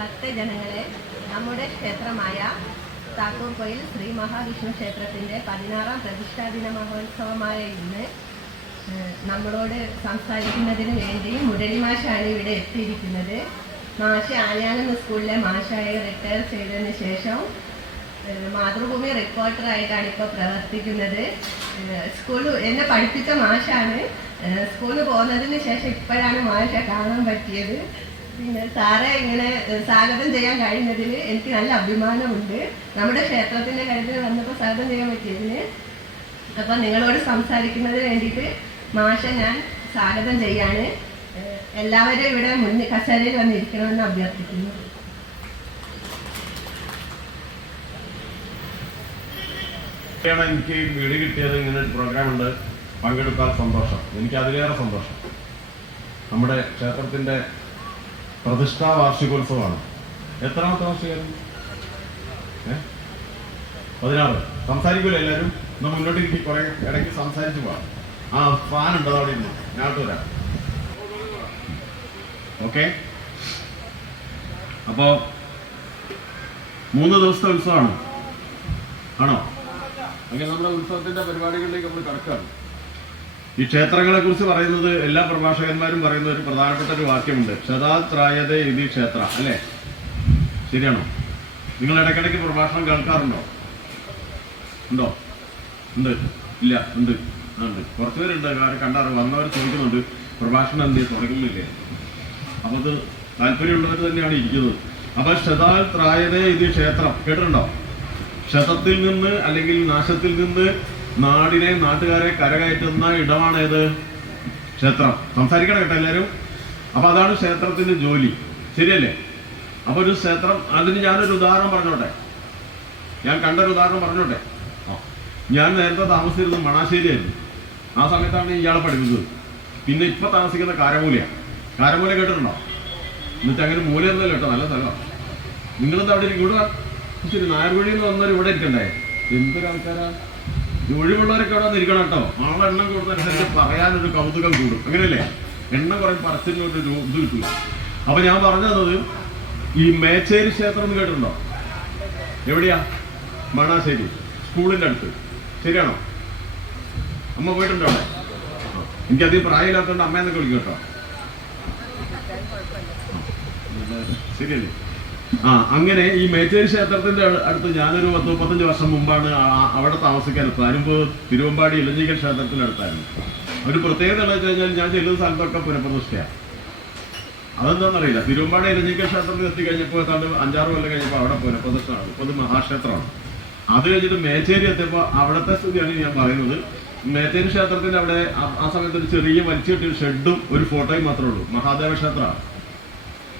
ഭക്തജനങ്ങളെ, നമ്മുടെ ക്ഷേത്രമായ താക്കൂർകോയിൽ ശ്രീ മഹാവിഷ്ണു ക്ഷേത്രത്തിൻ്റെ 16ാം പ്രതിഷ്ഠാദിന മഹോത്സവമായ ഇന്ന് നമ്മളോട് സംസാരിക്കുന്നതിന് വേണ്ടി മുരളി മാഷാണ് ഇവിടെ എത്തിയിരിക്കുന്നത്. മാഷ് ആര്യാനം സ്കൂളിലെ മാഷായി റിട്ടയർ ചെയ്തതിന് ശേഷം മാതൃഭൂമി റിപ്പോർട്ടറായിട്ടാണ് ഇപ്പോൾ പ്രവർത്തിക്കുന്നത്. എന്നെ പഠിപ്പിച്ച മാഷാണ്. സ്കൂളിൽ പോകുന്നതിന് ശേഷം ഇപ്പോഴാണ് മാഷെ കാണാൻ പറ്റിയത്. പിന്നെ സാറെ ഇങ്ങനെ സ്വാഗതം ചെയ്യാൻ കഴിയുന്നതിൽ എനിക്ക് നല്ല അഭിമാനമുണ്ട്. നമ്മുടെ ക്ഷേത്രത്തിൻ്റെ കാര്യത്തിൽ വന്നപ്പോൾ സ്വാഗതം ചെയ്യാൻ പറ്റിയതിന്. അപ്പം നിങ്ങളോട് സംസാരിക്കുന്നതിന് വേണ്ടിയിട്ട് മാഷെ ഞാൻ സ്വാഗതം ചെയ്യാണ്. എല്ലാവരും ഇവിടെ മുന്നിൽ കസേരയിൽ വന്നിരിക്കണമെന്ന് അഭ്യർത്ഥിക്കുന്നു. എനിക്ക് വീട് കിട്ടിയത് ഇങ്ങനെ ഒരു പ്രോഗ്രാം ഉണ്ട്, പങ്കെടുക്കാൻ സന്തോഷം. എനിക്ക് അതിലേറെ സന്തോഷം. നമ്മുടെ ക്ഷേത്രത്തിൻ്റെ പ്രതിഷ്ഠാ വാർഷികോത്സവമാണ്. എത്രാമത്തെ വാർഷികം? 16. സംസാരിക്കൂല എല്ലാവരും? എന്നാൽ മുന്നോട്ട് എനിക്ക് കുറെ ഇടയ്ക്ക് സംസാരിച്ചു പോവാം. ആ ഫാൻ ഉണ്ടോ അവിടെ ഇരുന്നു? ഞാനോട്ട് വരാം. ഓക്കെ. അപ്പോ 3 ദിവസത്തെ ഉത്സവമാണ്, ആണോ? അങ്ങനെ നമ്മുടെ ഉത്സവത്തിന്റെ പരിപാടികളിലേക്ക് നമ്മൾ കടക്കുകയാണ്. ഈ ക്ഷേത്രങ്ങളെ കുറിച്ച് പറയുന്നത് എല്ലാ പ്രഭാഷകന്മാരും പറയുന്ന ഒരു പ്രധാനപ്പെട്ട ഒരു വാക്യമുണ്ട്, ക്ഷതാത്രായതേ ഇതി ക്ഷേത്ര, അല്ലേ? ശരിയാണോ? നിങ്ങൾ ഇടയ്ക്കിടയ്ക്ക് പ്രഭാഷണം കേൾക്കാറുണ്ടോ? ഉണ്ടോ? ഉണ്ട്? ഇല്ല? ഉണ്ട്. ഉണ്ട്. കുറച്ചുപേരുണ്ട്. കണ്ടാറ് വന്നവർ ചോദിക്കുന്നുണ്ട്, പ്രഭാഷണം എന്ത് തുടങ്ങുന്നില്ലേ? അപ്പോൾ അത് താല്പര്യമുള്ളവർ തന്നെയാണ് ഇരിക്കുന്നത്. അപ്പൊ ക്ഷതാത്രായതേ ഇതി ക്ഷേത്രം കേട്ടിട്ടുണ്ടോ? ക്ഷതത്തിൽ നിന്ന് അല്ലെങ്കിൽ നാശത്തിൽ നിന്ന് നാട്ടുകാരെ കരകയറ്റുന്ന ഇടമാണ് ഏത്? ക്ഷേത്രം. സംസാരിക്കണം കേട്ടോ എല്ലാവരും. അപ്പൊ അതാണ് ക്ഷേത്രത്തിന്റെ ജോലി, ശരിയല്ലേ? അപ്പൊ ഒരു ക്ഷേത്രം, അതിന് ഞാനൊരു ഉദാഹരണം പറഞ്ഞോട്ടെ. ഞാൻ കണ്ടൊരു ഉദാഹരണം പറഞ്ഞോട്ടെ. ഞാൻ നേരത്തെ താമസിച്ചിരുന്നത് മണാശ്ശേരിയായിരുന്നു. ആ സമയത്താണ് ഇയാളെ പഠിപ്പിച്ചത്. പിന്നെ ഇപ്പൊ താമസിക്കുന്ന കാരമൂലയാണ്. കാരമൂല കേട്ടിട്ടുണ്ടോ? എന്നിട്ട് അങ്ങനെ മൂലയൊന്നുമല്ല കേട്ടോ, നല്ല സ്ഥലമാണ്. നിങ്ങളെന്താ അവിടെ ഇരിക്കും? ഇവിടെ ശരി, നായർവഴിയിൽ നിന്ന് വന്നവർ ഇവിടെ ഇരിക്കണ്ടേ? എന്തൊരു ആൾക്കാരാ! ഒഴിവുള്ളവരൊക്കെ അവിടെ വന്നിരിക്കണം കേട്ടോ. ആളെ എണ്ണം കൂടുന്നതനുസരിച്ച് പറയാനൊരു കൗതുകം കൂടും, അങ്ങനെയല്ലേ? എണ്ണം കുറേ പരസ്യത്തിനൊരു ഇത് കിട്ടില്ല. അപ്പൊ ഞാൻ പറഞ്ഞത്, ഈ മേച്ചേരി ക്ഷേത്രം എന്ന് കേട്ടിട്ടുണ്ടോ? എവിടെയാ? മണാശ്ശേരി സ്കൂളിന്റെ അടുത്ത്, ശരിയാണോ? അമ്മ പോയിട്ടുണ്ടോ അവിടെ? എനിക്കധികം പ്രായമില്ലാത്തതുകൊണ്ട് അമ്മയെന്നൊക്കെ വിളിക്കും കേട്ടോ. ശരിയല്ലേ? അങ്ങനെ ഈ മേച്ചേരി ക്ഷേത്രത്തിന്റെ അടുത്ത് ഞാനൊരു 10-35 വർഷം മുമ്പാണ് അവിടെ താമസിക്കാനെത്തുന്നത്. അതിനുമ്പ് തിരുവമ്പാടി ഇലഞ്ഞിക്കൽ ക്ഷേത്രത്തിന്റെ അടുത്തായിരുന്നു. ഒരു പ്രത്യേകത എന്ന് വെച്ച് കഴിഞ്ഞാൽ ഞാൻ ചെല്ലുന്ന സ്ഥലത്തൊക്കെ പുനഃപ്രതിഷ്ഠയാണ്. അതെന്താണെന്നറിയില്ല. തിരുവമ്പാടി ഇലഞ്ഞിക്കൽ ക്ഷേത്രത്തിൽ എത്തിക്കഴിഞ്ഞപ്പോൾ 5-6 കൊല്ലം കഴിഞ്ഞപ്പോൾ അവിടെ പുനഃപ്രതിഷ്ഠയാണ്. ഇപ്പോൾ അത് മഹാക്ഷേത്രമാണ്. അത് കഴിഞ്ഞിട്ട് മേച്ചേരി എത്തിയപ്പോൾ അവിടുത്തെ സ്ഥിതിയാണ് ഞാൻ പറയുന്നത്. മേച്ചേരി ക്ഷേത്രത്തിന്റെ അവിടെ ആ സമയത്ത് ഒരു ചെറിയ വലിച്ചിട്ടൊരു ഷെഡും ഒരു ഫോട്ടോയും മാത്രമേ ഉള്ളൂ. മഹാദേവ ക്ഷേത്രമാണ്.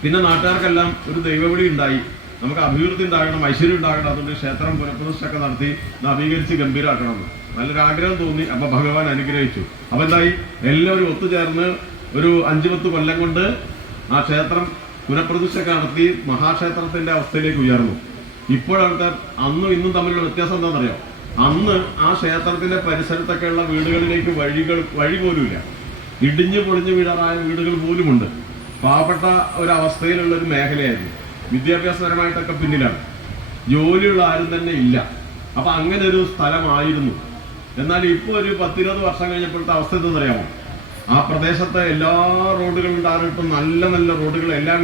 പിന്നെ നാട്ടുകാർക്കെല്ലാം ഒരു ദൈവവിളി ഉണ്ടായി, നമുക്ക് അഭിവൃദ്ധി ഉണ്ടാകണം, ഐശ്വര്യം ഉണ്ടാകണം, അതുകൊണ്ട് ക്ഷേത്രം പുനഃപ്രതിഷ്ഠയൊക്കെ നടത്തി നവീകരിച്ച് ഗംഭീരമാക്കണമെന്ന് നല്ലൊരു ആഗ്രഹം തോന്നി. അപ്പൊ ഭഗവാൻ അനുഗ്രഹിച്ചു. അപ്പൊ എന്തായി? എല്ലാവരും ഒത്തുചേർന്ന് ഒരു 5-10 കൊല്ലം കൊണ്ട് ആ ക്ഷേത്രം പുനഃപ്രതിഷ്ഠയൊക്കെ നടത്തി മഹാക്ഷേത്രത്തിന്റെ അവസ്ഥയിലേക്ക് ഉയർന്നു. ഇപ്പോഴത്തെ അന്നും ഇന്നും തമ്മിലുള്ള വ്യത്യാസം എന്താണെന്നറിയോ? അന്ന് ആ ക്ഷേത്രത്തിന്റെ പരിസരത്തൊക്കെയുള്ള വീടുകളിലേക്ക് വഴി പോലുമില്ല. ഇടിഞ്ഞു പൊളിഞ്ഞു വീഴാറായ വീടുകൾ പോലുമുണ്ട്. പാവപ്പെട്ട ഒരവസ്ഥയിലുള്ള ഒരു മേഖലയായിരുന്നു. വിദ്യാഭ്യാസപരമായിട്ടൊക്കെ പിന്നിലാണ്. ജോലിയുള്ള ആരും തന്നെ ഇല്ല. അപ്പൊ അങ്ങനെ ഒരു സ്ഥലമായിരുന്നു. എന്നാൽ ഇപ്പോൾ ഒരു 10-20 വർഷം കഴിഞ്ഞപ്പോഴത്തെ അവസ്ഥ എന്തെന്നറിയാമോ? ആ പ്രദേശത്തെ എല്ലാ റോഡുകളും ടാറിട്ടും നല്ല നല്ല റോഡുകൾ, എല്ലാ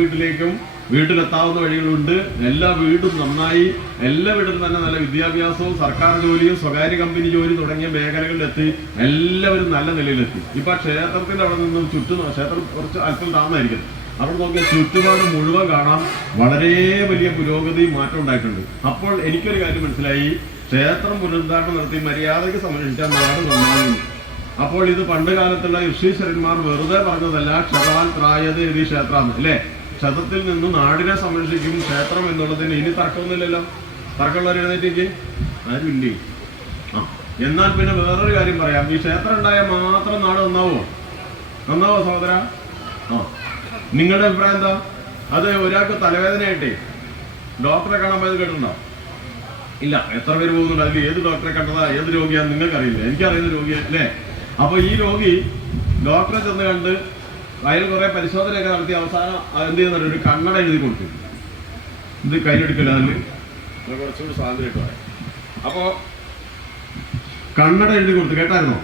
വീട്ടിലെത്താവുന്ന വഴികളുണ്ട്. എല്ലാ വീടും നന്നായി. എല്ലാ വീട്ടിലും തന്നെ നല്ല വിദ്യാഭ്യാസവും സർക്കാർ ജോലിയും സ്വകാര്യ കമ്പനി ജോലി തുടങ്ങിയ മേഖലകളിലെത്തി എല്ലാവരും നല്ല നിലയിലെത്തി. ഇപ്പൊ ക്ഷേത്രത്തിന്റെ അവിടെ നിന്നും ക്ഷേത്രം കുറച്ച് അല്പം താഴ്ന്നായിരിക്കും. അവിടെ നോക്കിയാൽ ചുറ്റുപാട് മുഴുവൻ കാണാം. വളരെ വലിയ പുരോഗതി മാറ്റം ഉണ്ടായിട്ടുണ്ട്. അപ്പോൾ എനിക്കൊരു കാര്യം മനസ്സിലായി, ക്ഷേത്രം പുനരുദ്ധാരണം നടത്തി മര്യാദയ്ക്ക് സംരക്ഷിച്ചാൽ നാട് നന്നാകുന്നു. അപ്പോൾ ഇത് പണ്ട് കാലത്തുള്ള ഋഷീശ്വരന്മാർ വെറുതെ പറഞ്ഞതല്ല. ക്ഷതാത്രായതേ ഇതി ക്ഷേത്രം, അല്ലേ? ക്ഷതത്തിൽ നിന്ന് നാടിനെ സംരക്ഷിക്കും ക്ഷേത്രം എന്നുള്ളതിന് ഇനി തർക്കമൊന്നുമില്ലല്ലോ. തർക്കമുള്ളവർ എഴുന്നേറ്റേക്ക് ആരും ഇല്ലേ? എന്നാൽ പിന്നെ വേറൊരു കാര്യം പറയാം. ഈ ക്ഷേത്രം ഉണ്ടായാൽ മാത്രം നാട് നന്നാവോ സഹോദര? നിങ്ങളുടെ അഭിപ്രായം എന്താ? അത് ഒരാൾക്ക് തലവേദനയായിട്ടേ ഡോക്ടറെ കാണാൻ പോയത് കേട്ടിട്ടുണ്ടോ? ഇല്ല. എത്ര പേര് പോകുന്നുണ്ട്? അതിൽ ഏത് ഡോക്ടറെ കണ്ടതാ, ഏത് രോഗിയാന്ന് നിങ്ങൾക്കറിയില്ല, എനിക്കറിയുന്ന രോഗിയാ, അല്ലേ? അപ്പൊ ഈ രോഗി ഡോക്ടറെ ചെന്ന് കണ്ട് അതിൽ കുറെ പരിശോധനയൊക്കെ നടത്തി അവസാനം എന്ത് ചെയ്യുന്ന ഒരു കണ്ണട എഴുതി കൊടുത്തു. ഇത് കയ്യിലെടുക്കില്ല അതിൽ കുറച്ചുകൂടി സ്വാതന്ത്ര്യമായിട്ട് പറയാം. അപ്പോൾ കണ്ണട എഴുതി കൊടുത്തു, കേട്ടായിരുന്നോ?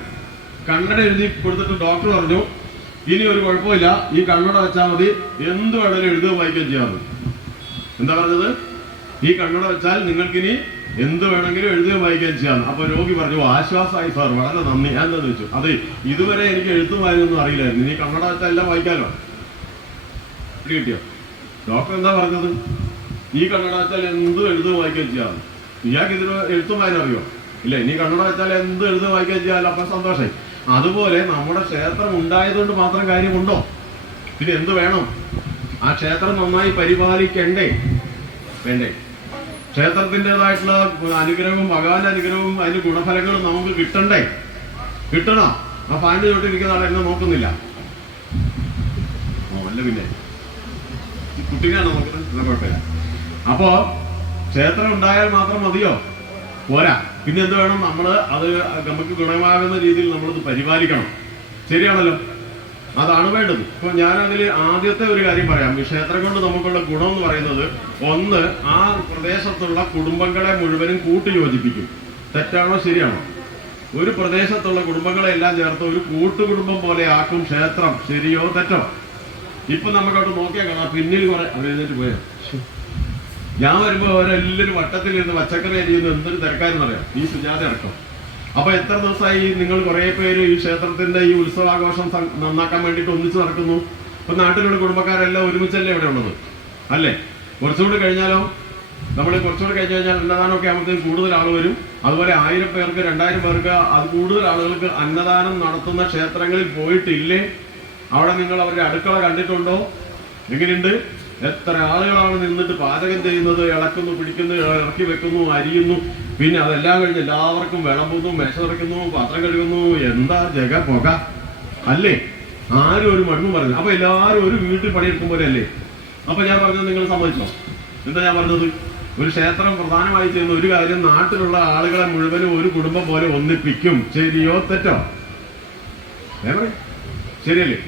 കണ്ണട എഴുതി കൊടുത്തിട്ട് ഡോക്ടർ പറഞ്ഞു ഇനി ഒരു കുഴപ്പമില്ല, ഈ കണ്ണട വെച്ചാൽ മതി, എന്ത് വേണമെങ്കിലും എഴുതുകയും വായിക്കുകയും ചെയ്യാമെന്ന്. എന്താ പറഞ്ഞത്? ഈ കണ്ണട വെച്ചാൽ നിങ്ങൾക്കിനി എന്ത് വേണമെങ്കിലും എഴുതുകയും വായിക്കുകയും ചെയ്യാം. അപ്പൊ രോഗി പറഞ്ഞു ആശ്വാസമായി സാർ, വളരെ നന്ദി. ഞാൻ എന്താന്ന് വെച്ചു, അതെ ഇതുവരെ എനിക്ക് എഴുത്തും വായനൊന്നും അറിയില്ലായിരുന്നു, ഇനി കണ്ണട വെച്ചാൽ എല്ലാം വായിക്കാലോ. കിട്ടിയോ? ഡോക്ടർ എന്താ പറഞ്ഞത്? ഈ കണ്ണട വെച്ചാൽ എന്ത് എഴുതുകയും വായിക്കുകയും ചെയ്യാം. ഇയാൾക്ക് ഇതിന് എഴുത്തും വായന അറിയോ? ഇല്ല, ഇനി കണ്ണട വെച്ചാൽ എന്ത് എഴുതുകയും വായിക്കുകയും ചെയ്യാമല്ലോ. അപ്പൊ സന്തോഷമായി. അതുപോലെ നമ്മുടെ ക്ഷേത്രം ഉണ്ടായതുകൊണ്ട് മാത്രം കാര്യമുണ്ടോ? പിന്നെ എന്ത് വേണം? ആ ക്ഷേത്രം നന്നായി പരിപാലിക്കണ്ടേ? വേണ്ടേ? ക്ഷേത്രത്തിൻ്റെതായിട്ടുള്ള അനുഗ്രഹവും ഭഗവാന്റെ അനുഗ്രഹവും അതിന്റെ ഗുണഫലങ്ങളും നമുക്ക് കിട്ടണ്ടേ? കിട്ടണം. ആ ഫാനിന്റെ ചോട്ടിരിക്കുന്ന ആൾ എന്നെ നോക്കുന്നില്ല. അല്ല പിന്നെ കുട്ടിനെയാണ് നോക്കുന്നത്, കുഴപ്പമില്ല. അപ്പോ ക്ഷേത്രം ഉണ്ടായാൽ മാത്രം മതിയോ? പോരാ. പിന്നെ എന്ത് വേണം? അത് നമുക്ക് ഗുണമാകുന്ന രീതിയിൽ നമ്മളത് പരിപാലിക്കണം. ശരിയാണല്ലോ? അതാണ് വേണ്ടത്. ഇപ്പൊ ഞാനതിൽ ആദ്യത്തെ ഒരു കാര്യം പറയാം. ഈ ക്ഷേത്രം കൊണ്ട് നമുക്കുള്ള ഗുണം എന്ന് പറയുന്നത്, ഒന്ന്, ആ പ്രദേശത്തുള്ള കുടുംബങ്ങളെ മുഴുവനും കൂട്ടിയോജിപ്പിക്കും. തെറ്റാണോ ശരിയാണോ? ഒരു പ്രദേശത്തുള്ള കുടുംബങ്ങളെ എല്ലാം ചേർത്ത് ഒരു കൂട്ടുകുടുംബം പോലെ ആക്കും ക്ഷേത്രം. ശരിയോ തെറ്റോ? ഇപ്പൊ നമുക്കവിടെ നോക്കിയാൽ കാണാം, പിന്നിൽ കുറെ അവരെഴുന്നേറ്റ് പോയോ. ഞാൻ വരുമ്പോ അവരെല്ലാവരും വട്ടത്തിലിരുന്ന് പച്ചക്കറി അരിയുന്നു. എന്തൊരു തിരക്കാരെന്ന് പറയാം, ഈ സുജാത അടക്കം. അപ്പൊ എത്ര ദിവസമായി നിങ്ങൾ കുറെ പേര് ഈ ക്ഷേത്രത്തിന്റെ ഈ ഉത്സവാഘോഷം നന്നാക്കാൻ വേണ്ടിയിട്ട് ഒന്നിച്ച് നടക്കുന്നു? ഇപ്പൊ നാട്ടിലുള്ള കുടുംബക്കാരെല്ലാം ഒരുമിച്ചല്ലേ ഇവിടെ ഉള്ളത്, അല്ലേ? കുറച്ചുകൂടി കഴിഞ്ഞാലോ, നമ്മൾ കുറച്ചുകൂടി കഴിഞ്ഞ് കഴിഞ്ഞാൽ അന്നദാനമൊക്കെ ആകുമ്പോഴത്തേക്കും കൂടുതൽ ആൾ വരും. അതുപോലെ 1000 പേർക്ക് 2000 പേർക്ക് അത് കൂടുതൽ ആളുകൾക്ക് അന്നദാനം നടത്തുന്ന ക്ഷേത്രങ്ങളിൽ പോയിട്ടില്ലേ? അവിടെ നിങ്ങൾ അവരുടെ അടുക്കള കണ്ടിട്ടുണ്ടോ? എങ്ങനെയുണ്ട്? എത്ര ആളുകളാണ് നിന്നിട്ട് പാചകം ചെയ്യുന്നത്, ഇളക്കുന്നു, പിടിക്കുന്നു, ഇറക്കി വെക്കുന്നു, അരിയുന്നു. പിന്നെ അതെല്ലാം കഴിഞ്ഞ് എല്ലാവർക്കും വിളമ്പുന്നു, മേശ നിറയ്ക്കുന്നു, പാത്രം കഴുകുന്നു. എന്താ ജഗ പുക അല്ലേ? ആരും ഒരു മണ്ണും പറഞ്ഞു. അപ്പൊ എല്ലാവരും ഒരു വീട്ടിൽ പണിയെടുക്കും പോലെ അല്ലേ? അപ്പൊ ഞാൻ പറഞ്ഞത് നിങ്ങൾ സമ്മതിച്ചോ? എന്താ ഞാൻ പറഞ്ഞത്? ഒരു ക്ഷേത്രം പ്രധാനമായി ചെയ്യുന്ന ഒരു കാര്യം നാട്ടിലുള്ള ആളുകളെ മുഴുവനും ഒരു കുടുംബം പോലെ ഒന്നിപ്പിക്കും. ശരിയോ തെറ്റോ? ശരിയല്ലേ?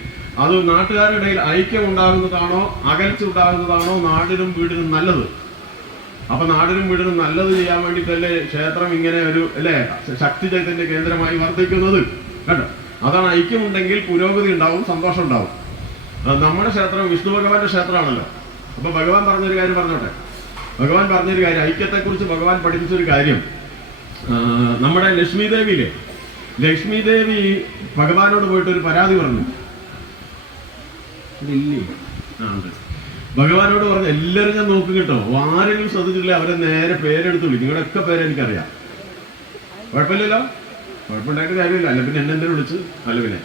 അത് നാട്ടുകാരുടെ ഇടയിൽ ഐക്യം ഉണ്ടാകുന്നതാണോ അകൽച്ച ഉണ്ടാകുന്നതാണോ നാടിനും വീടിനും നല്ലത്? അപ്പൊ നാടിനും വീടിനും നല്ലത് ചെയ്യാൻ വേണ്ടിയിട്ടല്ലേ ക്ഷേത്രം ഇങ്ങനെ ഒരു അല്ലേ ശക്തി ചൈതന്യ കേന്ദ്രമായി വർദ്ധിക്കുന്നത്? കേട്ടോ? അതാണ്. ഐക്യമുണ്ടെങ്കിൽ പുരോഗതി ഉണ്ടാവും, സന്തോഷം ഉണ്ടാവും. നമ്മുടെ ക്ഷേത്രം വിഷ്ണു ഭഗവാന്റെ ക്ഷേത്രമാണല്ലോ. അപ്പൊ ഭഗവാൻ പറഞ്ഞൊരു കാര്യം പറഞ്ഞോട്ടെ. ഭഗവാൻ പറഞ്ഞൊരു കാര്യം, ഐക്യത്തെക്കുറിച്ച് ഭഗവാൻ പഠിപ്പിച്ചൊരു കാര്യം. നമ്മുടെ ലക്ഷ്മി ദേവിയിലെ ലക്ഷ്മി ദേവി ഭഗവാനോട് പോയിട്ട് ഒരു പരാതി പറഞ്ഞു. ഭഗവാനോട് പറഞ്ഞു, എല്ലാവരും ഞാൻ നോക്കും കേട്ടോ, ആരെങ്കിലും ശ്രദ്ധിച്ചിട്ടില്ല അവരെ നേരെ പേരെടുത്ത് വിളിക്കും. നിങ്ങളുടെയൊക്കെ പേര് എനിക്കറിയാം. കുഴപ്പമില്ലല്ലോ? കുഴപ്പമുണ്ടായിട്ട് കാര്യമില്ല. അല്ല പിന്നെ എന്നെ എന്തെങ്കിലും വിളിച്ച് അല്ല പിന്നെ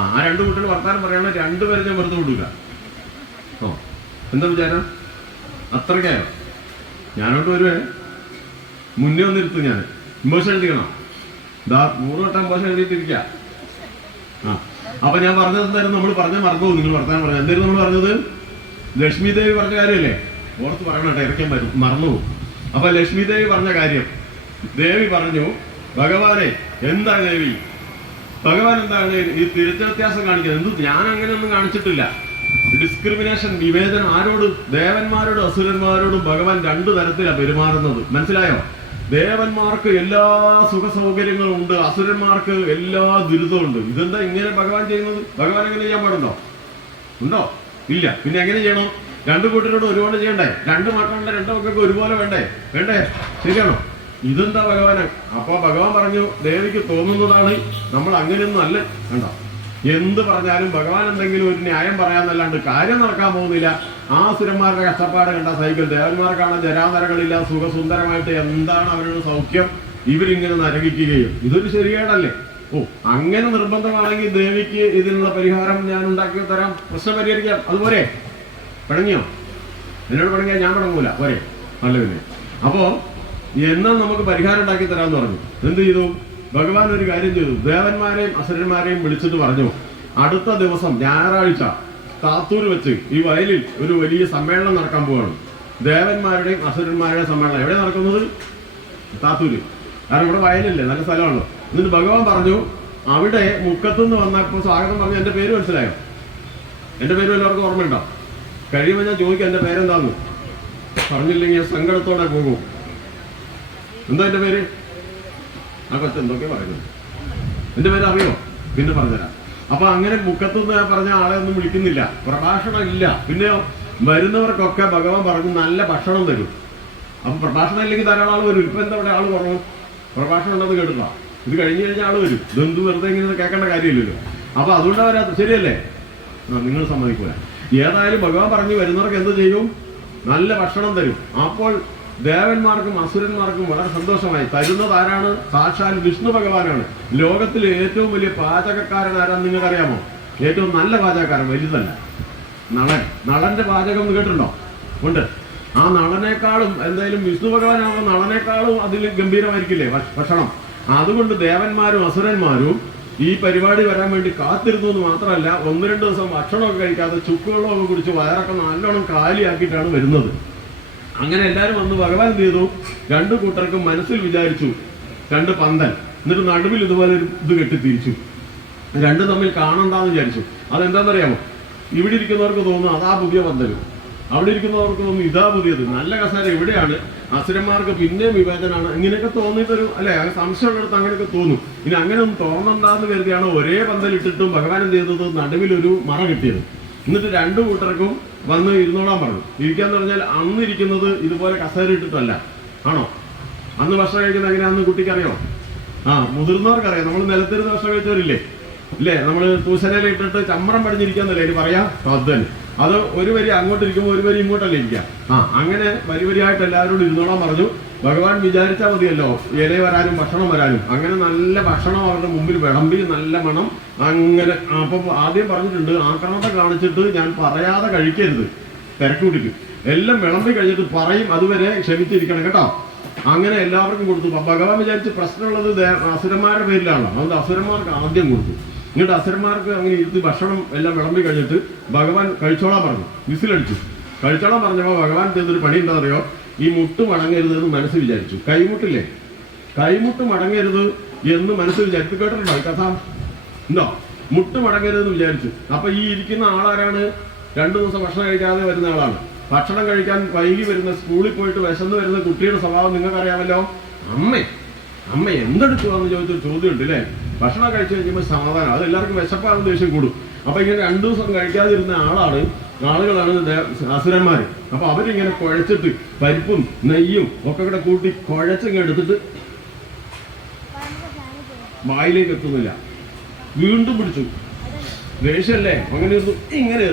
ആ 2 കുട്ടികൾ വർത്താനം പറയണ 2 പേരെ ഞാൻ വെറുതെ വിടൂല. ഓ എന്താ വിചാരം? അത്രയ്ക്കായോ? ഞാനോട്ട് വരുവേ, മുന്നേ വന്നിരുത്തും. ഞാൻ ഇമ്പോഷൻ എഴുതിക്കണം. 100 വട്ടം ഇമ്പോഷൻ എഴുതിയിട്ടിരിക്കുക. അപ്പൊ ഞാൻ പറഞ്ഞത് എന്തായിരുന്നു? നമ്മൾ പറഞ്ഞ മറന്നു. നിങ്ങൾ വർത്താനം പറഞ്ഞു. എന്തായിരുന്നു നമ്മൾ പറഞ്ഞത്? ലക്ഷ്മി ദേവി പറഞ്ഞ കാര്യമല്ലേ? ഓർത്ത് പറയണട്ടെ, ഇറക്കാൻ പറ്റും, മറന്നുപോകും. അപ്പൊ ലക്ഷ്മി ദേവി പറഞ്ഞ കാര്യം, ദേവി പറഞ്ഞു, ഭഗവാനെ എന്താണ് ദേവി, ഭഗവാൻ എന്താണ് ഈ തിരിച്ച വ്യത്യാസം കാണിക്കുന്നത്? എന്ത്? ഞാൻ അങ്ങനെയൊന്നും കാണിച്ചിട്ടില്ല. ഡിസ്ക്രിമിനേഷൻ, വിവേചനം. ആരോട്? ദേവന്മാരോടും അസുരന്മാരോടും ഭഗവാൻ 2 തരത്തിലാണ് പെരുമാറുന്നത്. മനസ്സിലായോ? ദേവന്മാർക്ക് എല്ലാ സുഖ സൗകര്യങ്ങളും ഉണ്ട്, അസുരന്മാർക്ക് എല്ലാ ദുരിതവും ഉണ്ട്. ഇതെന്താ ഇങ്ങനെ ഭഗവാൻ ചെയ്യുന്നത്? ഭഗവാൻ എങ്ങനെ ചെയ്യാൻ പാടുണ്ടോ? ഉണ്ടോ? ഇല്ല. പിന്നെ എങ്ങനെ ചെയ്യണം? 2 കൂട്ടരോട് ഒരുപോലെ ചെയ്യണ്ടേ? 2 മക്കളുടെ 2 മക്കൾക്ക് ഒരുപോലെ വേണ്ടേ? വേണ്ടേ? ശരിയാണോ? ഇതെന്താ ഭഗവാന്? അപ്പൊ ഭഗവാൻ പറഞ്ഞു, ദേവിക്ക് തോന്നുന്നതാണ്, നമ്മൾ അങ്ങനെയൊന്നും അല്ല. കണ്ടോ? എന്ത് പറഞ്ഞാലും ഭഗവാൻ എന്തെങ്കിലും ഒരു ന്യായം പറയാന്നല്ലാണ്ട് കാര്യം നടക്കാൻ പോകുന്നില്ല. ആ അസുരന്മാരുടെ കഷ്ടപ്പാട് കണ്ട സൈക്കിൾ, ദേവന്മാർക്കാണ് ജരാനരകളില്ല, സുഖസുന്ദരമായിട്ട് എന്താണ് അവരുടെ സൗഖ്യം? ഇവരിങ്ങനെ നരകിക്കുകയും. ഇതൊരു ശരിയേടല്ലേ? ഓ, അങ്ങനെ നിർബന്ധമാണെങ്കിൽ ദേവിക്ക് ഇതിനുള്ള പരിഹാരം ഞാൻ ഉണ്ടാക്കി തരാം, പ്രശ്നം പരിഹരിക്കാം. അതുപോലെ പിണങ്ങിയോ? എന്നോട് പിണങ്ങിയാൽ ഞാൻ പിണങ്ങൂല, പോരെ? നല്ല പിന്നെ. അപ്പോ എന്നാ നമുക്ക് പരിഹാരം ഉണ്ടാക്കി തരാമെന്ന് പറഞ്ഞു. എന്ത് ചെയ്തു? ഭഗവാൻ ഒരു കാര്യം ചെയ്തു. ദേവന്മാരെയും അസുരന്മാരെയും വിളിച്ചിട്ട് പറഞ്ഞു, അടുത്ത ദിവസം ഞായറാഴ്ച താത്തൂര് വെച്ച് ഈ വയലിൽ ഒരു വലിയ സമ്മേളനം നടക്കാൻ പോവാണ്. ദേവന്മാരുടെയും അസുരന്മാരുടെയും സമ്മേളനം. എവിടെ നടക്കുന്നത്? താത്തൂര്. കാരണം ഇവിടെ വയലില്ലേ, നല്ല സ്ഥലമാണല്ലോ. എന്നിട്ട് ഭഗവാൻ പറഞ്ഞു, അവിടെ മുക്കത്തുനിന്ന് വന്നപ്പോൾ സ്വാഗതം പറഞ്ഞു. എന്റെ പേര് മനസ്സിലായോ? എന്റെ പേര് എല്ലാവർക്കും ഓർമ്മയുണ്ടോ? കഴിയുമ്പോൾ ഞാൻ ചോദിക്കാം, എന്റെ പേരെന്താന്ന്. പറഞ്ഞില്ലെങ്കിൽ സങ്കടത്തോടെ പോകും. എന്താ എൻ്റെ പേര്? ആ കൊച്ചു എന്തൊക്കെ പറയുന്നത്. എൻ്റെ പേര് അറിയോ? പിന്നെ പറഞ്ഞുതരാം. അപ്പൊ അങ്ങനെ മുക്കത്തുനിന്ന് പറഞ്ഞ ആളെ ഒന്നും വിളിക്കുന്നില്ല, പ്രഭാഷണം ഇല്ല. പിന്നെയോ വരുന്നവർക്കൊക്കെ ഭഗവാൻ പറഞ്ഞു നല്ല ഭക്ഷണം തരും. അപ്പൊ പ്രഭാഷണം ഇല്ലെങ്കിൽ ധാരാളം ആൾ വരും. ഇപ്പൊ എന്താ ഇവിടെ ആള് കുറവ്? പ്രഭാഷണം ഉണ്ടെന്ന് കേട്ടില്ല. ഇത് കഴിഞ്ഞ് കഴിഞ്ഞാൽ ആള് വരും. ഇതെന്ത് വെറുതെ ഇങ്ങനെ കേൾക്കേണ്ട കാര്യമില്ലല്ലോ. അപ്പൊ അതുകൊണ്ടാണ് വരാത്ത. ശരിയല്ലേ? നിങ്ങൾ സമ്മതിക്കൂല. ഏതായാലും ഭഗവാൻ പറഞ്ഞു വരുന്നവർക്ക് എന്ത് ചെയ്യും? നല്ല ഭക്ഷണം തരും. അപ്പോൾ ദേവന്മാർക്കും അസുരന്മാർക്കും വളരെ സന്തോഷമായി. തരുന്നത് ആരാണ്? സാക്ഷാൽ വിഷ്ണു ഭഗവാനാണ്. ലോകത്തിലെ ഏറ്റവും വലിയ പാചകക്കാരൻ ആരാന്ന് നിങ്ങൾക്കറിയാമോ? ഏറ്റവും നല്ല പാചകക്കാരൻ വലുതല്ല, നളൻ. നളന്റെ പാചകം എന്ന് കേട്ടിട്ടുണ്ടോ? ഉണ്ട്. ആ നളനേക്കാളും എന്തായാലും വിഷ്ണു ഭഗവാനാകുമ്പോൾ നളനേക്കാളും അതിൽ ഗംഭീരമായിരിക്കില്ലേ ഭക്ഷണം. അതുകൊണ്ട് ദേവന്മാരും അസുരന്മാരും ഈ പരിപാടി വരാൻ വേണ്ടി കാത്തിരുന്നു എന്ന് മാത്രമല്ല, 1-2 ദിവസം ഭക്ഷണമൊക്കെ കഴിക്കാതെ ചുക്കുവെള്ളമൊക്കെ കുടിച്ച് വയറൊക്കെ നല്ലോണം കാലിയാക്കിയിട്ടാണ് വരുന്നത്. അങ്ങനെ എല്ലാവരും വന്ന് ഭഗവാൻ എന്ത് ചെയ്തു? 2 കൂട്ടർക്കും മനസ്സിൽ വിചാരിച്ചു 2 പന്തൽ. എന്നിട്ട് നടുവിൽ ഇതുപോലെ ഒരു ഇത് കെട്ടി തിരിച്ചു. 2 തമ്മിൽ കാണണ്ടെന്ന് വിചാരിച്ചു. അതെന്താണെന്നറിയാമോ? ഇവിടെ ഇരിക്കുന്നവർക്ക് തോന്നുന്നു അതാ പുതിയ പന്തലും, അവിടെ ഇരിക്കുന്നവർക്ക് തോന്നുന്നു ഇതാ പുതിയത്. നല്ല കസേര എവിടെയാണ്? അസുരന്മാർക്ക് പിന്നെയും വിവേചനമാണ്. ഇങ്ങനെയൊക്കെ തോന്നിയിട്ടൊരു അല്ലെ സംശയമുള്ളിടത്ത് അങ്ങനെയൊക്കെ തോന്നും. ഇനി അങ്ങനെ ഒന്നും തോന്നണ്ടാന്ന് കരുതിയാണ് ഒരേ പന്തലിട്ടിട്ടും ഭഗവാൻ എന്ത് ചെയ്തത്? നടുവിലൊരു മറ കിട്ടിയത്. എന്നിട്ട് 2 കൂട്ടർക്കും വന്ന് ഇരുന്നോളാൻ പറഞ്ഞു. ഇരിക്കാന്ന് പറഞ്ഞാൽ അന്ന് ഇരിക്കുന്നത് ഇതുപോലെ കസേര ഇട്ടിട്ടല്ല. ആണോ? അന്ന് ഭക്ഷണം കഴിക്കുന്നത് എങ്ങനെയാണെന്ന് കുട്ടിക്കറിയോ? മുതിർന്നവർക്കറിയാം. നമ്മൾ നിലത്തിരുന്ന് ഭക്ഷണം കഴിച്ചവരില്ലേ? ഇല്ലേ? നമ്മൾ പൂശനയില ഇട്ടിട്ട് ചമ്മറം പടിഞ്ഞിരിക്കാന്നല്ലേ അതിന് പറയാ? അത് തന്നെ. അത് ഒരു വരി അങ്ങോട്ട് ഇരിക്കുമ്പോൾ ഒരു വരി ഇങ്ങോട്ടല്ലേ ഇരിക്കുക. അങ്ങനെ വരിവരിയായിട്ട് എല്ലാവരോടും ഇരുന്നോളാൻ പറഞ്ഞു. ഭഗവാൻ വിചാരിച്ചാൽ മതിയല്ലോ ഇല വരാനും ഭക്ഷണം വരാനും. അങ്ങനെ നല്ല ഭക്ഷണം അവരുടെ മുമ്പിൽ വിളമ്പി, നല്ല മണം. അങ്ങനെ അപ്പൊ ആദ്യം പറഞ്ഞിട്ടുണ്ട്, ആക്രമണത്തെ കാണിച്ചിട്ട് ഞാൻ പറയാതെ കഴിക്കരുത്, തിരക്കൂട്ടിട്ട് എല്ലാം വിളമ്പി കഴിഞ്ഞിട്ട് പറയും, അതുവരെ ക്ഷമിച്ചിരിക്കണം കേട്ടോ. അങ്ങനെ എല്ലാവർക്കും കൊടുത്തു. ഭഗവാൻ വിചാരിച്ച് പ്രശ്നമുള്ളത് അസുരന്മാരുടെ പേരിലാണ്. അതുകൊണ്ട് അസുരന്മാർക്ക് ആദ്യം കൊടുത്തു. എന്നിട്ട് അസുരന്മാർക്ക് അങ്ങനെ ഇരുത്തി ഭക്ഷണം എല്ലാം വിളമ്പി കഴിഞ്ഞിട്ട് ഭഗവാൻ കഴിച്ചോളാൻ പറഞ്ഞു. വിസിലടിച്ചു. കഴിച്ചോളാൻ പറഞ്ഞപ്പോൾ ഭഗവാൻ ചെയ്തൊരു പണി എന്താ അറിയോ? ഈ മുട്ട് മടങ്ങരുത് എന്ന് മനസ്സ് വിചാരിച്ചു. കൈമുട്ടില്ലേ? കൈമുട്ട് മടങ്ങരുത് എന്ന് മനസ്സ് വിചാരിച്ചു. കേട്ടിട്ടുണ്ടോ ഈ കഥ? ഉണ്ടോ? മുട്ട് മടങ്ങരുതെന്ന് വിചാരിച്ചു. അപ്പൊ ഈ ഇരിക്കുന്ന ആളാരാണ്? 2 ദിവസം ഭക്ഷണം കഴിക്കാതെ വരുന്ന ആളാണ്. ഭക്ഷണം കഴിക്കാൻ വൈകി വരുന്ന, സ്കൂളിൽ പോയിട്ട് വിശന്ന് വരുന്ന കുട്ടിയുടെ സ്വഭാവം നിങ്ങൾക്കറിയാമല്ലോ. അമ്മ എന്തെടുക്കുവാന്ന് ചോദിച്ചൊരു ചോദ്യമുണ്ട് അല്ലേ? ഭക്ഷണം കഴിച്ചു കഴിയുമ്പോൾ സമാധാനം, അത് എല്ലാവർക്കും വിശപ്പാകുന്ന ദേഷ്യം കൂടും. അപ്പൊ ഇങ്ങനെ 2 ദിവസം കഴിക്കാതിരുന്ന ആളുകളാണ് അസുരന്മാര്. അപ്പൊ അവരിങ്ങനെ കുഴച്ചിട്ട് പരിപ്പും നെയ്യും ഒക്കെ കൂടെ കൂട്ടി കുഴച്ചിങ്ങനെ എടുത്തിട്ട് വായിലേക്ക് എത്തുന്നില്ല. വീണ്ടും പിടിച്ചു. ദേഷ്യമല്ലേ? അങ്ങനെ ഇങ്ങനെ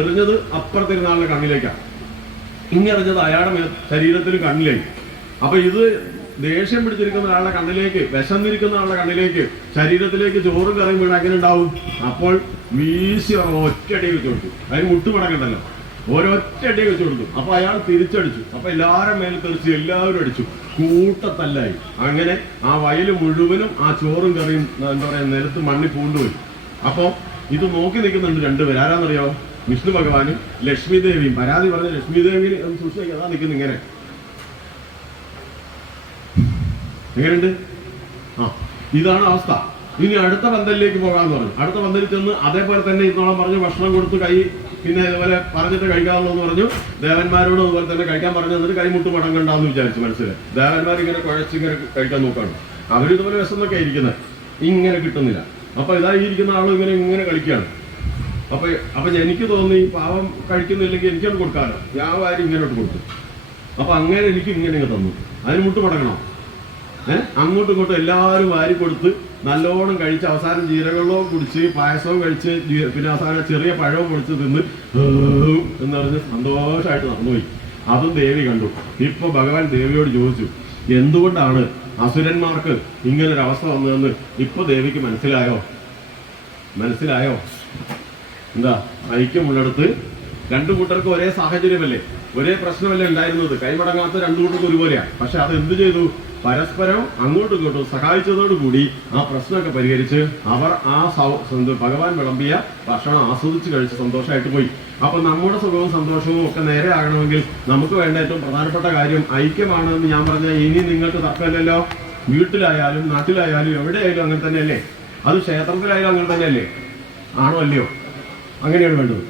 എറിഞ്ഞത് അപ്പുറത്തിരുന്ന ആളുടെ കണ്ണിലേക്കാണ്. ഇങ്ങെറിഞ്ഞത് അയാളുടെ ശരീരത്തിന് കണ്ണിലേക്ക്. അപ്പൊ ഇത് ദേഷ്യം പിടിച്ചിരിക്കുന്ന ആളുടെ കണ്ണിലേക്ക്, വിശന്നിരിക്കുന്ന ആളുടെ കണ്ണിലേക്ക്, ശരീരത്തിലേക്ക് ചോറും കറിയും വീണ് അങ്ങനെ ഉണ്ടാവും. അപ്പോൾ വീശി ഒറ്റയടി വെച്ച് കൊടുത്തു. അതിന് മുട്ടുമടക്കണ്ടല്ലോ, ഒരൊറ്റയടി വെച്ച് കൊടുത്തു. അപ്പൊ അയാൾ തിരിച്ചടിച്ചു. അപ്പൊ എല്ലാവരും മേലെ തെറിച്ച് എല്ലാവരും അടിച്ചു. കൂട്ടത്തല്ലായി. അങ്ങനെ ആ വയല് മുഴുവനും ആ ചോറും കറിയും എന്താ പറയാ നിലത്ത് മണ്ണി പൂണ്ടുപോയി. അപ്പൊ ഇത് നോക്കി നിൽക്കുന്നുണ്ട് 2 പേര്. ആരാന്നറിയോ? വിഷ്ണു ഭഗവാനും ലക്ഷ്മി ദേവിയും. പരാതി പറഞ്ഞ ലക്ഷ്മി ദേവി സൂക്ഷിക്കുക, അതാ നിൽക്കുന്നു ഇങ്ങനെ. എങ്ങനെയുണ്ട്? ഇതാണ് അവസ്ഥ. ഇനി അടുത്ത പന്തലിലേക്ക് പോകാമെന്ന് പറഞ്ഞു. അടുത്ത പന്തലിൽ ചെന്ന് അതേപോലെ തന്നെ ഇരുന്നോളം പറഞ്ഞു. ഭക്ഷണം കൊടുത്ത് കൈ പിന്നെ ഇതുപോലെ പറഞ്ഞിട്ട് കഴിക്കാറുള്ളൂ പറഞ്ഞു. ദേവന്മാരോട് അതുപോലെ തന്നെ കഴിക്കാൻ പറഞ്ഞു. എന്നിട്ട് കൈമുട്ട് മടങ്ങണ്ടെന്ന് വിചാരിച്ചു മനസ്സിലായി. ദേവന്മാരിങ്ങനെ കുഴച്ചിങ്ങനെ കഴിക്കാൻ നോക്കാണ്. അവരിതുപോലെ വിശന്നൊക്കെ ഇരിക്കുന്നത്, ഇങ്ങനെ കിട്ടുന്നില്ല. അപ്പൊ ഇതായിരിക്കുന്ന ആളും ഇങ്ങനെ കളിക്കുകയാണ്. അപ്പൊ എനിക്ക് തോന്നി പാവം കഴിക്കുന്നില്ലെങ്കിൽ എനിക്കത് കൊടുക്കാമല്ലോ. ഞാൻ വാരി ഇങ്ങോട്ട് കൊടുത്തു. അപ്പൊ അങ്ങനെ എനിക്ക് ഇങ്ങനെ തന്നു. അതിന് മുട്ട് മടങ്ങണോ? അങ്ങോട്ടും ഇങ്ങോട്ടും എല്ലാവരും വാരി കൊടുത്ത് നല്ലോണം കഴിച്ച് അവസാനം ജീരകവെള്ളവും കുടിച്ച് പായസവും കഴിച്ച് പിന്നെ അവസാനം ചെറിയ പഴവും പൊടിച്ച് തിന്ന് എന്ന് പറഞ്ഞ് സന്തോഷമായിട്ട് നടന്നുപോയി. അതും ദേവി കണ്ടു. ഇപ്പൊ ഭഗവാൻ ദേവിയോട് ചോദിച്ചു, എന്തുകൊണ്ടാണ് അസുരന്മാർക്ക് ഇങ്ങനൊരവസ്ഥ വന്നതെന്ന് ഇപ്പൊ ദേവിക്ക് മനസ്സിലായോ? എന്താ? ഐക്യമുള്ളിടത്ത് 2 കൂട്ടർക്ക് ഒരേ സാഹചര്യമല്ലേ, ഒരേ പ്രശ്നമല്ലേ ഉണ്ടായിരുന്നത്. കൈമടങ്ങാത്ത 2 കൂട്ടർക്ക് ഒരുപോലെയാണ്. പക്ഷെ അത് എന്ത് ചെയ്തു? പരസ്പരം അങ്ങോട്ടും ഇങ്ങോട്ടും സഹായിച്ചതോടുകൂടി ആ പ്രശ്നമൊക്കെ പരിഹരിച്ച് അവർ ആ ഭഗവാൻ വിളമ്പിയ ഭക്ഷണം ആസ്വദിച്ച് കഴിച്ച് സന്തോഷമായിട്ട് പോയി. അപ്പൊ നമ്മുടെ സുഖവും സന്തോഷവും ഒക്കെ നേരെ ആകണമെങ്കിൽ നമുക്ക് വേണ്ട ഏറ്റവും പ്രധാനപ്പെട്ട കാര്യം ഐക്യമാണെന്ന് ഞാൻ പറഞ്ഞ ഇനി നിങ്ങൾക്ക് തർക്കമില്ലല്ലോ. വീട്ടിലായാലും നാട്ടിലായാലും എവിടെയായാലും അങ്ങനെ തന്നെയല്ലേ? അത് ക്ഷേത്രത്തിലായാലും അങ്ങനെ തന്നെയല്ലേ? ആണോ അല്ലയോ? അങ്ങനെയാണ് വേണ്ടത്.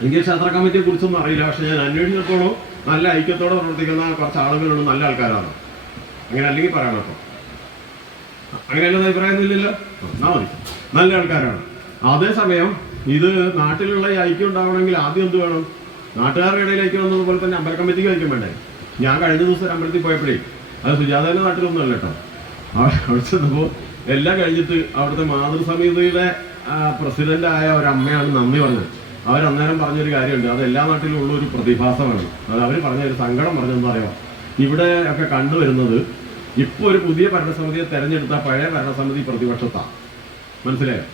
എനിക്ക് ക്ഷേത്ര കമ്മിറ്റിയെ കുറിച്ചൊന്നും അറിയില്ല. പക്ഷെ ഞാൻ അന്വേഷിച്ചിടത്തോളം നല്ല ഐക്യത്തോടെ പ്രവർത്തിക്കുന്ന കുറച്ച് ആളുകളുള്ള നല്ല ആൾക്കാരാണ്. അങ്ങനെ അല്ലെങ്കിൽ പറയാൻ കേട്ടോ, അങ്ങനെയല്ല അഭിപ്രായമൊന്നുമില്ലല്ലോ, എന്നാ മതി, നല്ല ആൾക്കാരാണ്. അതേസമയം ഇത് നാട്ടിലുള്ള ഈ ഐക്യം ഉണ്ടാവണമെങ്കിൽ ആദ്യം എന്ത് വേണം? നാട്ടുകാരുടെ ഇടയിൽ ഐക്യം വന്നതുപോലെ തന്നെ അമ്പല കമ്മിറ്റിക്ക് ഐക്യം വേണ്ടേ? ഞാൻ കഴിഞ്ഞ ദിവസം അമ്പലത്തിൽ പോയപ്പോഴേ, അത് സുജാതയുടെ നാട്ടിലൊന്നും അല്ല കേട്ടോ, അവിടെ ചെന്നപ്പോൾ എല്ലാം കഴിഞ്ഞിട്ട് അവിടുത്തെ മാതൃസമിതിയുടെ പ്രസിഡന്റായ ഒരമ്മയാണ് നന്ദി പറഞ്ഞത്. അവരന്നേരം പറഞ്ഞൊരു കാര്യമുണ്ട്, അത് എല്ലാ നാട്ടിലും ഉള്ള ഒരു പ്രതിഭാസമാണ്. അത് അവർ പറഞ്ഞൊരു സങ്കടം പറഞ്ഞെന്ന് പറയാം. ഇവിടെ ഒക്കെ കണ്ടുവരുന്നത് ഇപ്പോൾ ഒരു പുതിയ ഭരണസമിതിയെ തെരഞ്ഞെടുത്ത പഴയ ഭരണസമിതി പ്രതിപക്ഷത്താണ്, മനസ്സിലായോ?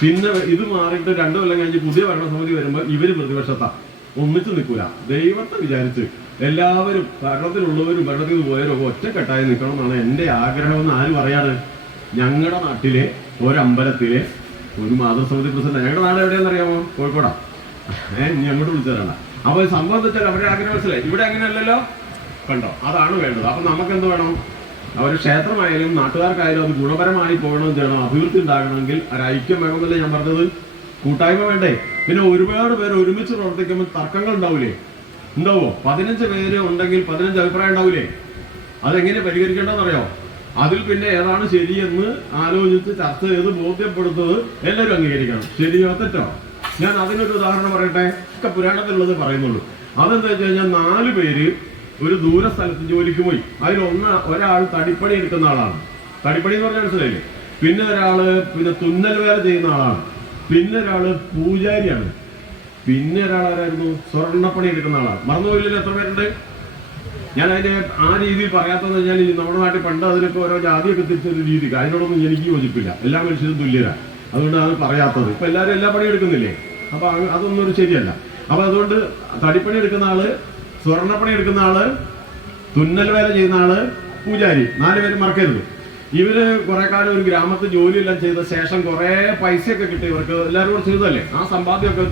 പിന്നെ ഇത് മാറിയിട്ട് 2 കൊല്ലം കഴിഞ്ഞ് പുതിയ ഭരണസമിതി വരുമ്പോൾ ഇവര് പ്രതിപക്ഷത്താണ്, ഒന്നിച്ചു നിൽക്കൂല. ദൈവത്തെ വിചാരിച്ച് എല്ലാവരും ഭരണത്തിലുള്ളവരും ഭരണത്തിൽ പോയവരും ഒക്കെ ഒറ്റക്കെട്ടായി നിൽക്കണം എന്നാണ് എൻ്റെ ആഗ്രഹം എന്ന് ആര് പറയാണ്? ഞങ്ങളുടെ നാട്ടിലെ ഒരമ്പലത്തിലെ ഒരു മാതൃസമിതി പ്രസിഡന്റ്. ഞങ്ങളുടെ നാട് എവിടെയാണെന്ന് അറിയാമോ? കോഴിക്കോടാ. ഇനി അങ്ങോട്ട് വിളിച്ചതാണ്. അപ്പൊ സംഭവം എന്താ വെച്ചാൽ അവരുടെ ആഗ്രഹം മനസ്സിലായി. ഇവിടെ അങ്ങനെയല്ലല്ലോ, കണ്ടോ? അതാണ് വേണ്ടത്. അപ്പൊ നമുക്ക് എന്ത് വേണം? ഒരു ക്ഷേത്രമായാലും നാട്ടുകാർക്കായാലും അത് ഗുണപരമായി പോകണമെന്ന് ചെയ്യണം, അഭിവൃദ്ധി ഉണ്ടാകണമെങ്കിൽ ഒരു ഐക്യം വേണമെന്നല്ലേ ഞാൻ പറഞ്ഞത്. കൂട്ടായ്മ വേണ്ടേ? പിന്നെ ഒരുപാട് പേര് ഒരുമിച്ച് പ്രവർത്തിക്കുമ്പോൾ തർക്കങ്ങൾ ഉണ്ടാവൂലേ? ഉണ്ടാവോ? 15 പേര് ഉണ്ടെങ്കിൽ 15 അഭിപ്രായം ഉണ്ടാവൂലേ? അതെങ്ങനെ പരിഹരിക്കേണ്ടതെന്ന് അറിയോ? അതിൽ പിന്നെ ഏതാണ് ശരിയെന്ന് ആലോചിച്ച് ചർച്ച ചെയ്ത് ബോധ്യപ്പെടുത്തത് എല്ലാവരും അംഗീകരിക്കണം. ശരിയോ തെറ്റോ? ഞാൻ അതിനൊരു ഉദാഹരണം പറയട്ടെ. ഒക്കെ പുരാണത്തിലുള്ളത് പറയുന്നുള്ളൂ. അതെന്താ വെച്ച് കഴിഞ്ഞാൽ 4 പേര് ഒരു ദൂര സ്ഥലത്ത് ജോലിക്ക് പോയി. ഒരാൾ തടിപ്പണി എടുക്കുന്ന ആളാണ്. തടിപ്പണി എന്ന് പറഞ്ഞാൽ മനസ്സിലായില്ലേ? പിന്നെ ഒരാള് തുന്നൽ വേല ചെയ്യുന്ന ആളാണ്. പിന്നെ ഒരാള് പൂജാരിയാണ്. പിന്നെ ഒരാളാരായിരുന്നു? സ്വർണ്ണപ്പണി എടുക്കുന്ന ആളാണ്. മറന്നുപോയില്ലല്ലോ എത്ര പേരുണ്ട്? ഞാൻ അതിനെ ആ രീതിയിൽ പറയാത്തതെന്ന് വെച്ചാൽ നമ്മുടെ നാട്ടിൽ പണ്ട് അതിനൊക്കെ ഓരോ ജാതിയൊക്കെ തിരിച്ചൊരു രീതി, അതിനോടൊന്നും എനിക്ക് യോജിപ്പില്ല. എല്ലാ മനുഷ്യരും തുല്യരാണ്, അതുകൊണ്ട് അത് പറയാത്തത്. ഇപ്പൊ എല്ലാവരും എല്ലാ പണി എടുക്കുന്നില്ലേ? അപ്പൊ അതൊന്നും ഒരു ശരിയല്ല. അപ്പൊ അതുകൊണ്ട് തടിപ്പണി എടുക്കുന്ന ആള്, സ്വർണ്ണപ്പണി എടുക്കുന്ന ആള്, തുന്നൽ വേല ചെയ്യുന്ന ആള്, പൂജാരി, 4 പേരും മറക്കരുത്. ഇവര് കുറെ കാലം ഒരു ഗ്രാമത്തിൽ ജോലിയെല്ലാം ചെയ്ത ശേഷം കുറെ പൈസയൊക്കെ കിട്ടി. ഇവർക്ക് എല്ലാവരും കൂടെ ചെയ്തതല്ലേ, ആ സമ്പാദ്യമൊക്കെ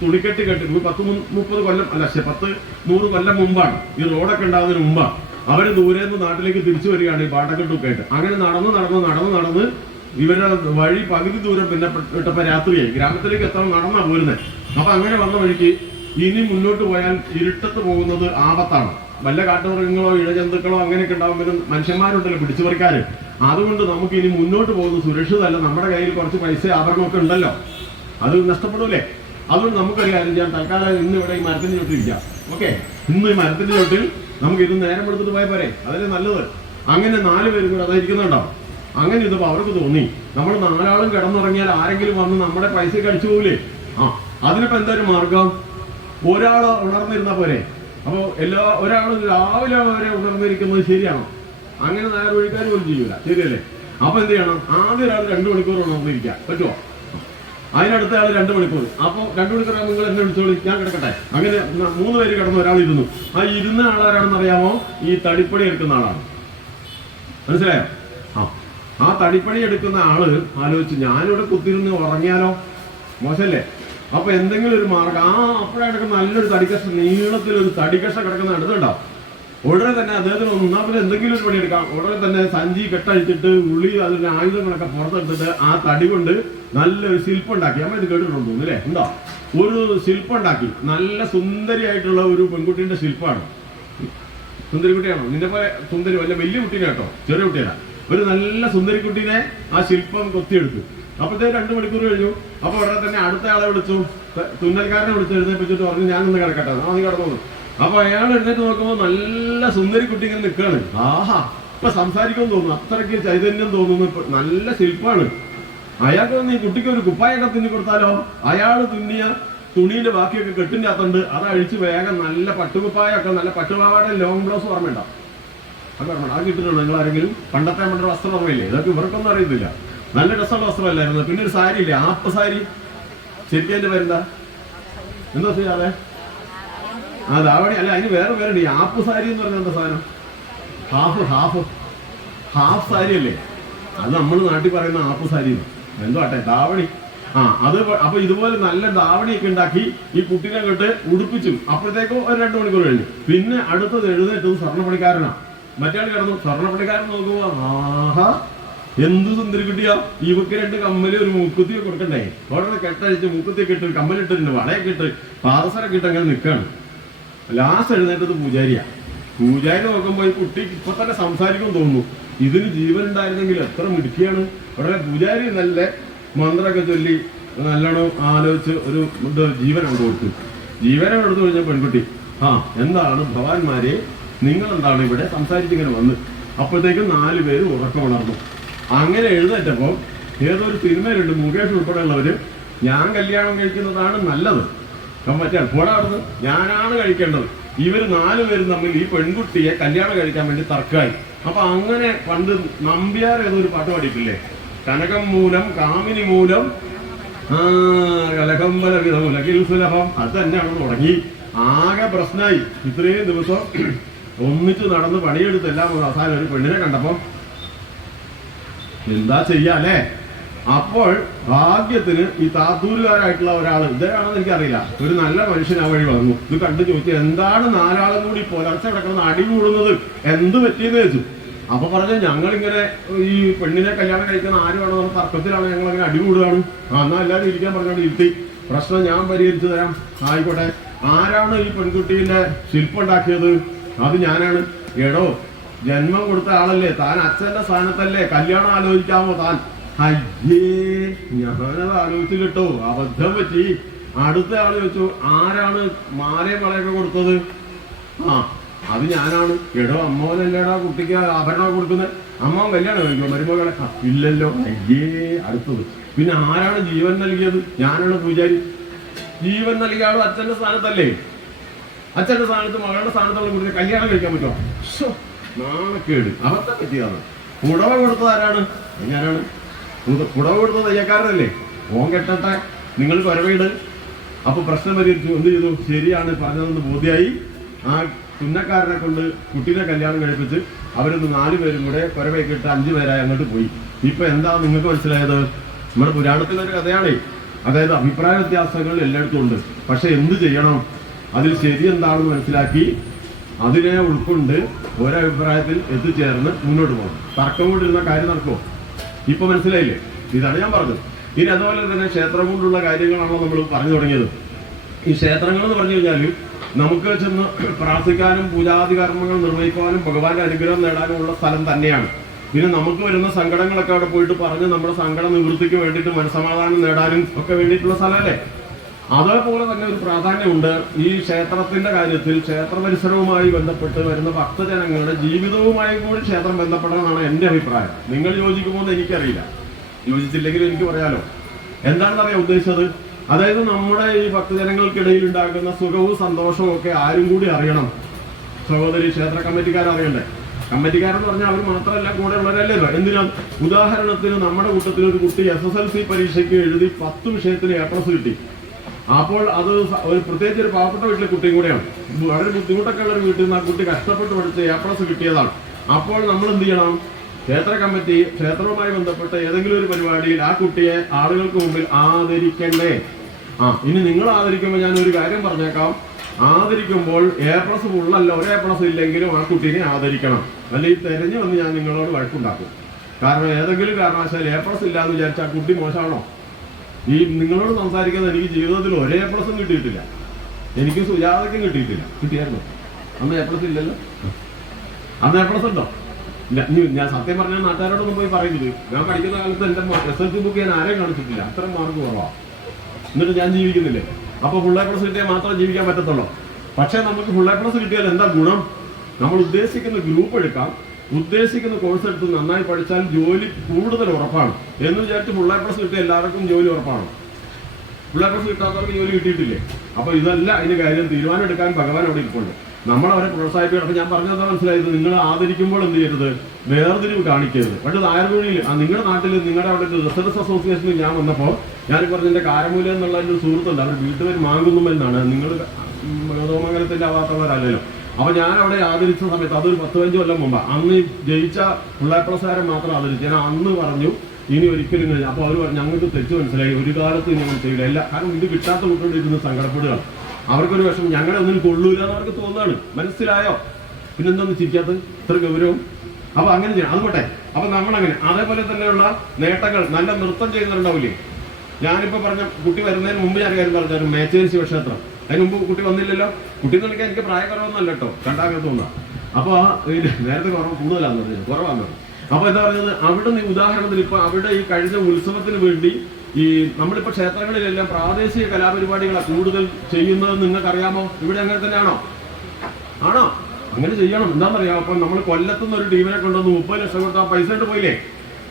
തുണിക്കെട്ടി 10-30 കൊല്ലം അല്ല 10-100 കൊല്ലം മുമ്പാണ്, ഈ റോഡൊക്കെ ഉണ്ടാകുന്നതിന് മുമ്പാണ്. അവര് ദൂരെ നിന്ന് നാട്ടിലേക്ക് തിരിച്ചു വരികയാണ് ഈ പാട്ടക്കെട്ടൊക്കെ ആയിട്ട്. അങ്ങനെ നടന്ന് ഇവരുടെ വഴി പകുതി ദൂരം പിന്നെ ഇട്ടപ്പോ രാത്രിയായി. ഗ്രാമത്തിലേക്ക് എത്താൻ നടന്നാ പോരുന്നത്. അപ്പൊ അങ്ങനെ വന്ന വഴിക്ക് ഇനി മുന്നോട്ട് പോയാൽ ഇരുട്ടത്ത് പോകുന്നത് ആപത്താണ്. വല്ല കാട്ടുമൃഗങ്ങളോ ഇഴജന്തുക്കളോ അങ്ങനെയൊക്കെ ഉണ്ടാകുമ്പോൾ മനുഷ്യന്മാരുണ്ടല്ലോ പിടിച്ചുപറിക്കാര്. അതുകൊണ്ട് നമുക്ക് ഇനി മുന്നോട്ട് പോകുന്നത് സുരക്ഷിതമല്ല. നമ്മുടെ കയ്യിൽ കുറച്ച് പൈസ ആഭരണമൊക്കെ ഉണ്ടല്ലോ, അത് നഷ്ടപ്പെടൂലേ? അതുകൊണ്ട് നമുക്കൊരു കാര്യം ചെയ്യാം. തൽക്കാലം ഇന്ന് ഇവിടെ ഈ മരത്തിന്റെ ചോട്ടിലിരിക്കാം. ഓക്കെ, ഇന്ന് ഈ മരത്തിന്റെ ചോട്ടിൽ നമുക്ക് ഇത് നേരം എടുത്തിട്ട് പോയാൽ പോരെ? അതല്ലേ നല്ലത്. അങ്ങനെ 4 പേരും കൂടെ അതായിരിക്കുന്നുണ്ടാവും. അങ്ങനെ ഇതിപ്പോ അവർക്ക് തോന്നി നമ്മൾ 4 ആളും കിടന്നുറങ്ങിയാൽ ആരെങ്കിലും വന്ന് നമ്മുടെ പൈസ കഴിച്ചു പോകില്ലേ? അതിനിപ്പോ എന്താ ഒരു മാർഗം? ഒരാൾ ഉണർന്നിരുന്ന പോരെ? അപ്പൊ ഒരാൾ രാവിലെ വരെ ഉണർന്നിരിക്കുന്നത് ശരിയാണോ? അങ്ങനെ നേരെ വഴിക്കാർ പോലും ചെയ്യൂല, ശരിയല്ലേ? അപ്പൊ എന്ത് ചെയ്യണം? ആദ്യം ഒരാൾ 2 മണിക്കൂർ ഉണർന്നിരിക്കാം, പറ്റുമോ? അതിനടുത്ത ആൾ 2 മണിക്കൂർ. അപ്പൊ 2 മണിക്കൂർ നിങ്ങൾ എന്നെ വിളിച്ചോളി, ഞാൻ കിടക്കട്ടെ. അങ്ങനെ 3 പേര് കിടന്ന് ഒരാൾ ഇരുന്നു. ആ ഇരുന്ന ആളാരാണെന്ന് അറിയാമോ? ഈ തടിപ്പണി എടുക്കുന്ന ആളാണ്. മനസ്സിലായോ? ആ തടിപ്പണി എടുക്കുന്ന ആള് ആലോചിച്ച്, ഞാനിവിടെ കുത്തിരുന്ന് ഉറങ്ങിയാലോ? മോശല്ലേ? അപ്പൊ എന്തെങ്കിലും ഒരു മാർഗം. അപ്പോഴാണ് കിടക്കുന്ന നല്ലൊരു തടിക്കഷ്ണം, നീളത്തിലൊരു തടിക്കഷ്ണം കിടക്കുന്ന അടുത്തുണ്ടാവും. ഉടനെ തന്നെ അദ്ദേഹത്തിന് ഒന്നാമത് എന്തെങ്കിലും ഒരു പണി എടുക്കാം. ഉടനെ തന്നെ സഞ്ചി കെട്ടഴിച്ചിട്ട് ഉള്ളി അതിന്റെ ആയുധങ്ങളൊക്കെ പുറത്തെടുത്തിട്ട് ആ തടി കൊണ്ട് നല്ലൊരു ശില്പം ഉണ്ടാക്കി. അമ്മ ഇത് കേട്ടിട്ടുണ്ടോ അല്ലേ? ഉണ്ടോ? ഒരു ശില്പം ഉണ്ടാക്കി. നല്ല സുന്ദരിയായിട്ടുള്ള ഒരു പെൺകുട്ടിയുടെ ശില്പമാണ്. സുന്ദരിക്കുട്ടിയാണോ? നിന്റെ പോലെ സുന്ദരി അല്ല, വലിയ കുട്ടീനെ കേട്ടോ, ചെറിയ കുട്ടിയല്ല. ഒരു നല്ല സുന്ദരിക്കുട്ടീനെ ആ ശില്പം കൊത്തിയെടുത്തു. അപ്പോഴത്തേക്ക് 2 മണിക്കൂർ കഴിഞ്ഞു. അപ്പൊ ഉടനെ തന്നെ അടുത്ത ആളെ വിളിച്ചു, തുന്നൽക്കാരനെ വിളിച്ച് എഴുന്നേപ്പിച്ചിട്ട് പറഞ്ഞു, ഞാൻ ഒന്ന് കിടക്കട്ടെ. നീ കിടന്നു. അപ്പൊ അയാൾ എഴുന്നേറ്റ് നോക്കുമ്പോൾ നല്ല സുന്ദരി കുട്ടി ഇങ്ങനെ നിൽക്കുകയാണ്. ആഹാ, ഇപ്പൊ സംസാരിക്കുമെന്ന് തോന്നുന്നു, അത്രയ്ക്ക് ചൈതന്യം തോന്നുന്നു. നല്ല ശില്പമാണ്. അയാൾക്ക് ഈ കുട്ടിക്ക് ഒരു കുപ്പായൊക്കെ തുന്നി കൊടുത്താലോ? അയാൾ തുന്നിയ തുണിയുടെ ബാക്കിയൊക്കെ കെട്ടിൻ്റെ അകത്തുണ്ട്. അത് അഴിച്ച് വേഗം നല്ല പട്ടുകുപ്പായൊക്കെ, നല്ല പട്ടുപാവാടെ ലോങ് ബ്ലൗസ് ഓർമ്മയുണ്ടോ? അത് ഓർമ്മ, അത് കിട്ടുന്നുണ്ടോ നിങ്ങൾ ആരെങ്കിലും? പണ്ടത്തെ നമ്മുടെ വസ്ത്രം ഓർമ്മയില്ലേ? ഇതൊക്കെ ഇവർക്കൊന്നും അറിയത്തില്ല. നല്ല രസമുള്ള വസ്ത്രമല്ലായിരുന്നു. പിന്നെ ഒരു സാരി ഇല്ലേ, ആപ്പ് സാരി. ശരിക്കും എന്റെ പേരെന്താ? എന്താ ചെയ്യാതെ? ധാവണി അല്ല, അതിന് വേറെ പേരുണ്ട്. ഈ ആപ്പ് സാരി എന്ന് പറഞ്ഞ എന്താ സാധനം? ഹാഫ് സാരി അല്ലേ? അത് നമ്മൾ നാട്ടിൽ പറയുന്ന ആപ്പ് സാരി. എന്തോ ആട്ടെ, ധാവണി. അത് അപ്പൊ ഇതുപോലെ നല്ല ധാവണിയൊക്കെ ഉണ്ടാക്കി ഈ കുട്ടീനെ കേട്ട് ഉടുപ്പിച്ചു. അപ്പോഴത്തേക്കും ഒരു 2 മണിക്കൂർ കഴിഞ്ഞു. പിന്നെ അടുത്തത് എഴുന്നേറ്റത് സ്വർണ്ണപ്പണിക്കാരനാ. മറ്റേ കിടന്നു. സ്വർണ്ണപ്പണിക്കാരൻ നോക്കുമ്പോ, ആഹാ, എന്ത് സുന്ദരി കുട്ടിയാ! ഇവക്ക് 2 കമ്മല് ഒരു മുക്കുത്തിയെ കൊടുക്കണ്ടേ? ഉടനെ കെട്ടഴിച്ച് മുക്കുത്തിയൊക്കെ ഇട്ട് കമ്മലിട്ടിട്ടുണ്ട്, വളയൊക്കെ ഇട്ട് പാദസരൊക്കെ ഇട്ട് അങ്ങനെ നിൽക്കാണ്. ലാസ്റ്റ് എഴുന്നേറ്റത് പൂജാരിയാ. പൂജാരി നോക്കുമ്പോൾ ഈ കുട്ടി ഇപ്പൊ തന്നെ സംസാരിക്കും തോന്നുന്നു. ഇതിന് ജീവൻ ഉണ്ടായിരുന്നെങ്കിൽ എത്ര മിടുക്കിയാണ്. ഉടനെ പൂജാരി നല്ല മന്ത്രമൊക്കെ ചൊല്ലി നല്ലോണം ആലോചിച്ച് ഒരു ജീവനാണ് കൊടുത്തു. ജീവനം എടുത്തു കഴിഞ്ഞ പെൺകുട്ടി, എന്താണ് ഭഗവാന്മാരെ, നിങ്ങൾ എന്താണ് ഇവിടെ സംസാരിച്ചിങ്ങനെ വന്ന്? അപ്പോഴത്തേക്കും 4 പേര് ഉറക്കം ഉണർന്നു. അങ്ങനെ എഴുന്നേറ്റപ്പോൾ ഏതൊരു സിനിമയിലുണ്ട്, മുകേഷ് ഉൾപ്പെടെയുള്ളവര്, ഞാൻ കല്യാണം കഴിക്കുന്നതാണ് നല്ലത്, പറ്റാണ് പോടാടുന്നത്, ഞാനാണ് കഴിക്കേണ്ടത്. ഇവർ 4 പേരും തമ്മിൽ ഈ പെൺകുട്ടിയെ കല്യാണം കഴിക്കാൻ വേണ്ടി തർക്കമായി. അപ്പൊ അങ്ങനെ പണ്ട് നമ്പ്യാർ ഏതൊരു പാട്ട് പാടിയിട്ടില്ലേ, കനകം മൂലം കാമിനി മൂലം കലകമ്പല വിധമുലകിൽ സുലഭം, അത് തന്നെയാണ് തുടങ്ങി. ആകെ പ്രശ്നമായി. ഇത്രയും ദിവസം ഒന്നിച്ച് നടന്ന് പണിയെടുത്ത് എല്ലാം അവസാനം ഒരു പെണ്ണിനെ കണ്ടപ്പോ എന്താ ചെയ്യാല്ലേ. അപ്പോൾ ഭാഗ്യത്തിന് ഈ താത്തൂരുകാരായിട്ടുള്ള ഒരാൾ, ഇതാണെന്ന് എനിക്കറിയില്ല, ഒരു നല്ല മനുഷ്യൻ ആ വഴി വന്നു. ഇത് കണ്ടു ചോദിച്ചു, എന്താണ് 4 ആളും കൂടി പുലർച്ച കിടക്കുന്ന അടി കൂടുന്നത്, എന്ത് പറ്റിയെന്ന് ചോദിച്ചു. അപ്പൊ പറഞ്ഞു, ഞങ്ങളിങ്ങനെ ഈ പെണ്ണിനെ കല്യാണം കഴിക്കുന്ന ആര് വേണോ തർക്കത്തിലാണ് ഞങ്ങൾ അങ്ങനെ അടി കൂടുകയാണ്. എന്നാ എല്ലാവരും ഇരിക്കാൻ പറഞ്ഞോണ്ട് ഇരുത്തി. പ്രശ്നം ഞാൻ പരിഹരിച്ചു തരാം. ആയിക്കോട്ടെ, ആരാണ് ഈ പെൺകുട്ടീന്റെ ശില്പം ഉണ്ടാക്കിയത്? അത് ഞാനാണ്. എടോ, ജന്മം കൊടുത്ത ആളല്ലേ താൻ, അച്ഛന്റെ സ്ഥാനത്തല്ലേ, കല്യാണം ആലോചിക്കാമോ താൻ? അയ്യേ, ഞാനത് ആലോചിച്ചിട്ടോ, അബദ്ധം പറ്റി. അടുത്ത ആള് ചോദിച്ചു, ആരാണ് മാലയും വളയൊക്കെ കൊടുത്തത്? അത് ഞാനാണ്. എടോ, അമ്മോനല്ലേടാ കുട്ടിക്ക് ആഭരണം കൊടുക്കുന്നത്? അമ്മാവൻ കല്യാണം കഴിക്കുമോ മരുമകളെ? ഇല്ലല്ലോ. അയ്യേ. അടുത്തത്, പിന്നെ ആരാണ് ജീവൻ നൽകിയത്? ഞാനാണ് പൂജാരി. ജീവൻ നൽകിയ ആളും അച്ഛന്റെ സ്ഥാനത്തല്ലേ? അച്ഛന്റെ സ്ഥാനത്ത് മകളുടെ സ്ഥാനത്തുള്ള കുട്ടിയെ കല്യാണം കഴിക്കാൻ പറ്റുമോ? നാണക്കേട്, അബദ്ധം പറ്റിയതാണ്. പുടവ കൊടുത്തത് ആരാണ്? ഞാനാണ്. പുടവ കൊടുത്തത് തയ്യക്കാരനല്ലേ? ഓൻ കെട്ടട്ടെ, നിങ്ങൾ കുരവയിട്. അപ്പൊ പ്രശ്നം പരിഹരിച്ചു. എന്ത് ചെയ്തു? ശരിയാണ് പറഞ്ഞതെന്ന് ബോധ്യമായി. ആ തുന്നക്കാരനെ കൊണ്ട് കുട്ടീനെ കല്യാണം കഴിപ്പിച്ച് അവരൊന്ന് 4 പേരും കൂടെ കുരവയൊക്കെ ഇട്ട് 5 പേരായി അങ്ങോട്ട് പോയി. ഇപ്പൊ എന്താ നിങ്ങൾക്ക് മനസ്സിലായത്? നമ്മുടെ പുരാണത്തിലൊരു കഥയാണേ. അതായത് അഭിപ്രായ വ്യത്യാസങ്ങൾ എല്ലായിടത്തും ഉണ്ട്. പക്ഷെ എന്ത് ചെയ്യണം? അതിൽ ശരി എന്താണെന്ന് മനസ്സിലാക്കി അതിനെ ഉൾക്കൊണ്ട് ഒരഭിപ്രായത്തിൽ എത്തിച്ചേർന്ന് മുന്നോട്ട് പോകണം. തർക്കം കൊണ്ടിരുന്ന കാര്യം നടക്കുമോ? ഇപ്പൊ മനസ്സിലായില്ലേ? ഇതാണ് ഞാൻ പറഞ്ഞത്. ഇനി അതുപോലെ തന്നെ ക്ഷേത്രം കൊണ്ടുള്ള കാര്യങ്ങളാണോ നമ്മൾ പറഞ്ഞു തുടങ്ങിയത്. ഈ ക്ഷേത്രങ്ങൾ എന്ന് പറഞ്ഞു കഴിഞ്ഞാൽ നമുക്ക് ചെന്ന് പ്രാർത്ഥിക്കാനും പൂജാതി കർമ്മങ്ങൾ നിർവഹിക്കാനും ഭഗവാന്റെ അനുഗ്രഹം നേടാനും ഉള്ള സ്ഥലം തന്നെയാണ്. പിന്നെ നമുക്ക് വരുന്ന സങ്കടങ്ങളൊക്കെ അവിടെ പോയിട്ട് പറഞ്ഞ് നമ്മുടെ സങ്കട നിവൃത്തിക്ക് വേണ്ടിയിട്ട് മനസ്സമാധാനം നേടാനും ഒക്കെ വേണ്ടിയിട്ടുള്ള സ്ഥലമല്ലേ. അതേപോലെ തന്നെ ഒരു പ്രാധാന്യമുണ്ട് ഈ ക്ഷേത്രത്തിന്റെ കാര്യത്തിൽ. ക്ഷേത്ര പരിസരവുമായി ബന്ധപ്പെട്ട് വരുന്ന ഭക്തജനങ്ങളുടെ ജീവിതവുമായി കൂടി ക്ഷേത്രം ബന്ധപ്പെടണമെന്നാണ് എൻ്റെ അഭിപ്രായം. നിങ്ങൾ യോജിക്കുമോ എന്ന് എനിക്കറിയില്ല. യോജിച്ചില്ലെങ്കിൽ എനിക്ക് പറയാലോ. എന്താണെന്നറിയാം ഉദ്ദേശിച്ചത്? അതായത് നമ്മുടെ ഈ ഭക്തജനങ്ങൾക്കിടയിൽ ഉണ്ടാക്കുന്ന സുഖവും സന്തോഷവും ഒക്കെ ആരും കൂടി അറിയണം. സഹോദരി, ക്ഷേത്ര കമ്മിറ്റിക്കാരറിയണ്ടേ? കമ്മിറ്റിക്കാരെന്ന് പറഞ്ഞാൽ അവർ മാത്രമല്ല, കൂടെ ഉള്ളവരല്ലല്ലോ. എന്തിനാണ്? ഉദാഹരണത്തിന് നമ്മുടെ കൂട്ടത്തിൽ ഒരു കുട്ടി SSLC പരീക്ഷയ്ക്ക് എഴുതി 10 വിഷയത്തിന് A+ കിട്ടി. അപ്പോൾ അത് ഒരു പ്രത്യേകിച്ച് ഒരു പാവപ്പെട്ട വീട്ടിലെ കുട്ടിയും കൂടെയാണ്. വളരെ ബുദ്ധിമുട്ടൊക്കെ ഉള്ള ഒരു വീട്ടിൽ നിന്ന് ആ കുട്ടി കഷ്ടപ്പെട്ട് പഠിച്ച് A+ കിട്ടിയതാണ്. അപ്പോൾ നമ്മൾ എന്ത് ചെയ്യണം? ക്ഷേത്ര കമ്മിറ്റി ക്ഷേത്രവുമായി ബന്ധപ്പെട്ട ഏതെങ്കിലും ഒരു പരിപാടിയിൽ ആ കുട്ടിയെ ആളുകൾക്ക് മുമ്പിൽ ആദരിക്കണ്ടേ? ഇനി നിങ്ങൾ ആദരിക്കുമ്പോൾ ഞാൻ ഒരു കാര്യം പറഞ്ഞേക്കാം. ആദരിക്കുമ്പോൾ A+ ഫുള്ളല്ല, ഒരു A+ ഇല്ലെങ്കിലും ആ കുട്ടീനെ ആദരിക്കണം. അല്ലെങ്കിൽ തെരഞ്ഞു വന്ന് ഞാൻ നിങ്ങളോട് വഴക്കുണ്ടാക്കും. കാരണം ഏതെങ്കിലും കാരണവശാൽ A+ ഇല്ലാന്ന് വിചാരിച്ച ആ കുട്ടി മോശമാണോ? ഈ നിങ്ങളോട് സംസാരിക്കുന്നത് എനിക്ക് ജീവിതത്തിൽ ഒരു A+ കിട്ടിയിട്ടില്ല. എനിക്ക് സുജാതയ്ക്കും കിട്ടിയിട്ടില്ല. കിട്ടിയായിരുന്നു? അന്ന് A+ ഇല്ലല്ലോ. അന്ന് A+ ഉണ്ടോ? ഇല്ല. ഞാൻ സത്യം പറഞ്ഞാൽ നാട്ടുകാരോടൊന്നും പോയി പറയുന്നത്, ഞാൻ പഠിക്കുന്ന കാലത്ത് എൻ്റെ SSLC ബുക്ക് ഞാൻ ആരെയും കാണിച്ചിട്ടില്ല. അത്രയും മാർക്ക് കുറവാണ്. എന്നിട്ട് ഞാൻ ജീവിക്കുന്നില്ലേ? അപ്പോൾ ഫുൾ A+ കിട്ടിയാൽ മാത്രമേ ജീവിക്കാൻ പറ്റത്തുള്ളൂ. പക്ഷേ നമുക്ക് ഫുൾ A+ കിട്ടിയാൽ എന്താ ഗുണം? നമ്മൾ ഉദ്ദേശിക്കുന്ന ഗ്രൂപ്പ് എടുക്കാം, ഉദ്ദേശിക്കുന്ന കോഴ്സ് എടുത്ത് നന്നായി പഠിച്ചാൽ ജോലി കൂടുതൽ ഉറപ്പാണ് എന്ന് വിചാരിച്ച് ഫുൾ A+ കിട്ടിയ എല്ലാവർക്കും ജോലി ഉറപ്പാണ്. ഫുൾ A+ കിട്ടാത്തവർക്ക് ജോലി കിട്ടിയിട്ടില്ലേ? അപ്പൊ ഇതല്ല അതിന് കാര്യം. തീരുമാനം എടുക്കാൻ ഭഗവാൻ അവിടെ ഇരിപ്പുണ്ട്. നമ്മളവരെ പ്രോത്സാഹിപ്പിക്കണം. അപ്പൊ ഞാൻ പറഞ്ഞതാ മനസ്സിലായത്, നിങ്ങൾ ആദരിക്കുമ്പോൾ എന്ത് ചെയ്യരുത്? വേർതിരിവ് കാണിക്കരുത്. പക്ഷേ നായർകുഴിയിൽ നിങ്ങളുടെ നാട്ടിൽ നിങ്ങളുടെ അവിടെ റെസിഡൻസ് അസോസിയേഷനിൽ ഞാൻ വന്നപ്പോൾ ഞാൻ പറഞ്ഞ എൻ്റെ കാരമൂല എന്നുള്ള ഒരു സുഹൃത്തുണ്ട്. അവർ വീട്ടുപേര് മാങ്കുന്നുമെന്നാണ്. നിങ്ങൾ ഗോതമംഗലത്തിന്റെ ആവാത്തവരല്ലല്ലോ. അപ്പൊ ഞാൻ അവിടെ ആദരിച്ച സമയത്ത് അതൊരു 10-15 കൊല്ലം മുമ്പ്, അന്ന് ജയിച്ച ഫുൾ A+ മാത്രം ആദരിച്ചു. ഞാൻ അന്ന് പറഞ്ഞു ഇനി ഒരിക്കലും. അപ്പൊ അവർ പറഞ്ഞു ഞങ്ങൾക്ക് തെറ്റ് മനസ്സിലായി, ഒരു കാലത്ത് ഞങ്ങൾ ചെയ്യില്ല. എല്ലാ കാരണം ഇത് കിട്ടാത്ത കുട്ടിയോട് ഇരുന്ന് സങ്കടപ്പെടുകയാണ്. അവർക്കൊരു വിഷമം, ഞങ്ങളെ ഒന്നും കൊള്ളൂല എന്ന് അവർക്ക് തോന്നുകയാണ്. മനസ്സിലായോ? പിന്നെന്തൊന്ന് ചിരിക്കാത്ത ഇത്ര ഗൗരവം? അപ്പൊ അങ്ങനെ ചെയ്യണം. അത് പോട്ടെ. അപ്പൊ നമ്മളങ്ങനെ അതേപോലെ തന്നെയുള്ള നേട്ടങ്ങൾ. നല്ല നൃത്തം ചെയ്യുന്നുണ്ടാവില്ലേ? ഞാനിപ്പോ പറഞ്ഞ കുട്ടി വരുന്നതിന് മുമ്പ് ഞാൻ കാര്യം പറഞ്ഞു, മേച്ചേരി ശിവക്ഷേത്രം അതിന് മുമ്പ് കുട്ടി വന്നില്ലല്ലോ. കുട്ടി എന്ന് വിളിക്കാൻ എനിക്ക് പ്രായക്കുറവൊന്നുമല്ല കേട്ടോ, കണ്ടാകെ തോന്നുക. അപ്പൊ നേരത്തെ കൂടുതലാന്ന് പറഞ്ഞത്, കുറവാന്ന്. അപ്പൊ എന്താ പറയുന്നത്, അവിടെ നീ ഉദാഹരണത്തിന് ഇപ്പൊ അവിടെ ഈ കഴിഞ്ഞ ഉത്സവത്തിന് വേണ്ടി ഈ നമ്മളിപ്പോ ക്ഷേത്രങ്ങളിലെല്ലാം പ്രാദേശിക കലാപരിപാടികളാണ് കൂടുതൽ ചെയ്യുന്നത്. നിങ്ങൾക്കറിയാമോ? ഇവിടെ അങ്ങനെ തന്നെയാണോ? ആണോ? അങ്ങനെ ചെയ്യണം. എന്താണെന്നറിയാം, അപ്പൊ നമ്മൾ കൊല്ലത്തുനിന്ന് ഒരു ടീമിനെ കൊണ്ടുവന്ന് 30 ലക്ഷം കൊടുത്താൽ പൈസ കൊണ്ട് പോയില്ലേ.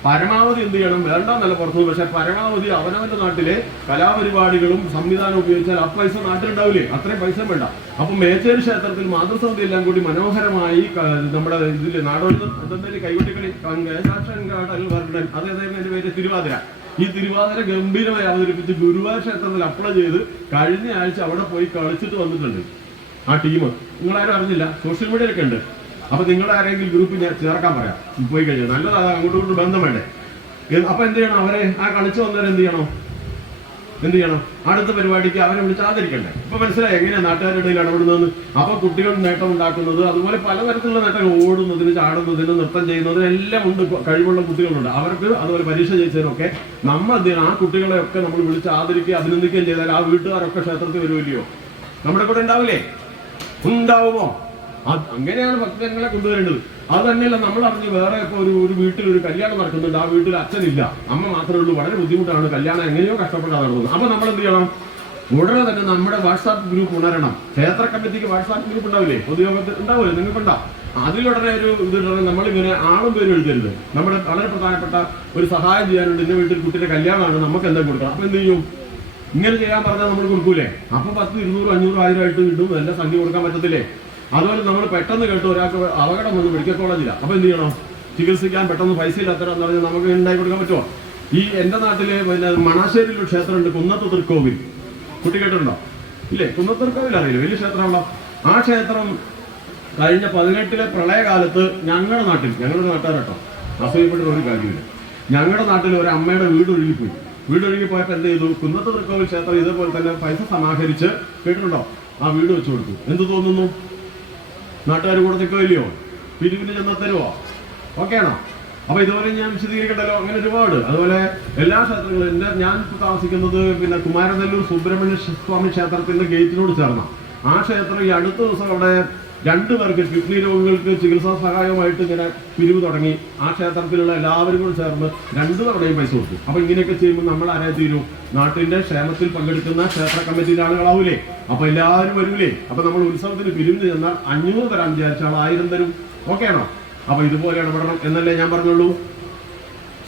പരമാവധി എന്ത് ചെയ്യണം, വേണ്ടെന്നല്ല പുറത്തുനിന്ന്, പക്ഷെ പരമാവധി അവനവന്റെ നാട്ടിലെ കലാപരിപാടികളും സംവിധാനം ഉപയോഗിച്ചാൽ ആ പൈസ നാട്ടിലുണ്ടാവില്ലേ, അത്രയും പൈസ വേണ്ട. അപ്പൊ മേച്ചേരി ക്ഷേത്രത്തിൽ മാതൃസമിതി എല്ലാം കൂടി മനോഹരമായി നമ്മുടെ ഇതില് നാടോടി എന്തെങ്കിലും കൈകൊട്ടിക്കളി അതേതായിരുന്നു എന്റെ പേര്, തിരുവാതിര. ഈ തിരുവാതിര ഗംഭീരമായി അവതരിപ്പിച്ച് ഗുരുവായൂർ ക്ഷേത്രത്തിൽ അപ്ലൈ ചെയ്ത് കഴിഞ്ഞ ആഴ്ച അവിടെ പോയി കളിച്ചിട്ട് വന്നിട്ടുണ്ട് ആ ടീം. നിങ്ങളാരും അറിഞ്ഞില്ല, സോഷ്യൽ മീഡിയയിലൊക്കെ ഉണ്ട്. അപ്പൊ നിങ്ങളുടെ ആരെങ്കിലും ഗ്രൂപ്പ് ഞാൻ ചേർക്കാൻ പറയാം, പോയി കഴിഞ്ഞാൽ നല്ലതാ, അങ്ങോട്ടും ഇങ്ങോട്ടും ബന്ധം വേണ്ടേ. അപ്പൊ എന്ത് ചെയ്യണം, അവരെ ആ കളിച്ചു വന്നവരെ എന്ത് ചെയ്യണം, അടുത്ത പരിപാടിക്ക് അവരെ വിളിച്ച് ആദരിക്കണ്ടേ. ഇപ്പൊ മനസ്സിലായി എങ്ങനെയാ നാട്ടുകാരുടെ ഇടയിൽ ഇടപെടുന്നതെന്ന്. അപ്പൊ കുട്ടികൾ നേട്ടം ഉണ്ടാക്കുന്നത്, അതുപോലെ പലതരത്തിലുള്ള നേട്ടങ്ങൾ, ഓടുന്നതിന്, ചാടുന്നതിന്, നൃത്തം ചെയ്യുന്നതിന് എല്ലാം ഉണ്ട്. കഴിവുള്ള കുട്ടികളുണ്ട്, അവർക്ക് അതുപോലെ പരീക്ഷ ജയിച്ചതിനൊക്കെ നമ്മൾ എന്ത് ചെയ്യണം, ആ കുട്ടികളെയൊക്കെ നമ്മൾ വിളിച്ച് ആദരിക്കുകയും അഭിനന്ദിക്കുകയും ചെയ്താൽ ആ വീട്ടുകാരൊക്കെ ക്ഷേത്രത്തിൽ വരുമല്ലയോ, നമ്മുടെ കൂടെ ഉണ്ടാവില്ലേ, ഉണ്ടാവുമോ? അങ്ങനെയാണ് ഭക്തജനങ്ങളെ കൊണ്ടുവരേണ്ടത്. അത് തന്നെയല്ല, നമ്മൾ അറിഞ്ഞ് വേറെ ഇപ്പൊ ഒരു വീട്ടിൽ ഒരു കല്യാണം നടക്കുന്നുണ്ട്, ആ വീട്ടിൽ അച്ഛനില്ല, അമ്മ മാത്രമേ ഉള്ളൂ, വളരെ ബുദ്ധിമുട്ടാണ്, കല്യാണം എങ്ങനെയോ കഷ്ടപ്പെട്ടാണ് നടക്കുന്നത്. അപ്പൊ നമ്മൾ എന്ത് ചെയ്യണം, ഉടനെ തന്നെ നമ്മുടെ വാട്സാപ്പ് ഗ്രൂപ്പ് ഉണരണം. ക്ഷേത്ര കമ്മിറ്റിക്ക് വാട്സാപ്പ് ഗ്രൂപ്പ് ഉണ്ടാവില്ലേ, പൊതുയോഗത്തിൽ ഉണ്ടാവില്ലേ, നിങ്ങൾക്കുണ്ടാവും. അതിലുടനെ ഒരു ഇതിലുടനെ നമ്മളിങ്ങനെ ആളും പേരും എഴുതരുത്. നമ്മുടെ വളരെ പ്രധാനപ്പെട്ട ഒരു സഹായം ചെയ്യാനുണ്ട്, ഇന്ന വീട്ടിൽ കുട്ടിയുടെ കല്യാണമാണ്, നമുക്ക് എന്താ കൊടുക്കണം. അപ്പൊ എന്ത് ചെയ്യും, ഇങ്ങനെ ചെയ്യാൻ പറഞ്ഞാൽ നമ്മൾ കൊടുക്കൂലേ. അപ്പൊ 10, 200, 500, 1000 ആയിട്ട് കിട്ടും, നല്ല സംഖ്യ കൊടുക്കാൻ പറ്റത്തില്ലേ. അതുപോലെ നമ്മൾ പെട്ടെന്ന് കേട്ട് ഒരാൾക്ക് അപകടം വന്ന് മെഡിക്കൽ കോളേജില്ല, അപ്പൊ എന്ത് ചെയ്യണം, ചികിത്സിക്കാൻ പെട്ടെന്ന് പൈസ ഇല്ലാത്തവരെന്ന് പറഞ്ഞാൽ നമുക്ക് ഉണ്ടാക്കി കൊടുക്കാൻ പറ്റുമോ? ഈ എന്റെ നാട്ടില് പിന്നെ മണാശ്ശേരിയിൽ ഒരു ക്ഷേത്രമുണ്ട്, കുന്നത്ത് തൃക്കോവിൽ. കുട്ടി കേട്ടിട്ടുണ്ടോ? ഇല്ലേ? കുന്നത്ത് തൃക്കോവിൽ അറിയില്ല, വലിയ ക്ഷേത്രമുണ്ടോ? ആ ക്ഷേത്രം കഴിഞ്ഞ 18 പ്രളയകാലത്ത് ഞങ്ങളുടെ നാട്ടുകാരട്ടോ, അസൂയപ്പെട്ട ഒരു കാര്യമില്ല, ഞങ്ങളുടെ നാട്ടിൽ ഒരു അമ്മയുടെ വീട് ഒഴുകിപ്പോയി. വീടൊഴുകിപ്പോയപ്പോൾ എന്ത് ചെയ്തു, കുന്നത്ത് തൃക്കോവിൽ ക്ഷേത്രം ഇതേപോലെ തന്നെ പൈസ സമാഹരിച്ച്, കേട്ടിട്ടുണ്ടോ, ആ വീട് വെച്ചു കൊടുത്തു. എന്ത് തോന്നുന്നു, നാട്ടുകാർ കൂടെ നിൽക്കില്ലയോ, പിരിവിന് ചെന്നാൽ തരുമോ? ഓക്കെ ആണോ? അപ്പൊ ഇതുപോലെ ഞാൻ വിശദീകരിക്കണ്ടല്ലോ, അങ്ങനെ ഒരുപാട്. അതുപോലെ എല്ലാ ക്ഷേത്രങ്ങളും, ഞാൻ താമസിക്കുന്നത് പിന്നെ കുമാരനെല്ലൂർ സുബ്രഹ്മണ്യ സ്വാമി ക്ഷേത്രത്തിന്റെ ഗേറ്റിനോട് ചേർന്ന ആ ക്ഷേത്രം ഈ അടുത്ത ദിവസം അവിടെ 2 പേർക്ക് കിഡ്നി രോഗികൾക്ക് ചികിത്സാ സഹായമായിട്ട് ഇങ്ങനെ പിരിവ് തുടങ്ങി. ആ ക്ഷേത്രത്തിലുള്ള എല്ലാവരും കൂടി ചേർന്ന് 2 തവണയും പൈസ കൊടുത്തു. അപ്പൊ ഇങ്ങനെയൊക്കെ ചെയ്യുമ്പോൾ നമ്മൾ ആരാ തീരും, നാട്ടിന്റെ ക്ഷേമത്തിൽ പങ്കെടുക്കുന്ന ക്ഷേത്ര കമ്മിറ്റിയിലെ ആളുകളാവൂലേ. അപ്പൊ എല്ലാവരും വരൂലേ. അപ്പൊ നമ്മൾ ഉത്സവത്തിന് പിരിവിന് ചെന്നാൽ 500 തരാൻ വിചാരിച്ചാൽ 1000 തരും. ഓക്കെ ആണോ? അപ്പൊ ഇതുപോലെ ഇടപെടണം എന്നല്ലേ ഞാൻ പറഞ്ഞുള്ളൂ.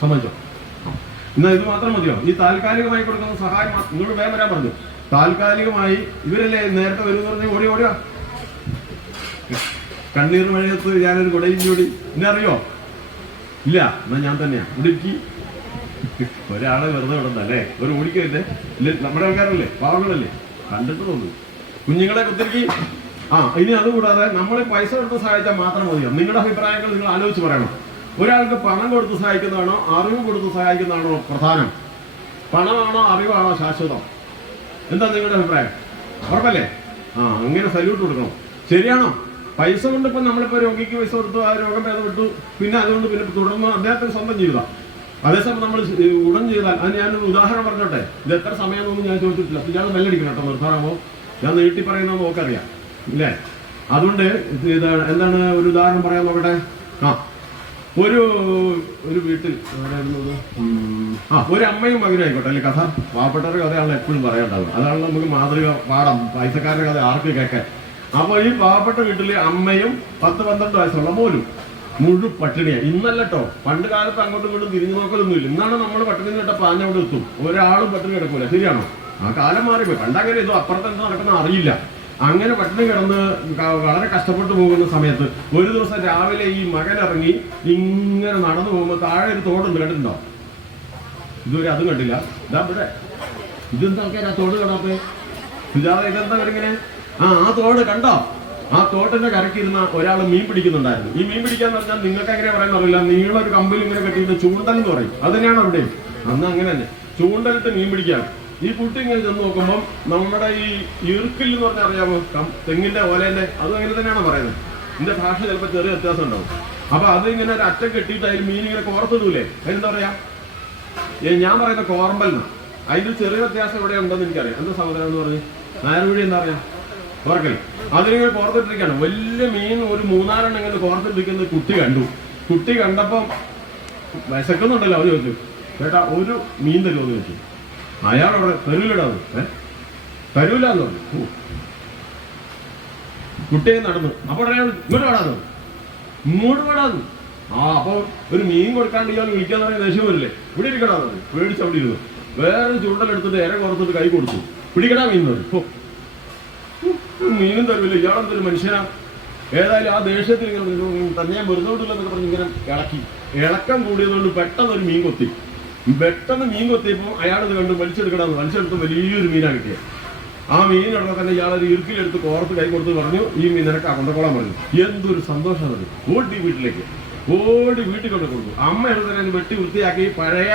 സമ്മതിച്ചോ? എന്നാൽ ഇത് മാത്രം മതിയോ? ഈ താൽക്കാലികമായി കൊടുക്കുന്ന സഹായം നിങ്ങൾ വേഗം വരാൻ പറഞ്ഞു. താൽക്കാലികമായി ഇവരല്ലേ നേരത്തെ വരുമെന്ന് പറഞ്ഞ് ഓടിയോ കണ്ണീർ മഴയത്ത് ഞാനൊരു കൊടയും ചൂടി. എന്നെ അറിയോ? ഇല്ല, എന്നാ ഞാൻ തന്നെയാ ഇടുക്കി. ഒരാളെ വെറുതെ വിടുന്നല്ലേ, ഒരു ഓടിക്കല്ലേ, നമ്മുടെ ആൾക്കാരല്ലേ, പാവങ്ങളല്ലേ, കണ്ടിട്ട് തോന്നുന്നു കുഞ്ഞുങ്ങളെ കുത്തിരിക്കി. ഇനി അതുകൂടാതെ നമ്മൾ പൈസ കൊടുത്ത് സഹായിച്ചാൽ മാത്രം മതിയോ? നിങ്ങളുടെ അഭിപ്രായങ്ങൾ നിങ്ങൾ ആലോചിച്ച് പറയണം. ഒരാൾക്ക് പണം കൊടുത്ത് സഹായിക്കുന്നതാണോ അറിവ് കൊടുത്ത് സഹായിക്കുന്നതാണോ പ്രധാനം? പണമാണോ അറിവാണോ ശാശ്വതം? എന്താ നിങ്ങളുടെ അഭിപ്രായം? ഉറപ്പല്ലേ? അങ്ങനെ സല്യൂട്ട് കൊടുക്കണം. ശരിയാണോ? പൈസ കൊണ്ട് ഇപ്പം നമ്മളിപ്പോൾ രോഗിക്ക് പൈസ കൊടുത്തു, ആ രോഗം ഭേദപ്പെട്ടു, പിന്നെ അതുകൊണ്ട് പിന്നെ തുടർന്ന് അദ്ദേഹത്തിന് സ്വന്തം ജീവിതം. അതേസമയം നമ്മൾ ഉടൻ ചെയ്താൽ, അത് ഞാനൊരു ഉദാഹരണം പറഞ്ഞോട്ടെ. ഇത് എത്ര സമയമെന്നൊന്നും ഞാൻ ചോദിച്ചിട്ടില്ല. ഇയാൾ ബെല്ലടിക്കണം കേട്ടോ, നിർത്താറാകുമ്പോൾ ഞാൻ നീട്ടി പറയുന്നത് നോക്കറിയാം ഇല്ലേ. അതുകൊണ്ട് എന്താണ് ഒരു ഉദാഹരണം പറയാൻ നോക്കട്ടെ. ഒരു വീട്ടിൽ ഒരു അമ്മയും മകനും ആയിക്കോട്ടെ, അല്ലെ കഥ. പാവപ്പെട്ടവരുടെ കഥയാണ് എപ്പോഴും പറയാനുണ്ടാവുക. അതാണ് നമുക്ക് മാതൃക പാഠം, പൈസക്കാരുടെ കഥ ആർക്ക് കേൾക്കാൻ. അപ്പൊ ഈ പാവപ്പെട്ട വീട്ടില് അമ്മയും 10-12 വയസ്സുള്ള മോനും മുഴു പട്ടിണിയാണ്. ഇന്നല്ലോ, പണ്ട് കാലത്ത് അങ്ങോട്ടും ഇങ്ങോട്ടും തിരിഞ്ഞു നോക്കലൊന്നുമില്ല. ഇന്നാണ് നമ്മൾ പട്ടിണി കേട്ട പാഞ്ഞവിടെ എത്തും, ഒരാളും പട്ടിണി കിടക്കൂല. ശരിയാണോ? ആ കാലം മാറിപ്പോയി. പണ്ടങ്ങനെ ഇതോ അപ്പുറത്തെന്താ നടക്കുന്ന അറിയില്ല. അങ്ങനെ പട്ടിണി കിടന്ന് വളരെ കഷ്ടപ്പെട്ടു പോകുന്ന സമയത്ത് ഒരു ദിവസം രാവിലെ ഈ മകൻ ഇറങ്ങി ഇങ്ങനെ നടന്നു പോകുമ്പോൾ താഴെ ഒരു തോടുണ്ട്, കണ്ടിട്ടുണ്ടോ? ഇതുവരെ അതും കണ്ടില്ല. ഇതാ ഇവിടെ ഇതെന്താ ആൾക്കാർ ആ തോട് കാണാത്ത? ഇതെന്താ ഇങ്ങനെ? ആ തോട് കണ്ടോ? ആ തോട്ടിന്റെ കരക്കിരുന്ന ഒരാൾ മീൻ പിടിക്കുന്നുണ്ടായിരുന്നു. ഈ മീൻ പിടിക്കാന്ന് പറഞ്ഞാൽ നിങ്ങൾക്ക് എങ്ങനെ പറയുന്നറിയില്ല, നീളൊരു കമ്പിൽ ഇങ്ങനെ കെട്ടിയിട്ട് ചൂണ്ടൽ എന്ന് പറയും. അത് തന്നെയാണ് അവിടെ. അന്ന് അങ്ങനെ തന്നെ ചൂണ്ടലിട്ട് മീൻ പിടിക്കാൻ. ഈ കുട്ടി ഇങ്ങനെ ചെന്ന് നോക്കുമ്പോൾ നമ്മുടെ ഈ ഈർക്കിൽ എന്ന് പറഞ്ഞാൽ അറിയാമോ, തെങ്ങിന്റെ ഓലേന്റെ, അതും അങ്ങനെ തന്നെയാണ് പറയുന്നത്. ഇതിന്റെ ഭാഷ ചിലപ്പോൾ ചെറിയ വ്യത്യാസം ഉണ്ടാവും. അപ്പൊ അതിങ്ങനെ ഒരു അറ്റം കെട്ടിയിട്ട് അതിൽ മീൻ ഇങ്ങനെ കോർത്തിടൂലേ, അതിനെന്താ പറയാ? ഞാൻ പറയുന്ന കോർമ്പൽ എന്നാ. അതിന്റെ ചെറിയ വ്യത്യാസം എവിടെ ഉണ്ടെന്ന് എനിക്കറിയാം. എന്താ സഹോദരൻ എന്ന് പറഞ്ഞ് നായർകുഴി എന്താ പറയാ, ഓർക്കൽ. അതിലിങ്ങനെ കോർത്തിട്ടിരിക്കുകയാണ്. വലിയ മീൻ ഒരു 3-4 ഇങ്ങനെ കോർത്തിട്ടിരിക്കുന്നത് കുട്ടി കണ്ടു. കുട്ടി കണ്ടപ്പം വിശക്കുന്നുണ്ടല്ലോ, അവര് ചോദിച്ചു, ചേട്ടാ ഒരു മീൻ തരുമോന്ന് ചോദിച്ചു. അയാളവിടെ തരൂലടാന്ന്, തരൂലെന്ന് പറഞ്ഞു. കുട്ടിയെ നടന്നു. അപ്പോൾ അയാൾ ഇങ്ങോട്ട് വേടാന്ന്. അപ്പൊ ഒരു മീൻ കൊടുക്കാണ്ട് ഇയാൾ വിളിക്കാന്ന് പറഞ്ഞ ദേഷ്യം വരില്ലേ, ഇവിടെ ഇരിക്കടാന്ന് പറഞ്ഞു. പേടിച്ച് അവിടെ ഇരുന്നു. വേറെ ചൂണ്ടലെടുത്തിട്ട് ഇര കുറത്തിട്ട് കൈ കൊടുത്തു. പിടിക്കടാ മീൻ പറഞ്ഞു. മീനും തരൂല്ല, ഇയാളെന്തൊരു മനുഷ്യനാ. ഏതായാലും ആ ദേഷ്യത്തിൽ ഇങ്ങനെ തന്നെ വെറുതോട്ടില്ലെന്നൊക്കെ പറഞ്ഞ് ഇങ്ങനെ ഇളക്കം കൂടിയതുകൊണ്ട് പെട്ടെന്ന് ഒരു മീൻ കൊത്തി. പെട്ടെന്ന് മീൻ കൊത്തിയപ്പോൾ അയാളിത് കണ്ട് വലിച്ചെടുത്ത് വലിയൊരു മീനാ കിട്ടിയത്. ആ മീനുടനെ തന്നെ ഇയാളൊരു ഇറുക്കിലെടുത്ത് കോർത്ത് കൈ കൊടുത്ത് പറഞ്ഞു, ഈ മീൻ നിനക്ക് കൊണ്ടുപോകാൻ പറഞ്ഞു. എന്തൊരു സന്തോഷം അത്. ഓടി വീട്ടിൽ കൊണ്ട് കൊടുത്തു. അമ്മ എടുത്തന്നെ വെട്ടി വൃത്തിയാക്കി പഴയ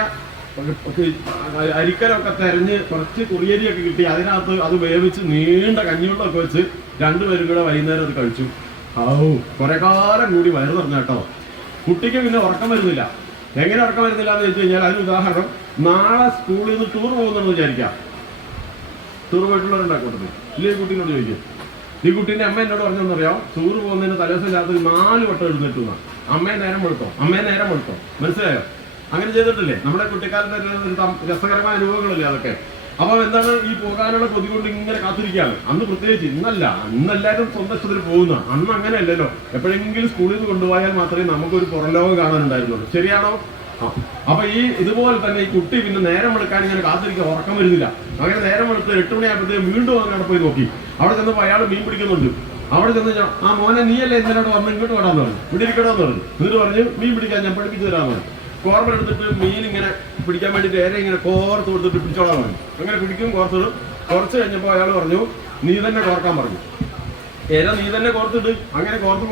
അരിക്കലൊക്കെ തെരഞ്ഞ് കുറച്ച് കുറിയരിയൊക്കെ കിട്ടി. അതിനകത്ത് അത് വേവിച്ച് നീണ്ട കഞ്ഞിവെള്ളമൊക്കെ വെച്ച് രണ്ടുപേരും കൂടെ വൈകുന്നേരം അത് കഴിച്ചു. കുറെ കാലം കൂടി വയറ് നിറഞ്ഞ കേട്ടോ. കുട്ടിക്ക് പിന്നെ ഉറക്കം വരുന്നില്ല. എങ്ങനെ ഉറക്കം വരുന്നില്ല എന്ന് ചോദിച്ചു കഴിഞ്ഞാൽ അതിന് ഉദാഹരണം, നാളെ സ്കൂളിൽ നിന്ന് ടൂർ പോകുന്നുണ്ടെന്ന് വിചാരിക്കാം. ടൂർ പോയിട്ടുള്ളവരുണ്ടാക്കോട്ടെ, ഇല്ലേ കുട്ടീനോട് ചോദിക്കും. ഈ കുട്ടീൻ്റെ അമ്മ എന്നോട് പറഞ്ഞെന്നറിയാം, ടൂർ പോകുന്നതിന് തലേദിവസം രാത്രി 4 വട്ടം എഴുന്നേറ്റു. അമ്മയെ നേരം വെളുത്തോ, മനസ്സിലായോ? അങ്ങനെ ചെയ്തിട്ടില്ലേ? നമ്മുടെ കുട്ടിക്കാലത്തെ രസകരമായ അനുഭവങ്ങളല്ലേ അതൊക്കെ. അപ്പൊ എന്താണ്, ഈ പോകാനുള്ള കൊതി കൊണ്ട് ഇങ്ങനെ കാത്തിരിക്കുകയാണ്. അന്ന് പ്രത്യേകിച്ച് ഇന്നെല്ലാവരും സ്വന്തം ഇഷ്ടത്തിൽ പോകുന്ന, അന്ന് അങ്ങനെയല്ലല്ലോ. എപ്പോഴെങ്കിലും സ്കൂളിൽ നിന്ന് കൊണ്ടുപോയാൽ മാത്രമേ നമുക്കൊരു പുറംലോകം കാണാനുണ്ടായിരുന്നുള്ളൂ. ശരിയാണോ? അപ്പൊ ഇതുപോലെ തന്നെ ഈ കുട്ടി പിന്നെ നേരം വെളുക്കാൻ ഇങ്ങനെ കാത്തിരിക്കുക, ഉറക്കം വരുന്നില്ല. അങ്ങനെ നേരം വെളുത്ത് 8 മണിയാകുമ്പോഴത്തേക്ക് വീണ്ടും അങ്ങനെ പോയി നോക്കി. അവിടെ ചെന്നപ്പോൾ അയാൾ മീൻ പിടിക്കുന്നുണ്ട്. അവിടെ ചെന്ന് ആ മോനെ നീയല്ലേ ഇന്നലോട് വന്ന് ഇങ്ങോട്ട് വരാന്ന് പറഞ്ഞു, ഇവിടെ ഇരിക്കണമെന്ന് പറഞ്ഞു. എന്നിട്ട് പറഞ്ഞു മീൻ പിടിക്കാൻ ഞാൻ പഠിപ്പിച്ചു തരാമെന്ന് പറഞ്ഞു. കോർബലെടുത്തിട്ട് മീൻ ഇങ്ങനെ പിടിക്കാൻ വേണ്ടിയിട്ട് ഏറെ ഇങ്ങനെ കോർത്ത് കൊടുത്തിട്ട് പിടിച്ചോളാൻ പറഞ്ഞു. അങ്ങനെ പിടിക്കും, കോർത്തിടും. കുറച്ച് കഴിഞ്ഞപ്പോൾ അയാൾ പറഞ്ഞു നീ തന്നെ കോർക്കാൻ പറഞ്ഞു. നീ തന്നെ കോർത്തിട്ട് അങ്ങനെ കോർത്ത്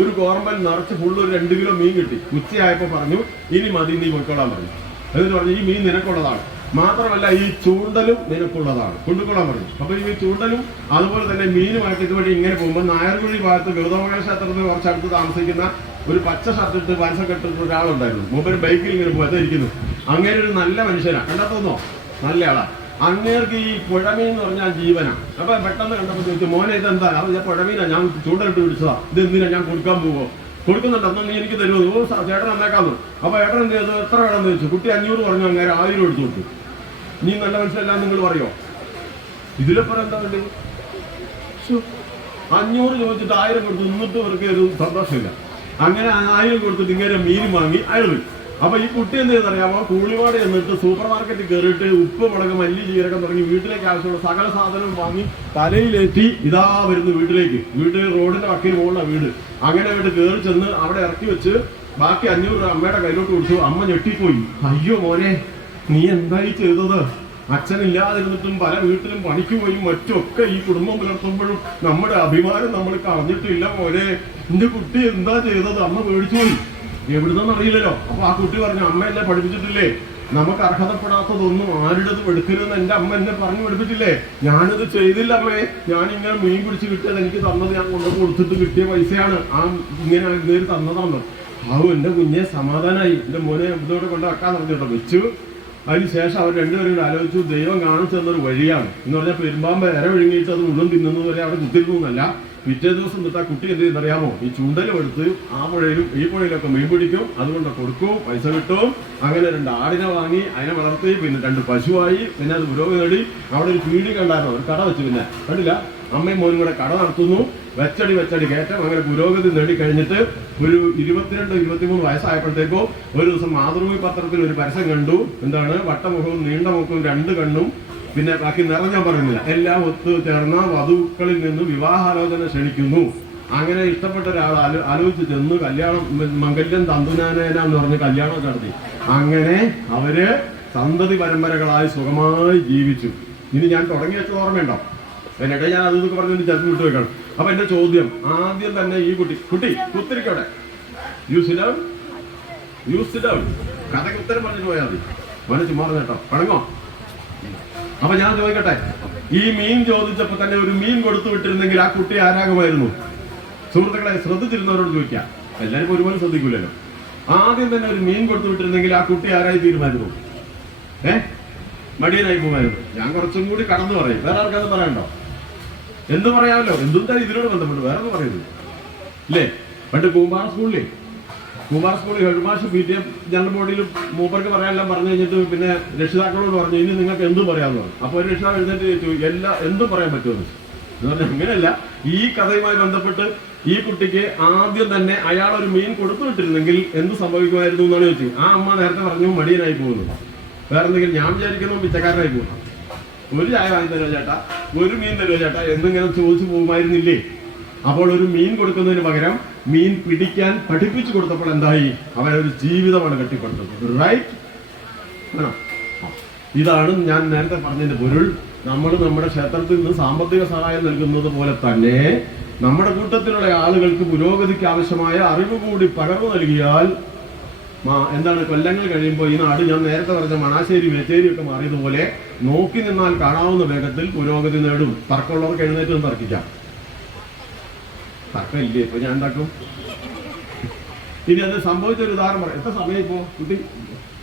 ഒരു കോർമ്പൽ നിറച്ച് ഫുള്ള് ഒരു 2 കിലോ മീൻ കിട്ടി. ഉച്ചയായപ്പോൾ പറഞ്ഞു ഇനി മതി, നീ പോയിക്കോളാൻ പറഞ്ഞു. എന്നിട്ട് പറഞ്ഞു ഈ മീൻ നിനക്കുള്ളതാണ്, മാത്രമല്ല ഈ ചൂണ്ടലും നിനക്കുള്ളതാണ്, കൊണ്ടുകൊള്ളാൻ പറഞ്ഞു. അപ്പൊ ഈ ചൂണ്ടലും അതുപോലെ തന്നെ മീനുമായിട്ട് ഇതുവഴി ഇങ്ങനെ പോകുമ്പോൾ നായർകുഴി ഭാഗത്ത് ഗൗതമ ക്ഷേത്രത്തിന് കുറച്ചടുത്ത് താമസിക്കുന്ന ഒരു പച്ച ഷർട്ട് ഇട്ട് പരസൊക്കെ ഇട്ടിട്ട് ഒരാളുണ്ടായിരുന്നു. മൂപ്പര് ബൈക്കിൽ ഇങ്ങനെ വെറുതെയിരിക്കുന്നു. അങ്ങനെ ഒരു നല്ല മനുഷ്യനാണ്, കണ്ടെത്തുന്നോ, നല്ല ആളാ. അങ്ങേർക്ക് ഈ പുഴമീൻ എന്ന് പറഞ്ഞാൽ ജീവനാണ്. അപ്പൊ പെട്ടെന്ന് കണ്ടപ്പോൾ ചോദിച്ചു, മോനെ ഇതെന്താ? അത് ഞാൻ പുഴമീനാ, ഞാൻ ചൂണ്ടലിട്ട് പിടിച്ചതാ, ഇത് എന്തിനാ ഞാൻ കൊടുക്കാൻ പോവോ? കൊടുക്കുന്നുണ്ട്, അന്ന് നീ എനിക്ക് തരുമോ? ഓ ചേട്ടൻ എന്നേക്കാന്ന്. അപ്പൊ ഏട്ടൻ എന്ത് ചെയ്തു? എത്ര വേണമെന്ന് ചോദിച്ചു. കുട്ടി 500 പറഞ്ഞു. അങ്ങനെ 1000 എടുത്തു കൊടുത്തു. നീ നല്ല മനസ്സിലെല്ലാം നിങ്ങൾ പറയോ? ഇതിലെപ്പുറം എന്താ വേണ്ടി? 500 ചോദിച്ചിട്ട് 1000 കൊടുത്തു. എന്നിട്ട് അവർക്ക് ഒരു സന്തോഷമില്ല. അങ്ങനെ 1000 കൊടുത്തിട്ട് ഇങ്ങനെ മീൻ വാങ്ങി അയാൾ. അപ്പൊ ഈ കുട്ടി എന്ത് ചെയ്യുന്നറിയാമോ? കൂളിവാട് എന്നിട്ട് സൂപ്പർ മാർക്കറ്റിൽ കയറിയിട്ട് ഉപ്പ്, മുളക്, മല്ലി, ജീരകം തുടങ്ങി വീട്ടിലേക്ക് ആവശ്യമുള്ള സകല സാധനവും വാങ്ങി തലയിലേറ്റി ഇതാ വരുന്നു വീട്ടിലേക്ക്. വീട്ടിൽ റോഡിന്റെ വക്കിന് മുകളിലാണ് വീട്. അങ്ങനെ വീട് കയറി ചെന്ന് അവിടെ ഇറക്കി വെച്ച് ബാക്കി 500 രൂപ അമ്മയുടെ കയ്യിലോട്ട് കൊടുത്തു. അമ്മ ഞെട്ടിപ്പോയി. അയ്യോ മോനെ, നീ എന്തായി ചെയ്തത്? അച്ഛനില്ലാതിരുന്നിട്ടും പല വീട്ടിലും പണിക്ക് പോയി മറ്റൊക്കെ ഈ കുടുംബം പുലർത്തുമ്പോഴും നമ്മുടെ അഭിമാനം നമ്മൾ കളഞ്ഞിട്ടില്ല മോനെ. എന്റെ കുട്ടി എന്താ ചെയ്തത്? അമ്മ പേടിച്ചു പോയി. എവിടുന്നെന്ന് അറിയില്ലല്ലോ. അപ്പൊ ആ കുട്ടി പറഞ്ഞു, അമ്മ എന്നെ പഠിപ്പിച്ചിട്ടില്ലേ, നമുക്ക് അർഹതപ്പെടാത്തതൊന്നും ആരുടേത് എടുക്കരുതെന്ന് എന്റെ അമ്മ എന്നെ പറഞ്ഞു പഠിപ്പിച്ചില്ലേ? ഞാനിത് ചെയ്തില്ല അമ്മേ. ഞാനിങ്ങനെ മീൻ പിടിച്ച് കിട്ടിയത് എനിക്ക് തന്നത്, ഞാൻ കൊണ്ടു കൊടുത്തിട്ട് കിട്ടിയ പൈസയാണ്. ഇങ്ങനെ ഇങ്ങനെ തന്നതാന്ന്. എന്റെ കുഞ്ഞെ സമാധാനായി. എന്റെ മോനെ ഇതോടെ കൊണ്ട് വെക്കാൻ പറഞ്ഞിട്ടോ വെച്ചു. അതിനുശേഷം അവർ രണ്ടുപേരും കൂടെ ആലോചിച്ചു, ദൈവം കാണിച്ചു തന്നൊരു വഴിയാണ് എന്ന് പറഞ്ഞാൽ പെരുമ്പാമ്പ് ഇര വിഴുങ്ങിയിട്ട് അത് ഉള്ളും തിന്നുന്നത് വരെ അവിടെ കുത്തിരുന്നല്ല. പിറ്റേ ദിവസം തൊട്ട് ആ കുട്ടി എന്ത് ചെയ്യുന്നറിയാമോ? ഈ ചൂണ്ടലും എടുത്ത് ആ പുഴയിലും ഈ പുഴയിലൊക്കെ മീൻ പിടിക്കും, അതുകൊണ്ട് കൊടുക്കും, പൈസ കിട്ടും. അങ്ങനെ 2 ആടിനെ വാങ്ങി അതിനെ വളർത്തി, പിന്നെ 2 പശുവായി. പിന്നെ അത് പുരോഗതി നേടി. അവിടെ ഒരു പീടി കണ്ടായിരുന്നു, ഒരു കട വെച്ച്. പിന്നെ കണ്ടില്ല, അമ്മയും മോനും കൂടെ കട നടത്തുന്നു. വെച്ചടി കയറ്റം. അങ്ങനെ പുരോഗതി നേടി കഴിഞ്ഞിട്ട് ഒരു 22-23 വയസ്സായപ്പോഴത്തേക്കോ ഒരു ദിവസം മാതൃഭൂമി പത്രത്തിൽ ഒരു പരസ്യം കണ്ടു. എന്താണ്? വട്ടമുഖവും നീണ്ട മുഖവും 2 കണ്ണും പിന്നെ ബാക്കി നിറം ഞാൻ പറയുന്നില്ല, എല്ലാം ഒത്തു ചേർന്ന വധുക്കളിൽ നിന്ന് വിവാഹാലോചന ക്ഷണിക്കുന്നു. അങ്ങനെ ഇഷ്ടപ്പെട്ട ഒരാൾ ആലോചിച്ച് ചെന്ന് കല്യാണം, മംഗല്യം തന്തുനാനേന എന്ന് പറഞ്ഞ് കല്യാണം നടത്തി. അങ്ങനെ അവര് സന്തതി പരമ്പരകളായി സുഖമായി ജീവിച്ചു. ഇനി ഞാൻ തുടങ്ങി വെച്ച ഓർമ്മയുണ്ടോ? എന്നിട്ട് ഞാൻ അതൊക്കെ പറഞ്ഞു ചിലപ്പോൾ വിട്ടു വെക്കണം. അപ്പൊ എന്റെ ചോദ്യം ആദ്യം തന്നെ ഈ കുട്ടി കുത്തിരിക്കോടെ യൂസ് ഡൗൺ കഥയ്ക്ക് ഉത്തരം പറഞ്ഞിട്ട് പോയാൽ മതി. മോനെ ചുമ്മാ കേട്ടോ, പണങ്ങോ? അപ്പൊ ഞാൻ ചോദിക്കട്ടെ, ഈ മീൻ ചോദിച്ചപ്പോ തന്നെ ഒരു മീൻ കൊടുത്തു വിട്ടിരുന്നെങ്കിൽ ആ കുട്ടി ആരാകുമായിരുന്നു? സുഹൃത്തുക്കളെ, ശ്രദ്ധിച്ചിരുന്നവരോട് ചോദിക്കാം. എല്ലാവരും ഒരുപോലെ ശ്രദ്ധിക്കൂലല്ലോ. ആദ്യം തന്നെ ഒരു മീൻ കൊടുത്തു വിട്ടിരുന്നെങ്കിൽ ആ കുട്ടി ആരായി തീരുമാനിച്ചു? മടിയനായി പോകുമായിരുന്നു. ഞാൻ കുറച്ചും കൂടി കടന്നു പറയും. വേറെ ആർക്കത് പറയണ്ടോ? എന്ത് പറയാമല്ലോ, എന്തും ഇതിനോട് ബന്ധപ്പെട്ട് വേറെ ഒന്നും പറയുന്നു ഇല്ലേ? പണ്ട് കൂമ്പാറ സ്കൂളിൽ ഹെഡ്മാസ്റ്റർ PTA ജനറൽ ബോഡിയിലും മൂപ്പർക്ക് പറയാനെല്ലാം പറഞ്ഞു കഴിഞ്ഞിട്ട് പിന്നെ രക്ഷിതാക്കളോട് പറഞ്ഞു ഇനി നിങ്ങൾക്ക് എന്തും പറയാമെന്ന് പറഞ്ഞു. അപ്പോൾ ഒരു രക്ഷിതാവ് എഴുന്നേറ്റ് ചോദിച്ചു എന്തും പറയാൻ പറ്റുമെന്ന്. എന്ന് പറഞ്ഞാൽ അങ്ങനെയല്ല, ഈ കഥയുമായി ബന്ധപ്പെട്ട് ഈ കുട്ടിക്ക് ആദ്യം തന്നെ അയാൾ ഒരു മീൻ കൊടുത്തു വിട്ടിരുന്നെങ്കിൽ എന്ത് സംഭവിക്കുമായിരുന്നു എന്നാണ് ചോദിച്ചു. ആ അമ്മ നേരത്തെ പറഞ്ഞു മടിയനായി പോകുന്നു. വേറെ എന്തെങ്കിലും ഞാൻ വിചാരിക്കുന്നു പിച്ചക്കാരനായി പോകുന്നു. ഒരു ചായ വാങ്ങി തരുമോ ചേട്ടാ, ഒരു മീൻ തരുമോ ചേട്ടാ എന്തെങ്കിലും ചോദിച്ചു പോകുമായിരുന്നില്ലേ? അപ്പോൾ ഒരു മീൻ കൊടുക്കുന്നതിന് പകരം മീൻ പിടിക്കാൻ പഠിപ്പിച്ചു കൊടുത്തപ്പോൾ എന്തായി? അവനൊരു ജീവിതമാണ് കെട്ടിപ്പടുത്തത്. റൈറ്റ്? ഇതാണ് ഞാൻ നേരത്തെ പറഞ്ഞതിന്റെ പൊരുൾ. നമ്മൾ നമ്മുടെ ക്ഷേത്രത്തിൽ നിന്ന് സാമ്പത്തിക സഹായം നൽകുന്നത് പോലെ തന്നെ നമ്മുടെ കൂട്ടത്തിലുള്ള ആളുകൾക്ക് പുരോഗതിക്ക് ആവശ്യമായ അറിവ് കൂടി പകർന്നു നൽകിയാൽ എന്താണ്, കൊല്ലങ്ങൾ കഴിയുമ്പോൾ ഈ നാട് ഞാൻ നേരത്തെ പറഞ്ഞ മണാശ്ശേരി മേച്ചേരി ഒക്കെ മാറിയതുപോലെ നോക്കി നിന്നാൽ കാണാവുന്ന വേഗത്തിൽ പുരോഗതി നേടും. തർക്കമുള്ളവർക്ക് എഴുന്നേറ്റ് തർക്കിക്കാം. തർക്കമില്ലേ? ഇപ്പൊ ഞാൻ ഉണ്ടാക്കും. ഇനി അത് സംഭവിച്ചൊരു ഉദാഹരണം പറയാം. എത്ര സമയം ഇപ്പോ കുട്ടി?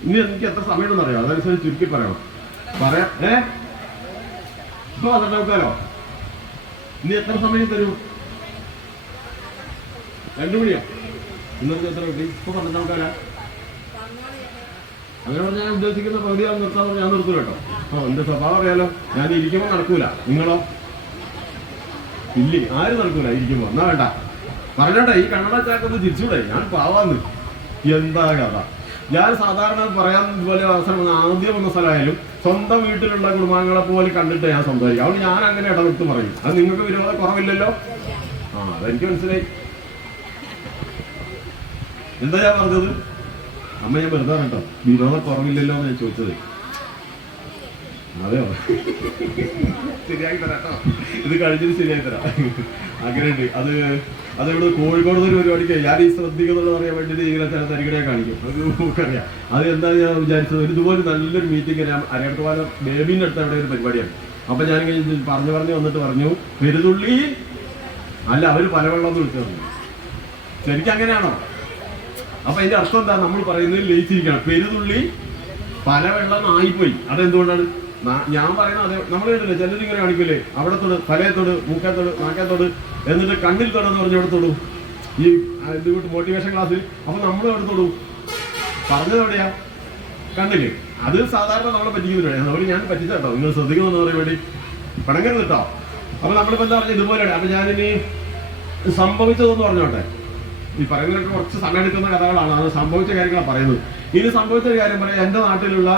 ഇനി എനിക്ക് എത്ര സമയം ഉണ്ടെന്ന് അറിയാം, അതനുസരിച്ച് ചുരുക്കി പറയണം. പറയാം. ഇപ്പൊ 12:15. ഇനി എത്ര സമയം തരും? 2 മണിയോ? ഇന്നത്തെ എത്ര കുട്ടി? ഇപ്പൊ 12:15. അങ്ങനെ പറഞ്ഞാൽ ഞാൻ ഉദ്ദേശിക്കുന്ന പകുതിയാവും നിർത്താൻ പറഞ്ഞാൽ ഞാൻ നിർത്തൂല കേട്ടോ. എന്റെ സ്വഭാവം അറിയാലോ, ഞാൻ ഇരിക്കുമ്പോൾ നടക്കൂല. നിങ്ങളോ? ഇല്ലേ, ആരും നടക്കൂല ഇരിക്കുമ്പോ. എന്നാ വേണ്ട പറഞ്ഞോട്ടെ, ഈ കണ്ണട ചാക്കൊന്ന് തിരിച്ചൂടെ? ഞാൻ പാവാന്ന്. എന്താ കഥ? ഞാൻ സാധാരണ പറയാൻ പോലെ അവസരം ആദ്യം വന്ന സ്ഥലമായാലും സ്വന്തം വീട്ടിലുള്ള കുടുംബാംഗങ്ങളെ പോലെ കണ്ടിട്ട് ഞാൻ സംസാരിക്കും. അതുകൊണ്ട് ഞാൻ അങ്ങനെ ഇടപെട്ട് പറയും. അത് നിങ്ങൾക്ക് വിരോധ കുറവില്ലല്ലോ? അതെനിക്ക് മനസ്സിലായി. എന്താ ഞാൻ പറഞ്ഞത്? അമ്മ ഞാൻ വെറുതെ കേട്ടോ, വിരോധ കുറവില്ലല്ലോ എന്ന് ഞാൻ ചോദിച്ചത്. അതെയോ? ശരിയാക്കി തരാം കേട്ടോ, ഇത് കഴിഞ്ഞിട്ട് ശരിയാക്കി തരാം. അങ്ങനെയുണ്ട്. അതിവിടെ കോഴിക്കോട് ഒരു പരിപാടിക്ക് ഞാൻ ഈ ശ്രദ്ധിക്കുന്നുള്ളത് അറിയാൻ വേണ്ടിയിട്ട് ഇങ്ങനെ ചില തരികടയെ കാണിക്കും. അത് നമുക്കറിയാം. അത് എന്താ ഞാൻ വിചാരിച്ചത്, ഇതുപോലെ നല്ലൊരു മീറ്റിംഗ് ഞാൻ അരയട്ടുപാലം ബേബിന്റെ അടുത്ത് അവിടെ ഒരു പരിപാടിയാണ്. അപ്പൊ ഞാൻ പറഞ്ഞു വന്നിട്ട് പറഞ്ഞു പെരുതുള്ളി അല്ല, അവര് പലവെള്ളം എന്ന് വിളിച്ചു പറഞ്ഞു. ശരിക്കും അങ്ങനെയാണോ? അപ്പൊ അതിന്റെ അർത്ഥം എന്താ? നമ്മൾ പറയുന്നത് ലയിച്ചിരിക്കണം. പെരുതുള്ളി പലവെള്ളം ആയിപ്പോയി. അതെന്തുകൊണ്ടാണ്? ഞാൻ പറയുന്നത് അതെ. നമ്മൾ കേട്ടില്ലേ ചിലരിങ്ങനെ കാണിക്കൂലേ, അവിടെ തൊട്, തലയത്തോട്, മൂക്കത്തോട്, നാക്കത്തോട്, എന്നിട്ട് കണ്ണിൽ തൊടെന്ന് പറഞ്ഞ് എവിടെ തൊടും? ഈ ഇത് മോട്ടിവേഷൻ ക്ലാസ്സിൽ. അപ്പൊ നമ്മൾ എവിടെ തൊടും? പറഞ്ഞത് എവിടെയാ? കണ്ണില്. അത് സാധാരണ നമ്മളെ പറ്റിക്കുന്നില്ല. അതുകൊണ്ട് ഞാൻ പറ്റിച്ചോ, നിങ്ങൾ ശ്രദ്ധിക്കുമെന്ന് പറയാൻ വേണ്ടി പടങ്ങരുത് കേട്ടോ. അപ്പൊ നമ്മളിപ്പോ എന്താ പറഞ്ഞത് ഇതുപോലെയാണ്. അപ്പൊ ഞാനിനി സംഭവിച്ചതെന്ന് പറഞ്ഞോട്ടെ. ഈ പറയുന്നതൊക്കെ കുറച്ച് സമയം എടുക്കുന്ന കഥകളാണ്. അത് സംഭവിച്ച കാര്യങ്ങളാണ് പറയുന്നത്. ഇനി സംഭവിച്ച കാര്യം പറയാം. എന്റെ നാട്ടിലുള്ള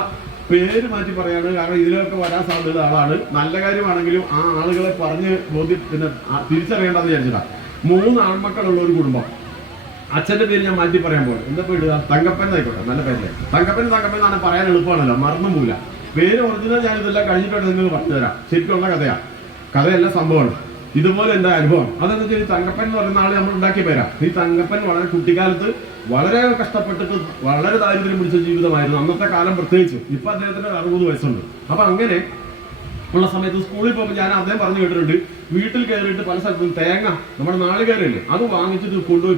പേര് മാറ്റി പറയാണ്, കാരണം ഇതിലൊക്കെ വരാൻ സാധ്യത ആളാണ്. നല്ല കാര്യമാണെങ്കിലും ആ ആളുകളെ പറഞ്ഞ് പിന്നെ തിരിച്ചറിയേണ്ടെന്ന് വിചാരിച്ചിട്ടാ. 3 ആൺമക്കളുള്ള ഒരു കുടുംബം. അച്ഛന്റെ പേര് ഞാൻ മാറ്റി പറയാൻ പോകും. എന്താ പേരുക? തങ്കപ്പൻ ആയിക്കോട്ടെ, നല്ല പേരല്ലേ. തങ്കപ്പൻ എന്നാണ് പറയാൻ എളുപ്പമാണല്ലോ, മറന്നും പോല. പേര് ഒറിജിനൽ ഞാൻ ഇതെല്ലാം കഴിഞ്ഞിട്ടുണ്ട് നിങ്ങൾക്ക് പറഞ്ഞു തരാം. ശരിക്കുള്ള കഥയല്ല, സംഭവമാണ്. ഇതുപോലെ എന്റെ അനുഭവം അതെന്ന് വെച്ചാൽ തങ്കപ്പൻ എന്ന് പറയുന്ന ആള് നമ്മൾ ഉണ്ടാക്കിയ പേരാ. ഈ തങ്കപ്പൻ വളരെ കുട്ടിക്കാലത്ത് വളരെ കഷ്ടപ്പെട്ടിട്ട് വളരെ ദാരിദ്ര്യം പിടിച്ച ജീവിതമായിരുന്നു അന്നത്തെ കാലം പ്രത്യേകിച്ച്. ഇപ്പൊ അദ്ദേഹത്തിന് 60 വയസ്സുണ്ട്. അപ്പൊ അങ്ങനെ ഉള്ള സമയത്ത് സ്കൂളിൽ പോകുമ്പോൾ ഞാൻ അദ്ദേഹം പറഞ്ഞു കേട്ടിട്ടുണ്ട്, വീട്ടിൽ കയറിയിട്ട് പല സ്ഥലത്തും തേങ്ങ, നമ്മുടെ നാളികേരല്ലേ, അത് വാങ്ങിച്ചിട്ട് കൊണ്ടുപോയി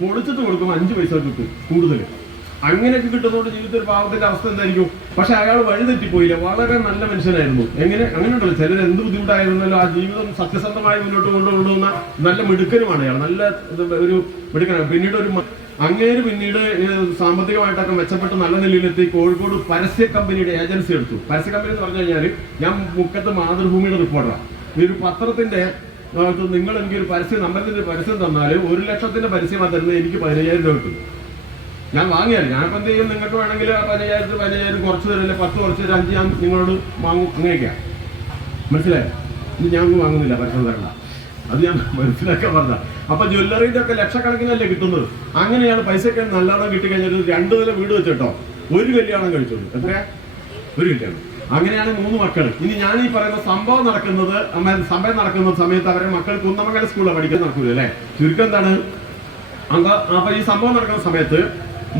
പൊളിച്ചിട്ട് കൊടുക്കുമ്പോൾ 5 പൈസ കിട്ടും കൂടുതൽ. അങ്ങനെയൊക്കെ കിട്ടുന്നതുകൊണ്ട് ജീവിതത്തിൽ പാവത്തിന്റെ അവസ്ഥ എന്തായിരിക്കും? പക്ഷെ അയാൾ വഴിതെറ്റിപ്പോയില്ല. വളരെ നല്ല മനുഷ്യനായിരുന്നു. അങ്ങനെ ഉണ്ടല്ലോ ചിലർ എന്ത് ബുദ്ധിമുട്ടായിരുന്നല്ലോ ആ ജീവിതം സത്യസന്ധമായി മുന്നോട്ട് കൊണ്ടുപോകുന്ന നല്ല മിടുക്കനുമാണ് അയാൾ. നല്ല ഒരു മിടുക്കനാണ്. പിന്നീട് സാമ്പത്തികമായിട്ടൊക്കെ മെച്ചപ്പെട്ട് നല്ല നിലയിലെത്തി. കോഴിക്കോട് പരസ്യ കമ്പനിയുടെ ഏജൻസി എടുത്തു. പരസ്യ കമ്പനി എന്ന് പറഞ്ഞു കഴിഞ്ഞാൽ, ഞാൻ മുക്കത്ത് മാതൃഭൂമിയുടെ റിപ്പോർട്ടറാണ്. ഈ ഒരു പത്രത്തിന്റെ നിങ്ങൾ എനിക്കൊരു നമ്പരത്തിന്റെ പരസ്യം തന്നാൽ 1 ലക്ഷത്തിന്റെ പരസ്യമാണ് തരുന്നത്, എനിക്ക് 15,000 രൂപ കിട്ടും. ഞാൻ വാങ്ങിയാൽ ഞാനിപ്പോൾ എന്ത് ചെയ്യും? നിങ്ങൾക്ക് വേണമെങ്കിൽ 15,000 കുറച്ച് തരില്ല, 10 കുറച്ച് 5 ഞാൻ നിങ്ങളോട് വാങ്ങും. അങ്ങനെയൊക്കെയാണ്. മനസ്സിലായോ? ഇത് ഞാൻ ഒന്നും വാങ്ങുന്നില്ല, പരസ്യം തരണ്ട. അത് ഞാൻ മനസ്സിലാക്കാൻ പറഞ്ഞ. അപ്പൊ ജ്വല്ലറിന്റെ ഒക്കെ ലക്ഷക്കണക്കിനല്ലേ കിട്ടുന്നത്. അങ്ങനെയാണ് പൈസയൊക്കെ നല്ലോണം കിട്ടിക്കഴിഞ്ഞാൽ 2 നില വീട് വെച്ചിട്ടോ 1 കല്യാണം കഴിച്ചോളൂ. എത്രയാ? 1 കല്യാണം. അങ്ങനെയാണ് 3 മക്കൾ. ഇനി ഞാൻ ഈ പറയുന്ന സംഭവം നടക്കുന്ന സമയത്ത് അവരെ മക്കൾ കുന്നമംഗലം സ്കൂളിലാണ് പഠിക്കാൻ നടക്കൂല അല്ലേ? ചുരുക്കം എന്താണ്? അപ്പൊ ഈ സംഭവം നടക്കുന്ന സമയത്ത്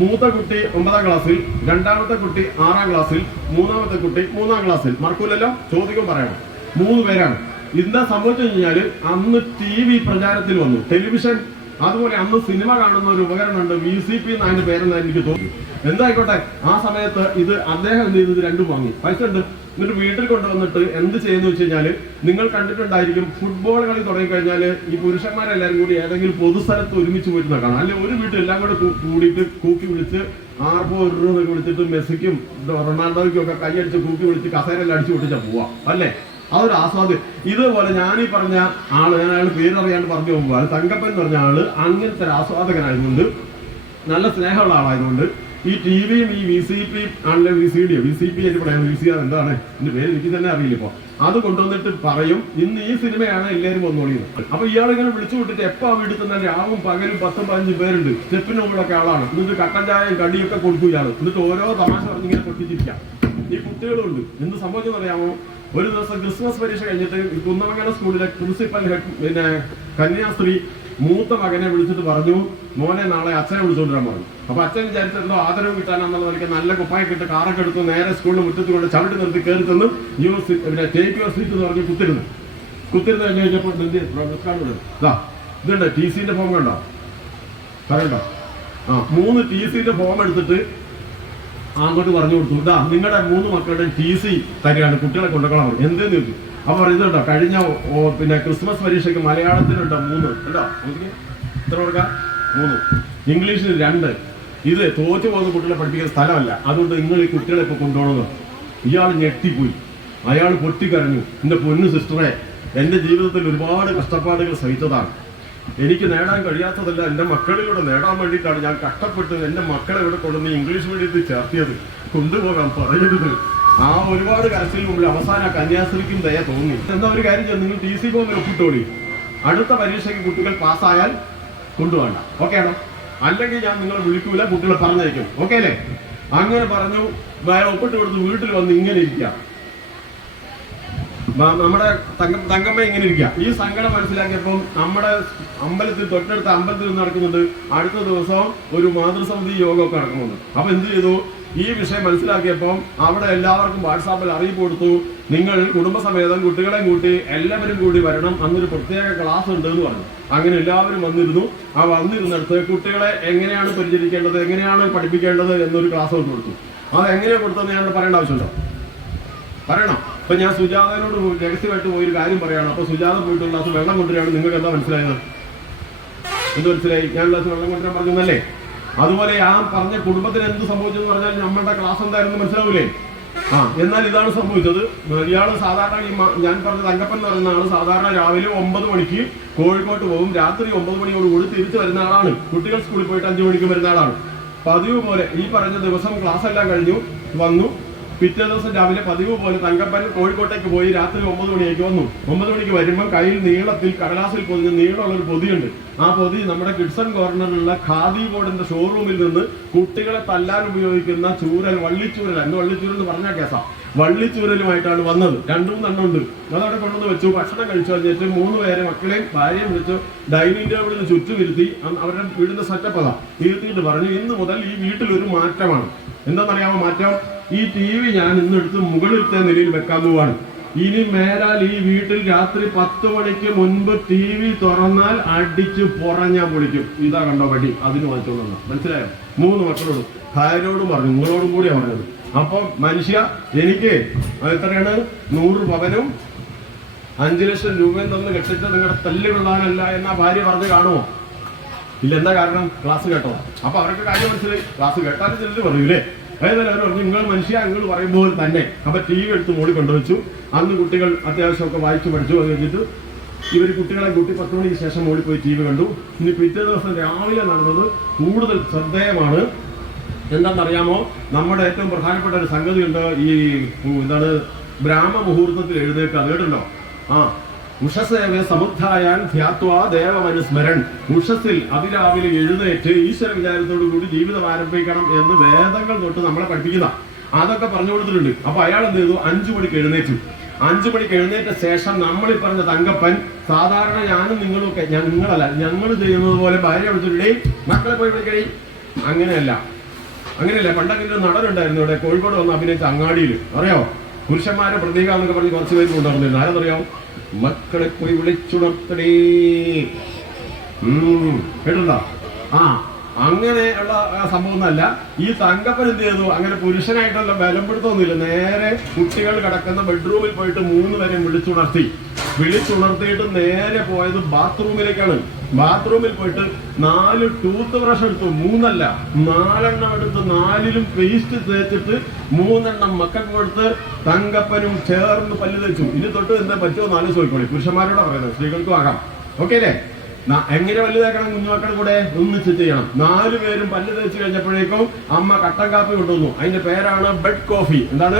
മൂത്ത കുട്ടി 9ാം ക്ലാസ്സിൽ, രണ്ടാമത്തെ കുട്ടി 6ാം ക്ലാസ്സിൽ, മൂന്നാമത്തെ കുട്ടി 3ാം ക്ലാസ്സിൽ. മറക്കൂലല്ലോ, ചോദിക്കും പറയണം. 3 പേരാണ്. എന്താ സംഭവിച്ചു കഴിഞ്ഞാല് അന്ന് TV പ്രചാരത്തിൽ വന്നു, ടെലിവിഷൻ. അതുപോലെ അന്ന് സിനിമ കാണുന്ന ഒരു ഉപകരണമുണ്ട്, VCP എന്ന് അതിന്റെ പേരെന്ന് എനിക്ക് തോന്നി. എന്തായിക്കോട്ടെ, ആ സമയത്ത് ഇത് അദ്ദേഹം എന്ത് ചെയ്തത്? 2 വാങ്ങി. പൈസ ഉണ്ട്, എന്നിട്ട് വീട്ടിൽ കൊണ്ടുവന്നിട്ട് എന്ത് ചെയ്യുന്നു വെച്ച് കഴിഞ്ഞാൽ, നിങ്ങൾ കണ്ടിട്ടുണ്ടായിരിക്കും, ഫുട്ബോൾ കളി തുടങ്ങിക്കഴിഞ്ഞാൽ ഈ പുരുഷന്മാരെല്ലാവരും കൂടി ഏതെങ്കിലും പൊതുസ്ഥലത്ത് ഒരുമിച്ച് പോയിരുന്ന കാണാം. അല്ലെങ്കിൽ ഒരു വീട്ടിൽ എല്ലാം കൂടെ കൂടിയിട്ട് കൂക്കി വിളിച്ച് ആർപ്പോ എന്നൊക്കെ വിളിച്ചിട്ട് മെസ്സിക്കും റൊണാൾഡോയ്ക്കും ഒക്കെ കൈയടിച്ച് കൂക്കി വിളിച്ച് കസേരയെല്ലാം അടിച്ചു പൊട്ടിച്ചാൽ പോവാം അല്ലേ? അതൊരു ആസ്വാദ്യം. ഇതുപോലെ ഞാനീ പറഞ്ഞ ആള്, ഞാൻ അയാൾ പേരറിയാണ്ട് പറഞ്ഞു പോകുമ്പോൾ തങ്കപ്പൻ എന്ന് പറഞ്ഞ ആള് അങ്ങനത്തെ ഒരു ആസ്വാദകനായതുകൊണ്ട്, നല്ല സ്നേഹമുള്ള ആളായതുകൊണ്ട് ഈ ടി വിയും ഈ VCP ആണല്ലേ, VCP എന്ന് പറയാം, VCR എന്താണ് എന്റെ പേര് എനിക്ക് തന്നെ അറിയില്ല ഇപ്പൊ, അത് കൊണ്ടുവന്നിട്ട് പറയും ഇന്ന് ഈ സിനിമയാണ് എല്ലാവരും വന്നോളിയത്. അപ്പൊ ഇയാളിങ്ങനെ വിളിച്ചു വിട്ടിട്ട് എപ്പോ വീട്ടിൽ തന്നെ രാവും പകലും 10-15 പേരുണ്ട്, സ്റ്റെപ്പിന് മുമ്പിലൊക്കെ ആളാണ്. എന്നിട്ട് കട്ടൻ ചായയും കടിയൊക്കെ കൊടുക്കും ഇയാൾ. എന്നിട്ട് ഓരോ തമാശ പറഞ്ഞിങ്ങനെ പൊട്ടിച്ചിരിക്കാം. ഈ കുട്ടികളുണ്ട്. എന്ത് സംഭവിച്ചെന്ന് അറിയാമോ? ഒരു ദിവസം ക്രിസ്മസ് പരീക്ഷ കഴിഞ്ഞിട്ട് കുന്നമംഗലം സ്കൂളിലെ പ്രിൻസിപ്പൽ പിന്നെ കന്യാസ്ത്രീ മൂത്ത മകനെ വിളിച്ചിട്ട് പറഞ്ഞു, മോനെ നാളെ അച്ഛനെ വിളിച്ചുകൊണ്ടിരാൻ പറഞ്ഞു. അപ്പൊ അച്ഛൻ വിചാരിച്ചെന്തോ ആദരവ് കിട്ടാനെന്നുള്ള നിലയ്ക്ക് നല്ല കുപ്പായൊക്കെ ഇട്ട് കാറൊക്കെ എടുത്ത് നേരെ സ്കൂളിൽ മുറ്റത്ത് കൊണ്ട് ചവിട്ടി നിർത്തി കയറി തന്നു. ടേക്ക് യുവർ സീറ്റ് എന്ന് പറഞ്ഞ് കുത്തിരുന്നു കഴിഞ്ഞ് കഴിഞ്ഞപ്പോൾ ഇതുണ്ട് TC-ന്റെ ഫോം കണ്ടോ, പറയണ്ടോ? 3 TC-ന്റെ ഫോം എടുത്തിട്ട് അങ്ങോട്ട് പറഞ്ഞു കൊടുത്തു, ഇതാ നിങ്ങളുടെ 3 മക്കളുടെ TC തരികയാണ്, കുട്ടികളെ കൊണ്ടുപോകണം. എന്തെന്ന് ചോദിച്ചു. അപ്പൊ ഇതുണ്ടോ, കഴിഞ്ഞ പിന്നെ ക്രിസ്മസ് പരീക്ഷയ്ക്ക് മലയാളത്തിനുണ്ടോ 3 ഉണ്ടോ, എത്ര കൊടുക്കാം? 3. ഇംഗ്ലീഷിന് 2. ഇത് തോറ്റു പോകുന്ന കുട്ടികളെ പഠിപ്പിക്കുന്ന സ്ഥലമല്ല, അതുകൊണ്ട് നിങ്ങൾ ഈ കുട്ടികളെ ഇപ്പൊ കൊണ്ടുപോകണം. ഇയാൾ ഞെട്ടിപ്പോയി, അയാൾ പൊട്ടിക്കരഞ്ഞു. എന്റെ പൊന്നു സിസ്റ്ററെ, എന്റെ ജീവിതത്തിൽ ഒരുപാട് കഷ്ടപ്പാടുകൾ സഹിച്ചതാണ്. എനിക്ക് നേടാൻ കഴിയാത്തതല്ല, എന്റെ മക്കളിലൂടെ നേടാൻ വേണ്ടിയിട്ടാണ് ഞാൻ കഷ്ടപ്പെട്ട് എന്റെ മക്കളെ ഇവിടെ കൊണ്ടുവന്ന് ഇംഗ്ലീഷ് മീഡിയത്തിൽ ചേർത്തിയത്, കൊണ്ടുപോകാൻ പറയരുത്. ആ ഒരുപാട് കരച്ചിൽ മുമ്പിൽ അവസാന കന്യാസ്ത്രീക്കും ദയ തോന്നി. എന്താ ഒരു കാര്യം ചെയ്തു, നിങ്ങൾ TC ഫോമിൽ ഒപ്പിട്ടോളി, അടുത്ത പരീക്ഷയ്ക്ക് കുട്ടികൾ പാസ്സായാൽ കൊണ്ടുപോകണ്ട, ഓക്കെ ആണോ? അല്ലെങ്കിൽ ഞാൻ നിങ്ങളെ വിളിക്കൂല, കുട്ടികളെ പറഞ്ഞയക്കും, ഓക്കെ അല്ലേ? അങ്ങനെ പറഞ്ഞു. വേറെ ഒപ്പിട്ട് കൊടുത്ത് വീട്ടിൽ വന്ന് ഇങ്ങനെ ഇരിക്കാം. നമ്മുടെ തങ്കമ്മ ഇങ്ങനെ ഇരിക്കുക. ഈ സങ്കടം മനസ്സിലാക്കിയപ്പോൾ നമ്മുടെ അമ്പലത്തിൽ, തൊട്ടടുത്ത അമ്പലത്തിൽ നടക്കുന്നുണ്ട്, അടുത്ത ദിവസം ഒരു മാതൃസമിതി യോഗമൊക്കെ നടക്കുന്നുണ്ട്. അപ്പൊ എന്ത് ചെയ്തു, ഈ വിഷയം മനസ്സിലാക്കിയപ്പോൾ അവിടെ എല്ലാവർക്കും വാട്സാപ്പിൽ അറിയിപ്പ് കൊടുത്തു, നിങ്ങൾ കുടുംബസമേതം കുട്ടികളെ കൂട്ടി എല്ലാവരും കൂടി വരണം, അന്നൊരു പ്രത്യേക ക്ലാസ് ഉണ്ട് എന്ന് പറഞ്ഞു. അങ്ങനെ എല്ലാവരും വന്നിരുന്നു. ആ വന്നിരുന്നിടത്ത് കുട്ടികളെ എങ്ങനെയാണ് പരിചരിക്കേണ്ടത്, എങ്ങനെയാണ് പഠിപ്പിക്കേണ്ടത് എന്നൊരു ക്ലാസ് കൊണ്ട് കൊടുത്തു. അത് എങ്ങനെയാണ് കൊടുത്തതെന്ന് ഞാൻ പറയേണ്ട ആവശ്യമുണ്ടോ? പറയണം. അപ്പൊ ഞാൻ സുജാതനോട് രഹസ്യമായിട്ട് പോയൊരു കാര്യം പറയാണ്. അപ്പൊ സുജാത പോയിട്ട് ഗ്ലാസ് വെള്ളം കൊണ്ടുവരികയാണ്. നിങ്ങൾക്ക് എന്താ മനസ്സിലായത്? എന്ത് മനസ്സിലായി? ഞാൻ ഗ്ലാസ് വെള്ളം കൊണ്ടുവരാൻ പറഞ്ഞല്ലേ? അതുപോലെ ആ പറഞ്ഞ കുടുംബത്തിന് എന്ത് സംഭവിച്ചെന്ന് പറഞ്ഞാൽ നമ്മുടെ ക്ലാസ് എന്തായിരുന്നു മനസ്സിലാവൂലേ? എന്നാൽ ഇതാണ് സംഭവിച്ചത്. ഇയാള് സാധാരണ ഞാൻ പറഞ്ഞ തങ്കപ്പൻ എന്ന് പറയുന്ന ആള് സാധാരണ രാവിലെ 9 മണിക്ക് കോഴിക്കോട്ട് പോകും, രാത്രി 9 മണിയോടുകൂടി തിരിച്ചു വരുന്ന ആളാണ്. കുട്ടികൾ സ്കൂളിൽ പോയിട്ട് 5 മണിക്ക് വരുന്ന ആളാണ്. പതിവ് പോലെ ഈ പറഞ്ഞ ദിവസം ക്ലാസ് എല്ലാം കഴിഞ്ഞു വന്നു. പിറ്റേ ദിവസം രാവിലെ പതിവ് പോലെ തങ്കപ്പൻ കോഴിക്കോട്ടേക്ക് പോയി രാത്രി 9 മണിയേക്ക് വന്നു. 9 മണിക്ക് വരുമ്പോൾ കയ്യിൽ നീളത്തിൽ കടലാസിൽ പൊതിഞ്ഞ് നീളമുള്ള ഒരു പൊതിയുണ്ട്. ആ പൊതി നമ്മുടെ കിഡ്സൺ കോർണറിലുള്ള ഖാദി ബോർഡിന്റെ ഷോറൂമിൽ നിന്ന് കുട്ടികളെ തല്ലാൻ ഉപയോഗിക്കുന്ന ചൂരൽ, വള്ളിച്ചൂരൽ, അന്ന് വള്ളിച്ചൂരൽ എന്ന് പറഞ്ഞ കേസാ, വള്ളിച്ചൂരലുമായിട്ടാണ് വന്നത്. 2-3 എണ്ണം ഉണ്ട്. അതവിടെ കൊണ്ടുവന്ന് വെച്ചു. ഭക്ഷണം കഴിച്ചു കഴിഞ്ഞിട്ട് 3 പേരെ മക്കളെയും ഭാര്യയും വിളിച്ചു ഡൈനിങ് ടേബിളിന് ചുറ്റും ഇരുത്തി. അവരുടെ വീടിന്റെ സെറ്റപ്പ് അതാ ഇരുത്തിയിട്ട് പറഞ്ഞു, ഇന്ന് മുതൽ ഈ വീട്ടിൽ ഒരു മാറ്റമാണ്. എന്താണെന്നറിയാമോ മാറ്റം? ഈ TV ഞാൻ ഇന്നെടുത്ത് മുകളിലത്തെ നിലയിൽ വെക്കാൻ പോവാണ്. ഇനി മേലാൽ ഈ വീട്ടിൽ രാത്രി 10 മണിക്ക് മുൻപ് TV തുറന്നാൽ അടിച്ചു പുറഞ്ഞാൻ പൊളിക്കും. ഇതാ കണ്ടോ പടി, അതിന് വാങ്ങിച്ചോളൂ. മനസ്സിലായോ? 3 മക്കളോടും ഭാര്യയോടും പറഞ്ഞു, നിങ്ങളോടും കൂടിയാണ് പറഞ്ഞത്. അപ്പൊ മനുഷ്യ, എനിക്ക് എത്രയാണ് 100 പവനും 5 ലക്ഷം രൂപയും തന്ന് കെട്ടിച്ച് നിങ്ങളുടെ തല്ല് കൊള്ളാനല്ല എന്നാ ഭാര്യ പറഞ്ഞു കാണുമോ? ഇല്ല. എന്താ കാരണം? ക്ലാസ് കേട്ടോ. അപ്പൊ അവർക്ക് കാര്യം മനസ്സിലായി. ക്ലാസ് കേട്ടാലും ചിലര് പറയൂലേ. ഏതായാലും അവർ പറഞ്ഞു, നിങ്ങൾ മനുഷ്യ നിങ്ങൾ പറയുമ്പോൾ തന്നെ. അപ്പൊ TV എടുത്ത് മോളിൽ കൊണ്ടുവച്ചു. അന്ന് കുട്ടികൾ അത്യാവശ്യമൊക്കെ വായിച്ചു പഠിച്ചു. അത് കഴിഞ്ഞിട്ട് ഇവർ കുട്ടികളെ കൂട്ടി 10 മണിക്ക് ശേഷം മോളിൽ പോയി TV കണ്ടു. ഇനി പിറ്റേ ദിവസം രാവിലെ നടന്നത് കൂടുതൽ ശ്രദ്ധേയമാണ്. എന്താണെന്നറിയാമോ? നമ്മുടെ ഏറ്റവും പ്രധാനപ്പെട്ട ഒരു സംഗതിയുണ്ട്. ഈ എന്താണ്, ബ്രാഹ്മ മുഹൂർത്തത്തിൽ എഴുന്നേൽക്കുക. കേട്ടുണ്ടോ? ഉഷസേവ സമുദ്ധായാൻ ധ്യാത്വാ ദേവമനുസ്മരൺ. ഉഷസിൽ അതിരാവിലെ എഴുന്നേറ്റ് ഈശ്വര വിചാരത്തോടു കൂടി ജീവിതം ആരംഭിക്കണം എന്ന് വേദങ്ങൾ തൊട്ട് നമ്മളെ പഠിപ്പിക്കുന്ന അതൊക്കെ പറഞ്ഞു കൊടുത്തിട്ടുണ്ട്. അപ്പൊ അയാൾ എന്ത് ചെയ്തു? 5 മണിക്ക് എഴുന്നേറ്റു. 5 മണിക്ക് എഴുന്നേറ്റ ശേഷം നമ്മൾ ഈ പറഞ്ഞ തങ്കപ്പൻ സാധാരണ ഞാനും നിങ്ങളൊക്കെ, നിങ്ങളല്ല ഞങ്ങൾ ചെയ്യുന്നത് പോലെ ഭാര്യ വിളിച്ചിട്ടേ മക്കളെ പോയി വിളിക്കണേ. അങ്ങനെയല്ല. പണ്ടൊക്കെ ഒരു നടനുണ്ടായിരുന്നു ഇവിടെ കോഴിക്കോട് വന്ന് അഭിനയിച്ച അങ്ങാടിയിൽ. അറിയോ? പുരുഷന്മാരെ പ്രതീക എന്നൊക്കെ പറഞ്ഞ് കുറച്ച് പേര് കൊണ്ടുവന്നിരുന്നു. ആരെന്നറിയോ? മക്കളെ പോയി വിളിച്ചുണർത്തടേ. കേട്ടുണ്ടോ? അങ്ങനെയുള്ള സംഭവം ഒന്നല്ല. ഈ തങ്കപ്പൻ എന്ത് ചെയ്തു, അങ്ങനെ പുരുഷനായിട്ടുള്ള ബലപ്പെടുത്തൊന്നുമില്ല, നേരെ കുട്ടികൾ കിടക്കുന്ന ബെഡ്റൂമിൽ പോയിട്ട് 3 പേരെ വിളിച്ചുണർത്തിയിട്ട് നേരെ പോയത് ബാത്റൂമിലേക്കാണ്. ബാത്റൂമിൽ പോയിട്ട് 4 ടൂത്ത് ബ്രഷ് എടുത്തു, 3 അല്ല 4 എണ്ണം എടുത്ത് 4ലും പേസ്റ്റ് തേച്ചിട്ട് 3 എണ്ണം മക്കൾക്ക് കൊടുത്ത് തങ്കപ്പനും ചേർന്ന് പല്ല് തേച്ചു. ഇനി തൊട്ട് എന്താ പറ്റുമോ 4 ചോദിക്കോളി. പുരുഷന്മാരോടാ പറയുന്നത്, സ്ത്രീകൾക്കും ആകാം. ഓക്കെ അല്ലേ? എങ്ങനെ പല്ല് തേക്കണം? കുഞ്ഞുമക്കളുടെ കൂടെ ഒന്നിച്ച് ചെയ്യണം. 4 പേരും പല്ല് തേച്ച് കഴിഞ്ഞപ്പോഴേക്കും അമ്മ കട്ടൻ കാപ്പി കൊണ്ടുവന്നു. അതിന്റെ പേരാണ് ബെഡ് കോഫി. എന്താണ്?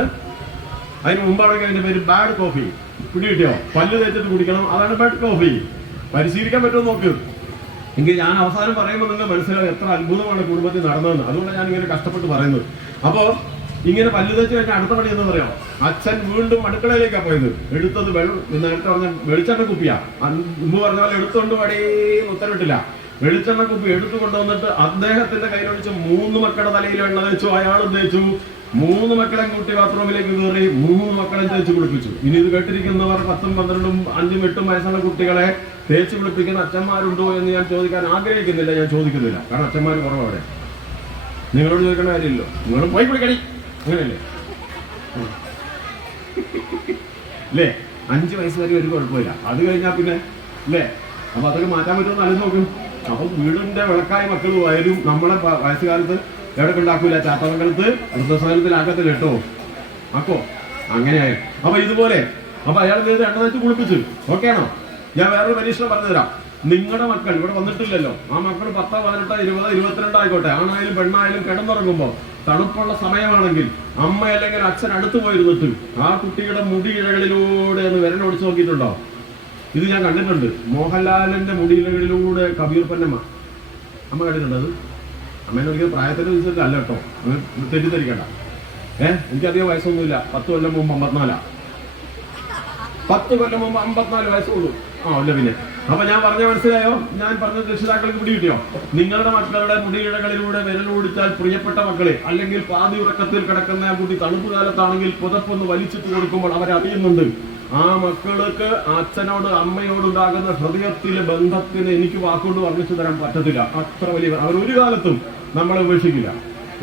അതിന് മുമ്പാണെങ്കിൽ അതിന്റെ പേര് ബാഡ് കോഫി. പിടികിട്ടിയോ? പല്ല് തേച്ചിട്ട് കുടിക്കണം, അതാണ് ബെഡ് കോഫി. പരിശീലിക്കാൻ പറ്റുമോ നോക്ക്. എങ്കിൽ ഞാൻ അവസാനം പറയുമ്പോൾ നിങ്ങൾ മനസ്സിലാവും എത്ര അത്ഭുതമാണ് കുടുംബത്തിൽ നടന്നതെന്ന്. അതുകൊണ്ട് ഞാൻ ഇങ്ങനെ കഷ്ടപ്പെട്ട് പറയുന്നത്. അപ്പോ ഇങ്ങനെ പല്ല് തേച്ച് കഴിഞ്ഞാൽ അടുത്ത പണി എന്താ പറയാം, അച്ഛൻ വീണ്ടും അടുക്കളയിലേക്കാണ് പോയത്. എടുത്തത് നേരത്തെ പറഞ്ഞ വെളിച്ചെണ്ണ കുപ്പിയാ. മുമ്പ് പറഞ്ഞ പോലെ എടുത്തോണ്ട് പടേന്ന് ഉത്തരവിട്ടില്ല. വെളിച്ചെണ്ണ കുപ്പി എടുത്തു കൊണ്ടുവന്നിട്ട് അദ്ദേഹത്തിന്റെ കയ്യിലൊഴിച്ച് 3 മക്കളുടെ തലയിൽ എണ്ണ തേച്ചു, അയാളും തേച്ചു. 3 മക്കളെ കൂട്ടി ബാത്റൂമിലേക്ക് കയറി 3 മക്കളെ തേച്ച് കുളിപ്പിച്ചു. ഇനി ഇത് കേട്ടിരിക്കുന്നവർ 10ഉം 12ഉം 5ഉം 8ഉം വയസ്സുള്ള കുട്ടികളെ തേച്ച് കുളിപ്പിക്കുന്ന അച്ഛന്മാരുണ്ടോ എന്ന് ഞാൻ ചോദിക്കാൻ ആഗ്രഹിക്കുന്നില്ല. ഞാൻ ചോദിക്കുന്നില്ല, കാരണം അച്ഛന്മാർ കുറവവിടെ. നിങ്ങളോട് ചോദിക്കേണ്ട കാര്യമില്ലല്ലോ, നിങ്ങൾ പോയി കുളിക്കണി, അങ്ങനെയല്ലേ? അല്ലേ? 5 വയസ്സ് വരെ ഒരു കുഴപ്പമില്ല, അത് കഴിഞ്ഞാൽ പിന്നെ അല്ലേ? അപ്പൊ അതൊക്കെ മാറ്റാൻ പറ്റുമെന്ന് ആലോചിച്ച് നോക്കും. അപ്പൊ വീടിന്റെ വിളക്കായ മക്കൾ ആയാലും നമ്മളെ വയസ്സുകാലത്ത് എവിടെ ഉണ്ടാക്കൂല, ചാത്തമംഗലത്ത് വൃദ്ധസദനത്തിലാക്കത്തില്ല കേട്ടോ, ആക്കോ അങ്ങനെയായി. അപ്പൊ ഇതുപോലെ അപ്പൊ അയാൾ എണ്ണ വെച്ച് കുളിപ്പിച്ചു. ഓക്കെ ആണോ? ഞാൻ വേറൊരു പരീക്ഷണം പറഞ്ഞുതരാം. നിങ്ങളുടെ മക്കൾ ഇവിടെ വന്നിട്ടില്ലല്ലോ, ആ മക്കൾ 10, 18, 20, 22 ആയിക്കോട്ടെ, ആണായാലും പെണ്ണായാലും കിടന്നുറങ്ങുമ്പോ തണുപ്പുള്ള സമയമാണെങ്കിൽ അമ്മ അല്ലെങ്കിൽ അച്ഛൻ അടുത്ത് പോയിരുന്നിട്ട് ആ കുട്ടിയുടെ മുടി ഇഴകളിലൂടെ ഒന്ന് വിരലൊടിച്ച് നോക്കിയിട്ടുണ്ടോ? ഇത് ഞാൻ കണ്ടിട്ടുണ്ട്. മോഹൻലാലിന്റെ മുടിയിലകളിലൂടെ കബീർ പൊന്നമ്മ അമ്മ കണ്ടിട്ടുണ്ട്. അത് അമ്മേനെ ഒരിക്കലും പ്രായത്തിന്റെ വിഷയത്തിലല്ല കേട്ടോ, തെറ്റിദ്ധരിക്കണ്ട. എനിക്കധികം വയസ്സൊന്നുമില്ല. 10 കൊല്ലം മുമ്പ് 54. 10 കൊല്ലം മുമ്പ് 54 വയസ്സുള്ളൂ. അല്ല പിന്നെ. അപ്പൊ ഞാൻ പറഞ്ഞ മനസ്സിലായോ? ഞാൻ പറഞ്ഞ രക്ഷിതാക്കൾക്ക് പിടി കിട്ടിയോ? നിങ്ങളുടെ മക്കളുടെ മുടിയിഴകളിലൂടെ വിരലോടിച്ചാൽ പ്രിയപ്പെട്ട മക്കളെ, അല്ലെങ്കിൽ പാതി ഉറക്കത്തിൽ കിടക്കുന്ന ആ കുട്ടി തണുപ്പ് കാലത്താണെങ്കിൽ പുതപ്പൊന്ന് വലിച്ചിട്ട് കൊടുക്കുമ്പോൾ അവരറിയുന്നുണ്ട് ആ മക്കൾക്ക് അച്ഛനോട് അമ്മയോടുണ്ടാകുന്ന ഹൃദയത്തിലെ ബന്ധത്തിന് എനിക്ക് വാക്കുകൊണ്ട് വർണ്ണിച്ചു തരാൻ പറ്റത്തില്ല. അത്ര വലിയ അവർ ഒരു കാലത്തും നമ്മളെ ഉപേക്ഷിക്കില്ല,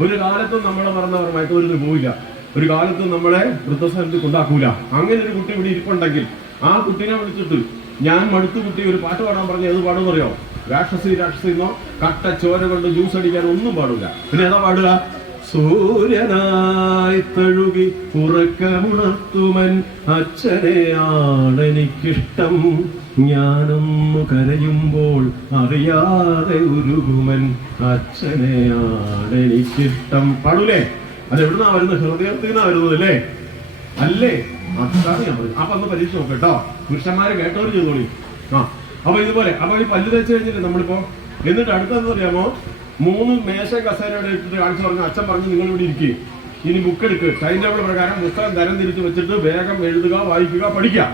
ഒരു കാലത്തും നമ്മളെ മറന്നവർ മയക്കുമരുന്ന് പോവില്ല, ഒരു കാലത്തും നമ്മളെ വൃദ്ധസദനത്തിൽ കൊണ്ടാക്കൂല. അങ്ങനെ ഒരു കുട്ടി ഇവിടെ ഇരിപ്പുണ്ടെങ്കിൽ ആ കുട്ടീനെ വിളിച്ചിട്ട് ഞാൻ മടുത്തു കുട്ടി ഒരു പാട്ട് പാടാൻ പറഞ്ഞു, ഏത് പാടുമെന്ന് അറിയോ? രാക്ഷസി രാക്ഷസിന്നോ കട്ട ചോര കൊണ്ട് ജ്യൂസ് അടിക്കാൻ ഒന്നും പാടില്ല. പിന്നെ ഏതാ പാടുക? സൂര്യനായി തഴുകി ഉറക്കമുണർത്തുമൻ അച്ഛനെയാണെനിക്കിഷ്ടം, ഞാനൊന്നു കരയുമ്പോൾ അറിയാതെ ഉരുകുമൻ അച്ഛനെയാണെനിക്കിഷ്ടം. പാടൂലേ? അത് എവിടുന്നാ വരുന്നത്? ഹൃദയത്തിൽ നിന്നാ വരുന്നത് അല്ലേ? അല്ലേ? അതാണ് ഞാൻ പറയുന്നത്. അപ്പൊ അന്ന് പരീക്ഷ നോക്കട്ടോ, പുരുഷന്മാരെ കേട്ടവർ ചെയ്തോളി. അപ്പൊ ഇതുപോലെ അപ്പൊ ഈ പല്ല് തേച്ച് കഴിഞ്ഞിട്ട് നമ്മളിപ്പോ എന്നിട്ട് അടുത്തെന്ന് അറിയാമോ, 3 മേശ കസേരയുടെ ഇട്ടിട്ട് കാണിച്ചു പറഞ്ഞു, അച്ഛൻ പറഞ്ഞു നിങ്ങൾ ഇവിടെ ഇരിക്കുക, ഇനി ബുക്ക് എടുക്കുക, ടൈം ടേബിൾ പ്രകാരം പുസ്തകം തരം തിരിച്ച് വെച്ചിട്ട് വേഗം എഴുതുക, വായിക്കുക, പഠിക്കുക.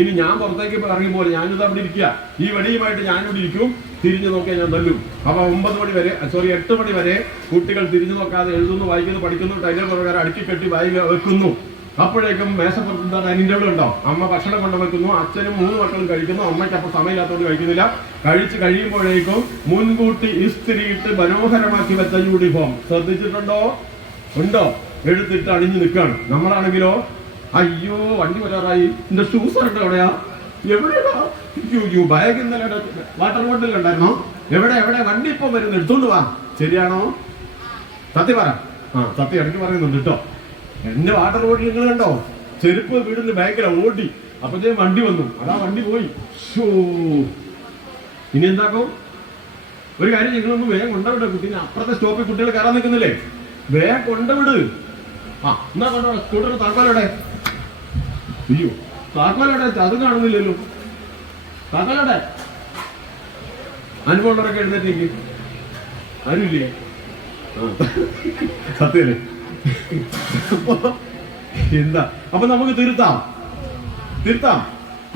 ഇനി ഞാൻ പുറത്തേക്ക് ഇറങ്ങിപ്പോലെ ഞാനിത് അവിടെ ഇരിക്കുക, ഈ വടിയുമായിട്ട് ഞാനിവിടെ ഇരിക്കും, തിരിഞ്ഞു നോക്കിയാൽ ഞാൻ തല്ലും. അപ്പൊ 8 മണി വരെ കുട്ടികൾ തിരിഞ്ഞു നോക്കാതെ എഴുതുന്നു, വായിക്കുന്നു, പഠിക്കുന്നു, ടൈം ടേബിൾ പ്രകാരം അടുക്കി കെട്ടി വെക്കുന്നു. അപ്പോഴേക്കും മേശപ്പുറത്ത് ഡൈനിങ് ടേബിൾ ഉണ്ടോ, അമ്മ ഭക്ഷണം കൊണ്ടുവെക്കുന്നു, അച്ഛനും 3 മക്കളും കഴിക്കുന്നു, അമ്മയ്ക്ക് അപ്പോൾ സമയമില്ലാത്തതുകൊണ്ട് കഴിക്കുന്നില്ല. കഴിച്ച് കഴിയുമ്പോഴേക്കും മുൻകൂട്ടി ഇസ്തിരിയിട്ട് മനോഹരമാക്കി വെച്ച യൂണിഫോം ശ്രദ്ധിച്ചിട്ടുണ്ടോ? ഉണ്ടോ? എടുത്തിട്ട് അണിഞ്ഞു നിൽക്കുകയാണ്. നമ്മളാണെങ്കിലോ അയ്യോ വണ്ടി വരാറായി, എന്റെ ഷൂസ് ഉണ്ട് എവിടെയാ, എവിടെയാ ബാഗ് ഇന്നലെ വാട്ടർ ബോട്ടിൽ ഉണ്ടായിരുന്നോ, എവിടെ വണ്ടി ഇപ്പം വരുന്നു, എടുത്തോണ്ട് വാ. ശരിയാണോ? സത്യം പറ. സത്യം ഇടയ്ക്ക് പറയുന്നുണ്ട് കേട്ടോ. എന്റെ വാട്ടർ ബോട്ടിൽ നിങ്ങൾ കണ്ടോ? ചെരുപ്പ് വീടിന്റെ ബാക്കില ഓടി, അപ്പത്തേക്കും വണ്ടി വന്നു, അതാ വണ്ടി പോയി. ഇനി എന്താക്കും? ഒരു കാര്യം നിങ്ങളൊന്ന് വേഗം കൊണ്ടുവിട് കുട്ടീനെ. അപ്പുറത്തെ സ്റ്റോപ്പിൽ കുട്ടികൾ കയറാൻ നിൽക്കുന്നില്ലേ, വേഗം കൊണ്ടുവിട്. എന്നാ കൊണ്ടുവിടാം. സ്കൂട്ടറിന് താക്കോലോടെ? അയ്യോ താക്കോലോടെ? അത് കാണുന്നില്ലല്ലോ. താക്കോലോടെ? അനുഭവമുള്ളവരൊക്കെ എഴുന്നേറ്റേക്ക്. ആരുമില്ലേ? സത്യല്ലേ? എന്താ അപ്പൊ നമുക്ക് തിരുത്താം.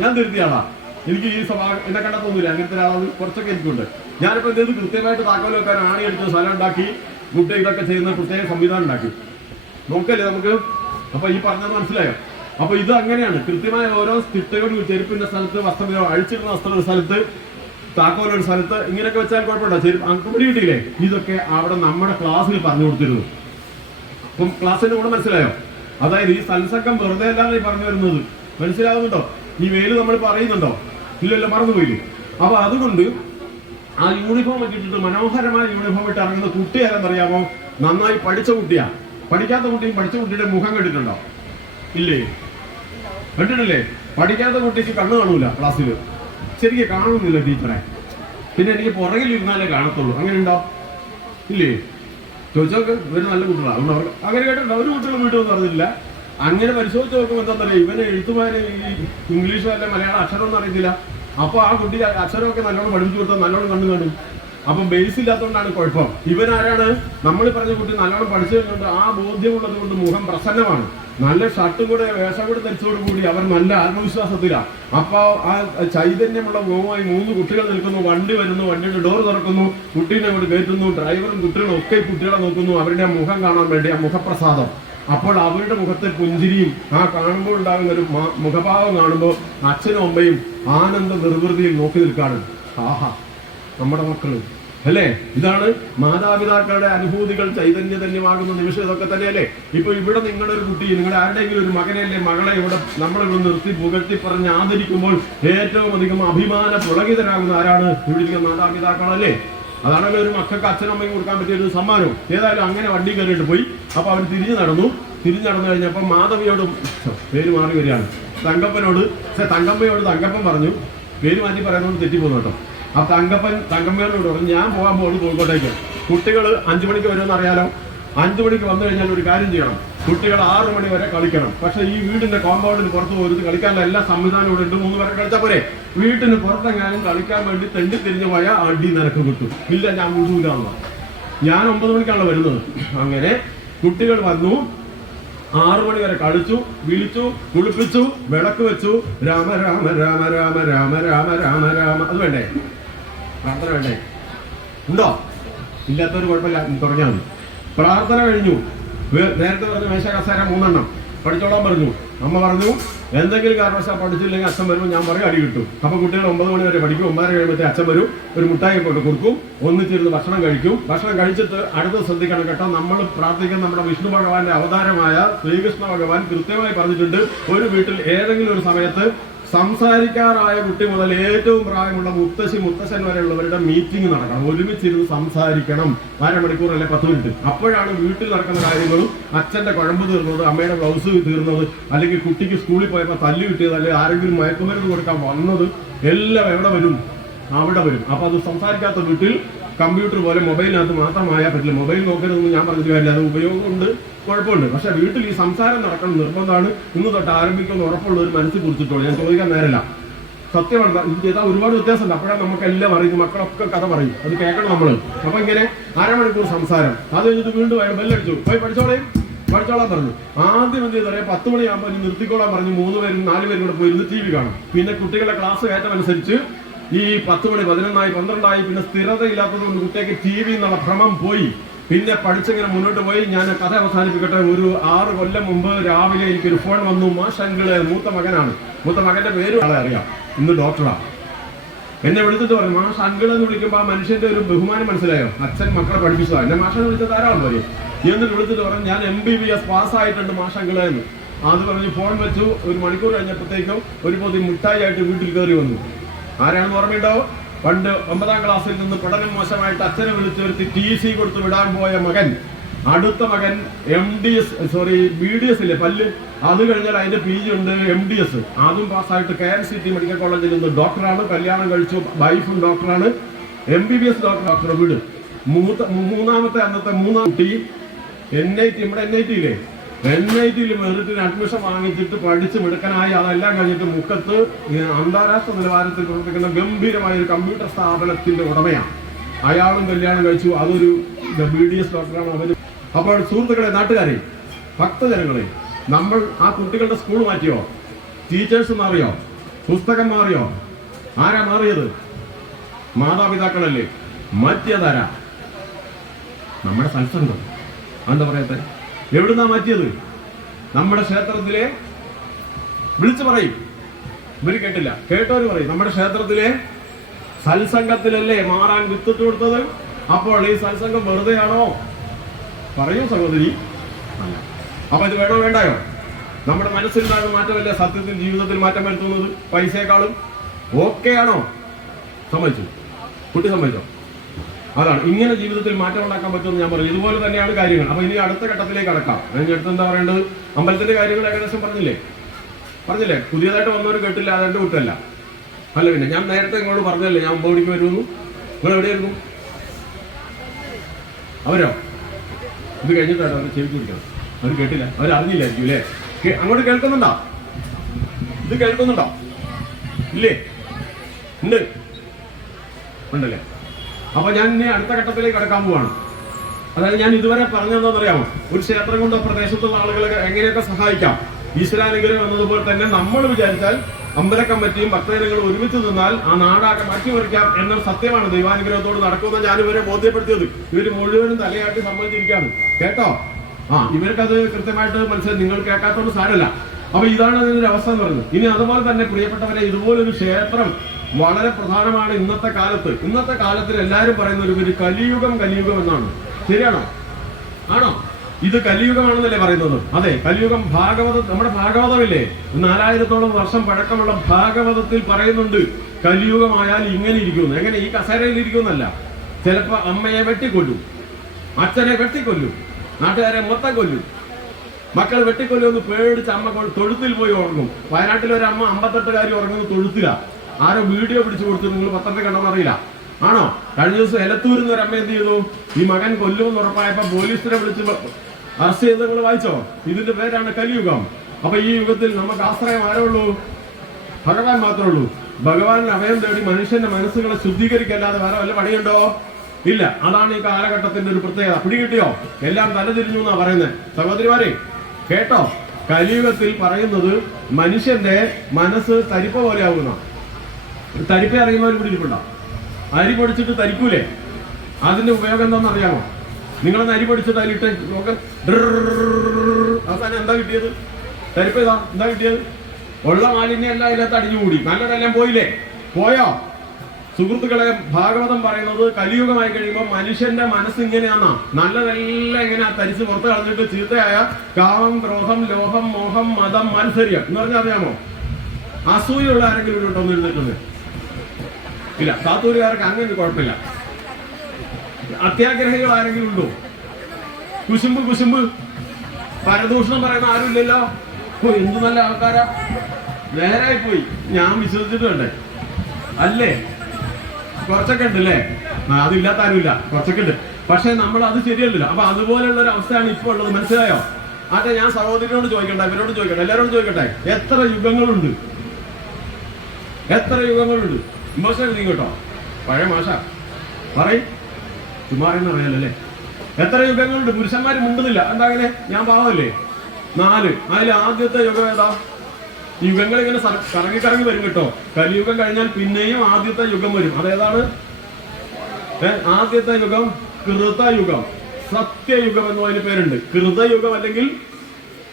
ഞാൻ തിരുത്തിയാളാ. എനിക്ക് ഈ സ്വഭാവം എന്നെ കണ്ടെത്തൊന്നുമില്ല, അങ്ങനത്തെ ഒരാളത് കുറച്ചൊക്കെ എനിക്കുണ്ട്. ഞാനിപ്പോ എന്ത് കൃത്യമായിട്ട് താക്കോൽ വെക്കാൻ ആണിയെടുത്ത് സ്ഥലം ഉണ്ടാക്കി, കുട്ടി ഇതൊക്കെ ചെയ്യുന്ന പ്രത്യേക സംവിധാനം ഉണ്ടാക്കി. നോക്കല്ലേ നമുക്ക്? അപ്പൊ ഈ പറഞ്ഞത് മനസ്സിലായോ? അപ്പൊ ഇത് അങ്ങനെയാണ്. കൃത്യമായ ഓരോ തിട്ടകളും ചെരുപ്പിന്റെ സ്ഥലത്ത്, വസ്ത്രം അഴിച്ചിരുന്ന വസ്ത്രങ്ങളുടെ സ്ഥലത്ത് താക്കോലൊരു സ്ഥലത്ത് ഇങ്ങനെയൊക്കെ വെച്ചാൽ കുഴപ്പമുണ്ടോ? ശരി, അങ്കപ്പടി കിട്ടിയില്ലേ? ഇതൊക്കെ അവിടെ നമ്മുടെ ക്ലാസ്സിൽ പറഞ്ഞു കൊടുത്തിരുന്നു. അപ്പം ക്ലാസ്സിന്റെ കൂടെ മനസ്സിലായോ? അതായത് ഈ സൽസക്കം വെറുതെ അല്ലാതെ ഈ പറഞ്ഞു വരുന്നത്. മനസ്സിലാവുന്നുണ്ടോ? ഈ വെയിൽ നമ്മൾ പറയുന്നുണ്ടോ? ഇല്ലല്ലോ, മറന്നുപോയില്ലേ? അപ്പൊ അതുകൊണ്ട് ആ യൂണിഫോം ഒക്കെ ഇട്ടിട്ട് മനോഹരമായ യൂണിഫോം ഇട്ട് ഇറങ്ങുന്ന കുട്ടി ആരെന്നറിയാമോ? നന്നായി പഠിച്ച കുട്ടിയാ. പഠിക്കാത്ത കുട്ടിയും പഠിച്ച കുട്ടിയുടെ മുഖം കണ്ടിട്ടുണ്ടോ? ഇല്ലേ? കണ്ടിട്ടില്ലേ? പഠിക്കാത്ത കുട്ടിക്ക് കണ്ണ് കാണൂല ക്ലാസ്സിൽ, ശരിക്കും കാണുന്നില്ല ടീച്ചറെ. പിന്നെ എനിക്ക് പുറകിൽ ഇരുന്നാലേ കാണത്തുള്ളൂ. അങ്ങനെ ഉണ്ടോ? ഇല്ലേ? ചോദിച്ചോക്ക്. ഇവര് നല്ല കുട്ടികളാണ്. അങ്ങനെ കേട്ടിട്ടുണ്ടോ? ഒരു കുട്ടികളും വീട്ടിൽ ഒന്നും അറിഞ്ഞില്ല. അങ്ങനെ പരിശോധിച്ച് നോക്കുമ്പോൾ എന്താ പറയുക, ഇവന് എഴുത്തുമാര് ഈ ഇംഗ്ലീഷോ അല്ലെ മലയാളം അക്ഷരമൊന്നും അറിയത്തില്ല. അപ്പൊ ആ കുട്ടി അക്ഷരമൊക്കെ നല്ലോണം പഠിപ്പിച്ചു കൊടുത്താൽ നല്ലോണം കണ്ണു കാണും. അപ്പം ബേസ് ഇല്ലാത്തതുകൊണ്ടാണ് കുഴപ്പം. ഇവനാരാണ്? നമ്മൾ പറഞ്ഞ കുട്ടി നല്ലോണം പഠിച്ചു കൊണ്ട് ആ ബോധ്യമുള്ളത് കൊണ്ട് മുഖം പ്രസന്നമാണ്. നല്ല ഷർട്ടും കൂടെ വേഷം കൂടെ ധരിച്ചതോടുകൂടി അവർ നല്ല ആത്മവിശ്വാസത്തിലാണ്. അപ്പൊ ആ ചൈതന്യമുള്ള മുഖമായി 3 കുട്ടികൾ നിൽക്കുന്നു. വണ്ടി വരുന്നു, വണ്ടിയുടെ ഡോർ തുറക്കുന്നു, കുട്ടീനെ അങ്ങോട്ട് കയറ്റുന്നു. ഡ്രൈവറും കുട്ടികളും ഒക്കെ കുട്ടികളെ നോക്കുന്നു, അവരുടെ മുഖം കാണാൻ വേണ്ടി, ആ മുഖപ്രസാദം. അപ്പോൾ അവരുടെ മുഖത്തെ പുഞ്ചിരിയും ആ കാണുമ്പോൾ ഉണ്ടാകുന്ന ഒരു മുഖഭാവം കാണുമ്പോൾ അച്ഛനും അമ്മയും ആനന്ദ നിർവൃതിയിൽ നോക്കി നിൽക്കാണ്. ആഹാ, നമ്മുടെ മക്കള് അല്ലേ? ഇതാണ് മാതാപിതാക്കളുടെ അനുഭൂതികൾ ചൈതന്യധന്യമാകുന്ന നിമിഷം. ഇതൊക്കെ തന്നെയല്ലേ? ഇപ്പൊ ഇവിടെ നിങ്ങളുടെ ഒരു കുട്ടി, നിങ്ങളുടെ ആരുടെയെങ്കിലും ഒരു മകനെ അല്ലേ മകളെ ഇവിടെ നമ്മളിവിടെ നിർത്തി പുകഴ്ത്തി പറഞ്ഞ് ആദരിക്കുമ്പോൾ ഏറ്റവും അധികം അഭിമാന പുളകിതരാകുന്ന ആരാണ്? ഇവിടെ മാതാപിതാക്കളല്ലേ? അതാണല്ലോ ഒരു മക്കൾക്ക് അച്ഛനമ്മയും കൊടുക്കാൻ പറ്റിയ ഒരു സമ്മാനം. ഏതായാലും അങ്ങനെ വണ്ടി കയറിയിട്ട് പോയി. അപ്പൊ അവർ തിരിഞ്ഞു നടന്നു കഴിഞ്ഞപ്പോ മാധവിയോടും പേര് മാറി വരികയാണ്. തങ്കപ്പനോട് തങ്കപ്പൻ പറഞ്ഞു, പേര് മാറ്റി പറയുന്നതുകൊണ്ട് തെറ്റിപ്പോന്നു കേട്ടോ. ആ തങ്കമ്മയോട് പറഞ്ഞു, ഞാൻ പോകാൻ പോകുന്നു കോഴിക്കോട്ടേക്ക്. കുട്ടികൾ 5 മണിക്ക് വരുമെന്ന് അറിയാലോ. 5 മണിക്ക് വന്നു കഴിഞ്ഞാൽ ഒരു കാര്യം ചെയ്യണം, കുട്ടികൾ 6 മണി വരെ കളിക്കണം. പക്ഷെ ഈ വീടിന്റെ കോമ്പൗണ്ടിന് പുറത്ത് പോരുത്, കളിക്കാനുള്ള എല്ലാ സംവിധാനവും ഇവിടെ ഉണ്ട്. 3 പേരെ കളിച്ചാൽ പോരെ. വീട്ടിന് പുറത്തെങ്ങാനും കളിക്കാൻ വേണ്ടി തെണ്ടി തിരിഞ്ഞു പോയാൽ അടി നിനക്ക് കിട്ടും. ഇല്ല, ഞാൻ വിടൂലാന്ന്. ഞാൻ 9 മണിക്കാണല്ലോ വരുന്നത്. അങ്ങനെ കുട്ടികൾ വന്നു, 6 മണി വരെ കളിച്ചു, വിളിച്ചു, കുളിപ്പിച്ചു, വിളക്ക് വെച്ചു. രാമ രാമ രാമ രാമ രാമ രാമ രാമ രാമ. അത് വേണ്ടേ? പ്രാർത്ഥന വേണ്ടേ? ഉണ്ടോ? ഇല്ലാത്തൊരു കുഴപ്പമില്ല, തുടങ്ങിയാൽ മതി. പ്രാർത്ഥന കഴിഞ്ഞു. നേരത്തെ പറഞ്ഞു മേശ കസേര 3 എണ്ണം പഠിച്ചോളാൻ പറഞ്ഞു. അമ്മ പറഞ്ഞു, എന്തെങ്കിലും കാരണവശാൽ പഠിച്ചില്ലെങ്കിൽ അച്ഛൻ വരുമ്പോൾ ഞാൻ പറയും അടി കിട്ടും. അപ്പൊ കുട്ടികൾ 9 മണി വരെ പഠിക്കും. 9:30 കഴിയുമ്പോഴത്തെ അച്ഛൻ വരും, ഒരു മുട്ടായി കൊണ്ട് കൊടുക്കും, ഒന്നിച്ചിരുന്ന് ഭക്ഷണം കഴിക്കും. ഭക്ഷണം കഴിച്ചിട്ട് അടുത്ത് ശ്രദ്ധിക്കണം കേട്ടോ, നമ്മൾ പ്രാർത്ഥിക്കുന്ന നമ്മുടെ വിഷ്ണു ഭഗവാന്റെ അവതാരമായ ശ്രീകൃഷ്ണ ഭഗവാൻ കൃത്യമായി പറഞ്ഞിട്ടുണ്ട്, ഒരു വീട്ടിൽ ഏതെങ്കിലും ഒരു സമയത്ത് സംസാരിക്കാറായ കുട്ടി മുതൽ ഏറ്റവും പ്രായമുള്ള മുത്തശ്ശൻ വരെയുള്ളവരുടെ മീറ്റിംഗ് നടക്കണം. ഒരുമിച്ചിരുന്ന് സംസാരിക്കണം. 1/2 മണിക്കൂർ അല്ലെ 10 മിനിറ്റ്. അപ്പോഴാണ് വീട്ടിൽ നടക്കുന്ന കാര്യങ്ങളും, അച്ഛന്റെ കുഴമ്പ് തീർന്നത്, അമ്മയുടെ ബ്ലൗസ് തീർന്നത്, അല്ലെങ്കിൽ കുട്ടിക്ക് സ്കൂളിൽ പോയപ്പോൾ തല്ലു കിട്ടിയത്, അല്ലെങ്കിൽ ആരെങ്കിലും മയക്കുമരുന്ന് കൊടുക്കാൻ വന്നത്, എല്ലാം എവിടെ വരും? അവിടെ വരും. അപ്പൊ അത് സംസാരിക്കാത്ത വീട്ടിൽ കമ്പ്യൂട്ടർ പോലെ മൊബൈലിനകത്ത് മാത്രമായാൽ പറ്റില്ല. മൊബൈൽ നോക്കരുതെന്ന് ഞാൻ പറഞ്ഞിട്ട് കാര്യമില്ല, അത് ഉപയോഗമുണ്ട്, കുഴപ്പമുണ്ട്. പക്ഷെ വീട്ടിൽ ഈ സംസാരം നടക്കണം, നിർബന്ധമാണ്. ഇന്ന് തൊട്ട് ആരംഭിക്കുമെന്ന് ഉറപ്പുള്ള ഒരു മനസ്സിൽ കുറിച്ചിട്ടുള്ളൂ. ഞാൻ ചോദിക്കാൻ നേരല്ല, സത്യമാണ്. ഇത് ചെയ്താൽ ഒരുപാട് വ്യത്യാസമുണ്ട്. അപ്പോഴാണ് നമുക്ക് എല്ലാം അറിയും, മക്കളൊക്കെ കഥ പറയും, അത് കേൾക്കണം നമ്മൾ. അപ്പൊ ഇങ്ങനെ 1/2 മണിക്കൂർ സംസാരം. അത് കഴിഞ്ഞിട്ട് വീണ്ടും ബെല്ലടിച്ചു, പോയി പഠിച്ചോളാൻ പറഞ്ഞു. ആദ്യം എന്ത് ചെയ്താൽ 10 മണിയാകുമ്പോൾ നിർത്തിക്കോളാൻ പറഞ്ഞു. 3 പേരും 4 പേരും കൂടെ പോയിരുന്ന് TV കാണും. പിന്നെ കുട്ടികളുടെ ക്ലാസ് കയറ്റമനുസരിച്ച് ഈ 10 മണി 11 12 പിന്നെ സ്ഥിരതയില്ലാത്തത് കൊണ്ട് കുട്ടിക്ക് TV എന്നുള്ള ഭ്രമം പോയി. പിന്നെ പഠിച്ചിങ്ങനെ മുന്നോട്ട് പോയി. ഞാൻ കഥ അവസാനിപ്പിക്കട്ടെ. ഒരു 6 കൊല്ലം മുമ്പ് രാവിലെ എനിക്കൊരു ഫോൺ വന്നു. മാഷങ്കിള്, മൂത്ത മകനാണ്. മൂത്ത മകന്റെ പേര് ആളെ അറിയാം, ഇന്ന് ഡോക്ടറാണ്. എന്നെ വിളിച്ചിട്ട് പറഞ്ഞു, മാഷ് അങ്കിൾ എന്ന് വിളിക്കുമ്പോൾ ആ മനുഷ്യന്റെ ഒരു ബഹുമാനം മനസ്സിലായോ? അച്ഛൻ മക്കളെ പഠിപ്പിച്ചതാണ്. എന്നെ മാഷെന്ന് വിളിച്ചത് ധാരാളം പറയും. എന്നിട്ട് വിളിച്ചിട്ട് പറഞ്ഞു, ഞാൻ MBBS പാസ്സായിട്ടുണ്ട് മാഷങ്കിള് എന്ന്. അത് പറഞ്ഞ് ഫോൺ വെച്ചു. 1 മണിക്കൂർ കഴിഞ്ഞപ്പോഴത്തേക്കും ഒരു പൊതി മുട്ടായി ആയിട്ട് വീട്ടിൽ കയറി വന്നു. ആരാണെന്ന് ഓർമ്മയുണ്ടാവും? പണ്ട് 9ാം ക്ലാസ്സിൽ നിന്ന് പഠനം മോശമായിട്ട് അച്ഛനെ വിളിച്ച് വരുത്തി TC കൊടുത്ത് വിടാൻ പോയ മകൻ, അടുത്ത മകൻ BDS ഇല്ലേ പല്ല്, അത് കഴിഞ്ഞാൽ അതിന്റെ PG ഉണ്ട്, MDS, അതും പാസ്സായിട്ട് KMCT മെഡിക്കൽ കോളേജിൽ നിന്ന് ഡോക്ടറാണ്. കല്യാണം കഴിച്ചു, വൈഫും ഡോക്ടറാണ്. MBBS ഡോക്ടർ വീട്. മൂന്നാമത്തെ അന്നത്തെ 3ാം കുട്ടി NIT, നമ്മുടെ NIT ഇല്ലേ, NITയിൽ മെറിറ്റിന് അഡ്മിഷൻ വാങ്ങിച്ചിട്ട് പഠിച്ച് മിടുക്കനായി. അതെല്ലാം കഴിഞ്ഞിട്ട് മുക്കത്ത് അന്താരാഷ്ട്ര നിലവാരത്തിൽ പ്രവർത്തിക്കുന്ന ഗംഭീരമായ ഒരു കമ്പ്യൂട്ടർ സ്ഥാപനത്തിന്റെ ഉടമയാണ്. അയാളും കല്യാണം കഴിച്ചു, അതൊരു BDS ഡോക്ടറാണ് അവര്. അപ്പോൾ സുഹൃത്തുക്കളെ, നാട്ടുകാരെ, ഭക്തജനങ്ങളെ, നമ്മൾ ആ കുട്ടികളുടെ സ്കൂൾ മാറ്റിയോ? ടീച്ചേഴ്സ് മാറിയോ? പുസ്തകം മാറിയോ? ആരാ മാറിയത്? മാതാപിതാക്കളല്ലേ. മാറ്റിയതാരാ? നമ്മുടെ സത്സംഗം. എന്താ പറയട്ടെ, എവിടുന്നാ മാറ്റിയത്? നമ്മുടെ ക്ഷേത്രത്തിലെ, വിളിച്ചു പറയും, ഇവര് കേട്ടില്ല, കേട്ടവര് പറയും, നമ്മുടെ ക്ഷേത്രത്തിലെ സത്സംഗത്തിലല്ലേ മാറാൻ വിത്തിട്ട് കൊടുത്തത്. അപ്പോൾ ഈ സത്സംഗം വെറുതെയാണോ? പറയൂ സഹോദരി. അല്ല. അപ്പൊ ഇത് വേണോ വേണ്ടായോ? നമ്മുടെ മനസ്സിലുണ്ടാകുന്ന മാറ്റമല്ലേ സത്യത്തിൽ ജീവിതത്തിൽ മാറ്റം വരുത്തുന്നത്. പൈസയെക്കാളും ഓക്കെ ആണോ? സമ്മതിച്ചു? കുട്ടി സമ്മതിച്ചോ? അതാണ് ഇങ്ങനെ ജീവിതത്തിൽ മാറ്റം ഉണ്ടാക്കാൻ പറ്റുമെന്ന് ഞാൻ പറഞ്ഞു. ഇതുപോലെ തന്നെയാണ് കാര്യങ്ങൾ. അപ്പൊ ഇനി അടുത്ത ഘട്ടത്തിലേക്ക് കടക്കാം. അതിന്റെ അടുത്ത് എന്താ പറയേണ്ടത്? അമ്പലത്തിന്റെ കാര്യങ്ങൾ ഏകദേശം പറഞ്ഞില്ലേ? പുതിയതായിട്ട് വന്നവർ കേട്ടില്ല, അതെന്റെ കുറ്റമല്ല. അല്ല പിന്നെ ഞാൻ നേരത്തെ നിങ്ങളോട് പറഞ്ഞല്ലേ ഞാൻ 9 മണിക്ക് വരുമെന്നു. നിങ്ങൾ എവിടെയായിരുന്നു? അവരോ? ഇത് കഴിഞ്ഞിട്ടാണ് അവർ ചെവി കുടിക്കണം. അവർ കേട്ടില്ല, അവർ അറിഞ്ഞില്ലായിരിക്കും അല്ലേ? അങ്ങോട്ട് കേൾക്കുന്നുണ്ടോ? ഇത് കേൾക്കുന്നുണ്ടോ? ഇല്ലേ? ഉണ്ട്, ഉണ്ടല്ലേ? അപ്പൊ ഞാൻ ഇനി അടുത്ത ഘട്ടത്തിലേക്ക് കടക്കാൻ പോവാണ്. അതായത് ഞാൻ ഇതുവരെ പറഞ്ഞതെന്നറിയാമോ? ഒരു ക്ഷേത്രം കൊണ്ട് പ്രദേശത്തുള്ള ആളുകളെ എങ്ങനെയൊക്കെ സഹായിക്കാം. ഈശ്വരാനുഗ്രഹം എന്നതുപോലെ തന്നെ നമ്മൾ വിചാരിച്ചാൽ അമ്പല കമ്മിറ്റിയും ഭക്തജനങ്ങളും ഒരുമിച്ച് നിന്നാൽ ആ നാടാകെ മാറ്റിമറിക്കാം എന്നൊരു സത്യമാണ്. ദൈവാനുഗ്രഹത്തോട് നടക്കുമെന്ന് ഞാൻ ഇവരെ ബോധ്യപ്പെടുത്തിയത്. ഇവര് മുഴുവനും തലയാട്ടി സമ്മതിച്ചിരിക്കുകയാണ്. കേട്ടോ? ഇവർക്കത് കൃത്യമായിട്ട് മനസ്സിലായി. നിങ്ങൾ കേൾക്കാത്തോണ്ട് സാരല്ല. അപ്പൊ ഇതാണ് അതിന്റെ അവസ്ഥ എന്ന് പറയുന്നത്. ഇനി അതുപോലെ തന്നെ പ്രിയപ്പെട്ടവരെ, ഇതുപോലൊരു ക്ഷേത്രം വളരെ പ്രധാനമാണ് ഇന്നത്തെ കാലത്ത്. ഇന്നത്തെ കാലത്തിൽ എല്ലാവരും പറയുന്ന ഒരു കലിയുഗം എന്നാണ്. ശരിയാണോ? ആണോ? ഇത് കലിയുഗമാണെന്നല്ലേ പറയുന്നത്? അതെ, കലിയുഗം. നമ്മുടെ ഭാഗവതമില്ലേ, 4000-ഓളം വർഷം പഴക്കമുള്ള ഭാഗവതത്തിൽ പറയുന്നുണ്ട് കലിയുഗമായാൽ ഇങ്ങനെ ഇരിക്കുന്നു. എങ്ങനെ? ഈ കസേരയിൽ ഇരിക്കുന്നല്ല. ചിലപ്പോ അമ്മയെ വെട്ടിക്കൊല്ലും, അച്ഛനെ വെട്ടിക്കൊല്ലും, നാട്ടുകാരെ മൊത്തം കൊല്ലും, മക്കൾ വെട്ടിക്കൊല്ലുമെന്ന് പേടിച്ച് അമ്മ തൊഴുത്തിൽ പോയി ഉറങ്ങും. വയനാട്ടിലൊരു അമ്മ 58കാരി ഉറങ്ങുന്നു തൊഴുത്തില. ആരോ വീഡിയോ പിടിച്ചു കൊടുത്തു. നിങ്ങൾ പത്രത്തിൽ കണ്ടെന്ന് അറിയില്ല. ആണോ? കഴിഞ്ഞ ദിവസം എലത്തൂരിൽ നിന്ന് ഒരു അമ്മ എന്ത് ചെയ്തു? ഈ മകൻ കൊല്ലുമെന്ന് ഉറപ്പായപ്പോ പോലീസിനെ വിളിച്ച് അറസ്റ്റ് ചെയ്ത് നിങ്ങൾ വായിച്ചോ? ഇതിന്റെ പേരാണ് കലിയുഗം. അപ്പൊ ഈ യുഗത്തിൽ നമുക്ക് ആശ്രയം ആരേ ഉള്ളൂ? ഭഗവാൻ മാത്രമേ ഉള്ളൂ. ഭഗവാനിന് അഭയം തേടി മനുഷ്യന്റെ മനസ്സുകളെ ശുദ്ധീകരിക്കല്ലാതെ വേറെ വല്ല പണിയുണ്ടോ? ഇല്ല. അതാണ് ഈ കാലഘട്ടത്തിന്റെ ഒരു പ്രത്യേകത. പിടികിട്ടിയോ? എല്ലാം തലതിരിഞ്ഞു എന്നാ പറയുന്നത്. സഹോദരിമാരെ കേട്ടോ? കലിയുഗത്തിൽ പറയുന്നത് മനുഷ്യന്റെ മനസ്സ് തരിപ്പ പോലെ ആകുന്ന. തരിപ്പ അറിയുന്നവർ ഇവിടെ ഇരിപ്പുണ്ടോ? അരി പൊടിച്ചിട്ട് തരിക്കൂലേ? അതിന്റെ ഉപയോഗം എന്താണെന്ന് അറിയാമോ? നിങ്ങളൊന്ന് അരി പൊടിച്ചിട്ട് അതിലിട്ട് നോക്ക്. അവസാനം എന്താ കിട്ടിയത്? തരിപ്പ ഇതാ. എന്താ കിട്ടിയത്? ഉള്ള മാലിന്യം എല്ലാം അതിനകത്ത് അടിഞ്ഞുകൂടി. നല്ലതെല്ലാം പോയില്ലേ? പോയോ? സുഹൃത്തുക്കളെ, ഭാഗവതം പറയുന്നത് കലിയുഗമായി കഴിയുമ്പോൾ മനുഷ്യന്റെ മനസ്സ് ഇങ്ങനെയാന്നാ. നല്ലതെല്ലാം ഇങ്ങനെ തരിച്ച് പുറത്ത് കളഞ്ഞിട്ട് ചീത്തയായ കാമം, ക്രോധം, ലോഭം, മോഹം, മതം, മത്സര്യം എന്ന് പറഞ്ഞാൽ അറിയാമോ? അസൂയുള്ള ആരെങ്കിലും ഇവിടെ ഉണ്ടോ? എഴുന്നേറ്റുന്നത് ഇല്ല. സാത്തൂരുകാർക്ക് അങ്ങനെ കുഴപ്പമില്ല. അത്യാഗ്രഹികൾ ആരെങ്കിലും ഉണ്ടോ? കുശുമ്പ് പരദൂഷണം പറയുന്ന ആരും ഇല്ലല്ലോ. എന്തു നല്ല ആൾക്കാരാ. നേരായി പോയി. ഞാൻ വിശ്വസിച്ചിട്ട് വേണ്ടേ? അല്ലേ? കുറച്ചൊക്കെ ഉണ്ട് അല്ലേ? അതില്ലാത്ത ആരുമില്ല, കുറച്ചൊക്കെ ഉണ്ട്. പക്ഷെ നമ്മൾ അത് ശരിയല്ലല്ലോ. അപ്പൊ അതുപോലെയുള്ള ഒരു അവസ്ഥയാണ് ഇപ്പോൾ ഉള്ളത്. മനസ്സിലായോ? അതെ, ഞാൻ സഹോദരിയോട് ചോദിക്കട്ടെ, ഇവരോട് ചോദിക്കട്ടെ, എല്ലാവരോടും ചോദിക്കട്ടെ. എത്ര യുഗങ്ങളുണ്ട്? ഇമോഷണൽ നീ കേട്ടോ. പഴയ മാഷ പറയും. ചുമ്മാറെന്ന് അറിയാലല്ലേ. എത്ര യുഗങ്ങളുണ്ട്? പുരുഷന്മാര് മുണ്ടുന്നില്ല. എന്താ അങ്ങനെ? ഞാൻ പാവല്ലേ? 4. അതിൽ ആദ്യത്തെ യുഗം ഏതാ? യുഗങ്ങൾ ഇങ്ങനെ കറങ്ങി വരും കേട്ടോ. കലിയുഗം കഴിഞ്ഞാൽ പിന്നെയും ആദ്യത്തെ യുഗം വരും. അതേതാണ്? ആദ്യത്തെ യുഗം കൃതയുഗം, സത്യയുഗം എന്നും അതിന് പേരുണ്ട്. കൃതയുഗം അല്ലെങ്കിൽ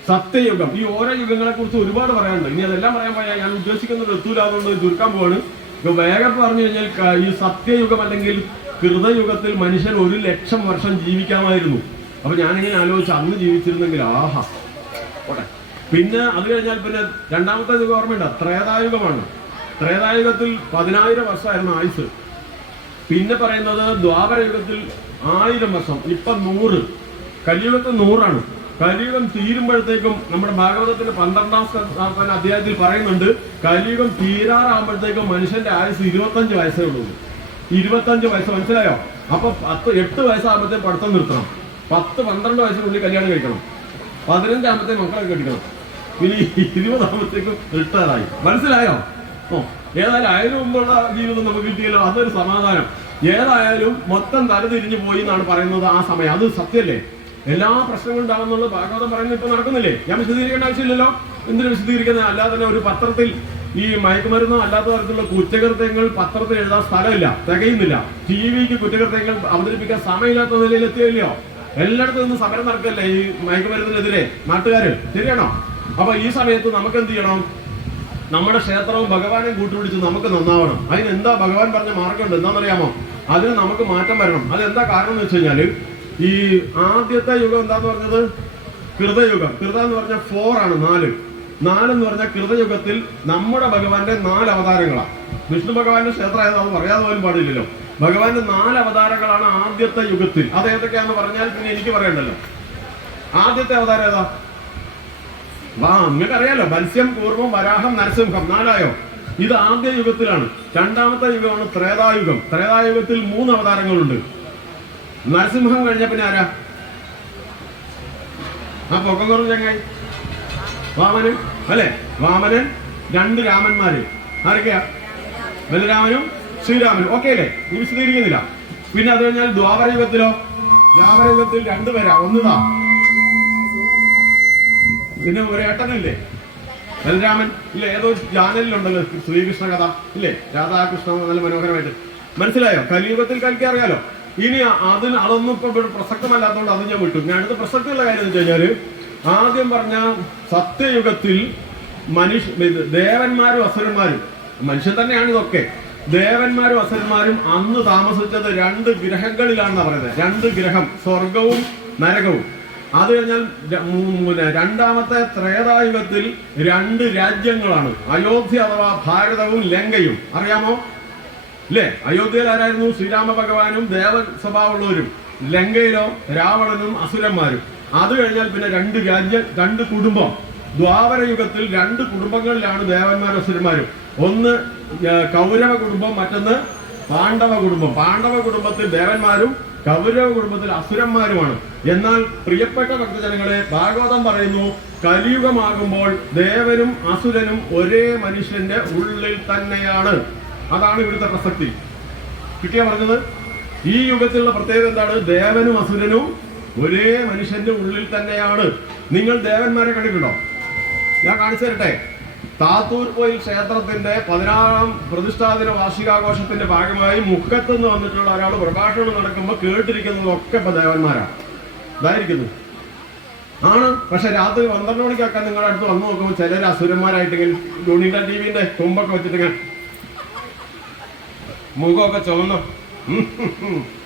സത്യയുഗം. ഈ ഓരോ യുഗങ്ങളെ കുറിച്ച് ഒരുപാട് പറയാനുണ്ട്. ഇനി അതെല്ലാം പറയാൻ പോയാൽ ഞാൻ ഉദ്ദേശിക്കുന്നത് എത്തൂലാതുകൊണ്ട് ചുരുക്കാൻ പോവാണ്. ഇപ്പൊ വേഗം പറഞ്ഞു കഴിഞ്ഞാൽ ഈ സത്യയുഗം അല്ലെങ്കിൽ കൃതയുഗത്തിൽ മനുഷ്യൻ 1,00,000 വർഷം ജീവിക്കാമായിരുന്നു. അപ്പൊ ഞാനിങ്ങനെ ആലോചിച്ച് അന്ന് ജീവിച്ചിരുന്നെങ്കിൽ ആഹാ ഓട്ടെ. പിന്നെ അത് കഴിഞ്ഞാൽ പിന്നെ രണ്ടാമത്തെ യുഗം ഓർമ്മയുണ്ട്, ത്രേതായുഗമാണ്. ത്രേതായുഗത്തിൽ 10,000 വർഷമായിരുന്നു ആയുസ്. പിന്നെ പറയുന്നത് ദ്വാപര യുഗത്തിൽ 1000 വർഷം. ഇപ്പൊ 100. കലിയുഗത്തിൽ 100ആണ്. കലിയുഗം തീരുമ്പോഴത്തേക്കും നമ്മുടെ ഭാഗവതത്തിന്റെ 12-ാം അധ്യായത്തിൽ പറയുന്നുണ്ട്, കലിയുഗം തീരാറാകുമ്പോഴത്തേക്കും മനുഷ്യന്റെ ആയുസ് 25 വയസ്സേ ഉള്ളൂ. 25 വയസ്സ്. മനസ്സിലായോ? അപ്പൊ 8 വയസ്സാകുമ്പോഴത്തേക്ക് പഠിത്തം നിർത്തണം. 10-12 വയസ്സിനുള്ളിൽ കല്യാണം കഴിക്കണം. 15 മക്കളെ കെട്ടിക്കണം. ഇനി 20 റിട്ടയറായി. മനസ്സിലായോ? ഏതായാലും അതിനു മുമ്പുള്ള ജീവിതം നമുക്ക് കിട്ടിയല്ലോ, അതൊരു സമാധാനം. ഏതായാലും മൊത്തം തലതിരിഞ്ഞു പോയി എന്നാണ് പറയുന്നത് ആ സമയം. അത് സത്യല്ലേ? എല്ലാ പ്രശ്നങ്ങളും ഉണ്ടാകുന്നുള്ളത് ഭാഗവതം പറയുന്നത് ഇപ്പൊ നടക്കുന്നില്ലേ? ഞാൻ വിശദീകരിക്കേണ്ട ആവശ്യമില്ലല്ലോ. എന്തിനു വിശദീകരിക്കുന്നത്? അല്ലാതെ തന്നെ ഒരു പത്രത്തിൽ ഈ മയക്കുമരുന്നോ അല്ലാത്ത തരത്തിലുള്ള കുറ്റകൃത്യങ്ങൾ പത്രത്തിൽ എഴുതാൻ സ്ഥലമില്ല, തികയുന്നില്ല. TV-ക്ക് കുറ്റകൃത്യങ്ങൾ അവതരിപ്പിക്കാൻ സമയമില്ലാത്ത നിലയിൽ എത്തിയല്ലോ. എല്ലായിടത്തും നിന്ന് സമരം നടക്കല്ലേ ഈ മയക്കുമരുന്നിനെതിരെ നാട്ടുകാര്. ശരിയാണോ? അപ്പൊ ഈ സമയത്ത് നമുക്ക് എന്ത് ചെയ്യണം? നമ്മുടെ ക്ഷേത്രവും ഭഗവാനെ കൂട്ടുപിടിച്ച് നമുക്ക് നന്നാവണം. അതിനെന്താ ഭഗവാൻ പറഞ്ഞ മാർഗമുണ്ട്, എന്താണെന്നറിയാമോ? അതിന് നമുക്ക് മാറ്റം വരണം. അതെന്താ കാരണം എന്ന് വെച്ച് കഴിഞ്ഞാല്, ഈ ആദ്യത്തെ യുഗം എന്താന്ന് പറഞ്ഞത് കൃതയുഗം. കൃത എന്ന് പറഞ്ഞാൽ 4 ആണ്, 4 എന്ന് പറഞ്ഞാൽ കൃതയുഗത്തിൽ നമ്മുടെ ഭഗവാന്റെ 4 അവതാരങ്ങളാണ്. വിഷ്ണു ഭഗവാന്റെ ക്ഷേത്രം ആയത് അത് പറയാതെ പോലും പാടില്ലല്ലോ. ഭഗവാന്റെ 4 അവതാരങ്ങളാണ് ആദ്യത്തെ യുഗത്തിൽ. അത് ഏതൊക്കെയാന്ന് പറഞ്ഞാൽ പിന്നെ എനിക്ക് പറയണ്ടല്ലോ. ആദ്യത്തെ അവതാരം ഏതാ? നിങ്ങൾക്ക് അറിയാലോ, മത്സ്യം, കൂർമ്മം, വരാഹം, നരസിംഹം. 4ആയോ? ഇത് ആദ്യ യുഗത്തിലാണ്. രണ്ടാമത്തെ യുഗമാണ് ത്രേതായുഗം. ത്രേതായുഗത്തിൽ 3 അവതാരങ്ങളുണ്ട്. നരസിംഹം കഴിഞ്ഞ പിന്നെ ആരാ? ആ പൊക്കം കുറഞ്ഞ ചങ്ങായി വാമനൻ അല്ലെ? വാമനൻ, 2 രാമന്മാര്. ആരൊക്കെയാ? ബലരാമനും ശ്രീരാമനും. ഓക്കെ അല്ലേ? ഈ വിശദീകരിക്കുന്നില്ല. പിന്നെ അത് കഴിഞ്ഞാൽ ദ്വാപരയുഗത്തിലോ? ദ്വാപരയുഗത്തിൽ 2 പേരാ. ഒന്നുതാ, പിന്നെ ഒരു ഏട്ടനല്ലേ ബലരാമൻ ഇല്ലേ? ഏതോ ചാനലിലുണ്ടല്ലോ ശ്രീകൃഷ്ണ കഥ ഇല്ലേ? രാധാകൃഷ്ണ നല്ല മനോഹരമായിട്ട്. മനസ്സിലായോ? കലിയുഗത്തിൽ കലിക്ക് അറിയാലോ. ഇനി അതൊന്നും ഇപ്പൊ പ്രസക്തമല്ലാത്തതുകൊണ്ട് അത് ഞാൻ വിട്ടു. ഞാൻ അടുത്ത പ്രസക്തിയുള്ള കാര്യം എന്ന് വെച്ച് കഴിഞ്ഞാല്, ആദ്യം പറഞ്ഞ സത്യയുഗത്തിൽ ദേവന്മാരും അസുരന്മാരും, മനുഷ്യൻ തന്നെയാണ് ഇതൊക്കെ, ദേവന്മാരും അസുരന്മാരും അന്ന് താമസിച്ചത് 2 ഗ്രഹങ്ങളിലാണെന്നാ പറയുന്നത്. 2 ഗ്രഹം, സ്വർഗവും നരകവും. അത് കഴിഞ്ഞാൽ രണ്ടാമത്തെ ത്രേതായുഗത്തിൽ 2 രാജ്യങ്ങളാണ്, അയോധ്യ അഥവാ ഭാരതവും ലങ്കയും. അറിയാമോ ഇല്ലേ? അയോധ്യയിൽ ആരായിരുന്നു? ശ്രീരാമ ഭഗവാനും ദേവൻ സ്വഭാവമുള്ളവരും. ലങ്കയിലോ രാവണനും അസുരന്മാരും. അത് കഴിഞ്ഞാൽ പിന്നെ 2 രാജ്യം, 2 കുടുംബം. ദ്വാപര യുഗത്തിൽ 2 കുടുംബങ്ങളിലാണ് ദേവന്മാരും അസുരന്മാരും. ഒന്ന് കൗരവ കുടുംബം, മറ്റൊന്ന് പാണ്ഡവ കുടുംബം. പാണ്ഡവ കുടുംബത്തിൽ ദേവന്മാരും കൗരവ കുടുംബത്തിൽ അസുരന്മാരുമാണ്. എന്നാൽ പ്രിയപ്പെട്ട ഭക്തജനങ്ങളെ, ഭാഗവതം പറയുന്നു, കലിയുഗമാകുമ്പോൾ ദേവനും അസുരനും ഒരേ മനുഷ്യന്റെ ഉള്ളിൽ തന്നെയാണ്. അതാണ് ഇവിടുത്തെ പ്രസക്തി. കിട്ടിയ പറഞ്ഞത്? ഈ യുഗത്തിലുള്ള പ്രത്യേകത എന്താണ്? ദേവനും അസുരനും ഒരേ മനുഷ്യന്റെ ഉള്ളിൽ തന്നെയാണ്. നിങ്ങൾ ദേവന്മാരെ കണ്ടിട്ടുണ്ടോ? ഞാൻ കാണിച്ചു തരട്ടെ. താത്തൂർ കോയിൽ ക്ഷേത്രത്തിന്റെ 16ാം പ്രതിഷ്ഠാദിന വാർഷികാഘോഷത്തിന്റെ ഭാഗമായി മുക്കത്ത് നിന്ന് വന്നിട്ടുള്ള ഒരാൾ പ്രഭാഷണം നടക്കുമ്പോൾ കേട്ടിരിക്കുന്നതൊക്കെ ഇപ്പൊ ദേവന്മാരാണ്. ഇതായിരിക്കുന്നു ആണ്. പക്ഷെ രാത്രി 12 മണിക്കൊക്കെ നിങ്ങളുടെ അടുത്ത് വന്നു നോക്കുമ്പോൾ ചിലർ അസുരന്മാരായിട്ടിങ്ങനെ യൂണിന്റെ ടിവിന്റെ കൊമ്പൊക്കെ വെച്ചിട്ടിങ്ങനെ മുഖമൊക്കെ ചുവന്നു.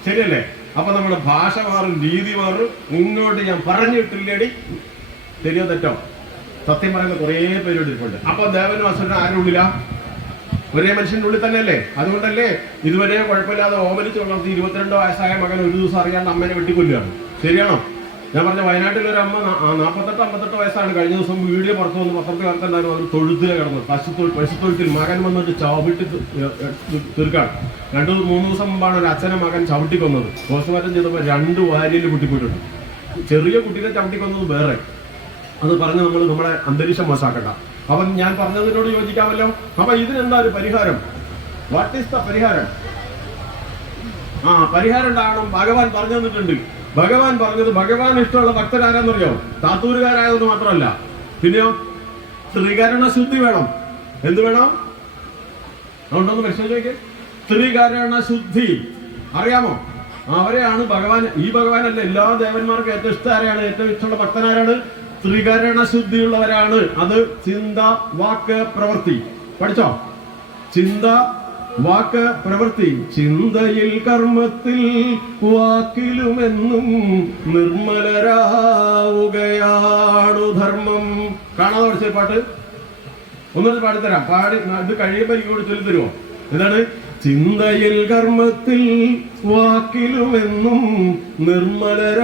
ശരിയല്ലേ? അപ്പൊ നമ്മുടെ ഭാഷ മാറും, രീതി മാറും. ഇങ്ങോട്ട് ഞാൻ പറഞ്ഞിട്ടില്ലേടി, ശരിയോ തെറ്റോ? സത്യം പറയുന്ന കുറേ പേരോട് ഇരിപ്പുണ്ട്. അപ്പൊ ദേവനും അസുരനും ആരുടെ ഉള്ളിലാ? ഒരേ മനുഷ്യന്റെ ഉള്ളിൽ തന്നെയല്ലേ? അതുകൊണ്ടല്ലേ ഇതുവരെ കുഴപ്പമില്ലാതെ ഓമനിച്ച് വളർത്തി 22 വയസ്സായ മകൻ ഒരു ദിവസം അറിയാണ്ട് അമ്മേനെ വെട്ടിക്കൊല്ലുകയാണ്. ശരിയാണോ? ഞാൻ പറഞ്ഞ വയനാട്ടിലൊരു അമ്മ 48 വയസ്സാണ്. കഴിഞ്ഞ ദിവസം വീഡിയോ പുറത്തു വന്ന് പത്രത്തിൽ കണ്ടായിരുന്നു. അവർ തൊഴുത്തിലെ കിടന്നു, പശുത്തൊഴുത്തിൽ മകൻ വന്നിട്ട് ചവിട്ടി തീർക്കാണ്. 2-3 ദിവസം മുമ്പാണ് ഒരു അച്ഛനെ മകൻ ചവിട്ടിക്കൊന്നത്. പോസ്റ്റ്മോർട്ടം ചെയ്തപ്പോൾ 2 വാരിയിൽ പൊട്ടിപ്പോയിട്ടുണ്ട്. ചെറിയ കുട്ടീനെ ചവിട്ടിക്കൊന്നത് വേറെ. അത് പറഞ്ഞ് നമ്മൾ നമ്മുടെ അന്തരീക്ഷം മോശമാക്കണ്ട. അപ്പം ഞാൻ പറഞ്ഞതിനോട് യോജിക്കാമല്ലോ. അപ്പൊ ഇതിനെന്താ ഒരു പരിഹാരം? വാട്ട് ഈസ് ദ പരിഹാരം? പരിഹാരം ഉണ്ടാകണം. ഭഗവാൻ പറഞ്ഞു തന്നിട്ടുണ്ട്. ഭഗവാൻ പറഞ്ഞത്, ഭഗവാൻ ഇഷ്ടമുള്ള ഭക്തരാരെന്നറിയോ? താത്തൂരുകാരായതെന്ന് മാത്രമല്ല, പിന്നെയോ ത്രികരണ ശുദ്ധി വേണം. എന്ത് വേണം? അതുകൊണ്ടൊന്ന് പരിശോധിക്കേ. ത്രികരണ ശുദ്ധി അറിയാമോ? അവരെയാണ് ഭഗവാൻ. ഈ ഭഗവാനല്ല, എല്ലാ ദേവന്മാർക്കും ഏറ്റവും ഇഷ്ടം ആരെയാണ്? ഏറ്റവും ഇഷ്ടമുള്ള ഭക്തനാരാണ്? ത്രികരണ ശുദ്ധിയുള്ളവരാണ്. അത് ചിന്ത, വാക്ക്, പ്രവൃത്തി. പഠിച്ചോ? ചിന്ത, വാക്ക്, പ്രവൃത്തി. ചിന്തയിൽ കർമ്മത്തിൽ വാക്കിലുമെന്നും നിർമ്മലരാവുകയാണു ധർമ്മം. കാണാതെ പഠിച്ച പാട്ട് ഒന്നും പാടിത്തരാം. ഇത് കഴിയുമ്പോൾ എനിക്ക് കൂടി ചൊല്ലിത്തരുമോ? എന്താണ്? ചിന്തയിൽ കർമ്മത്തിൽ വാക്കിലുമെന്നും നിർമ്മലരാവുകയാണു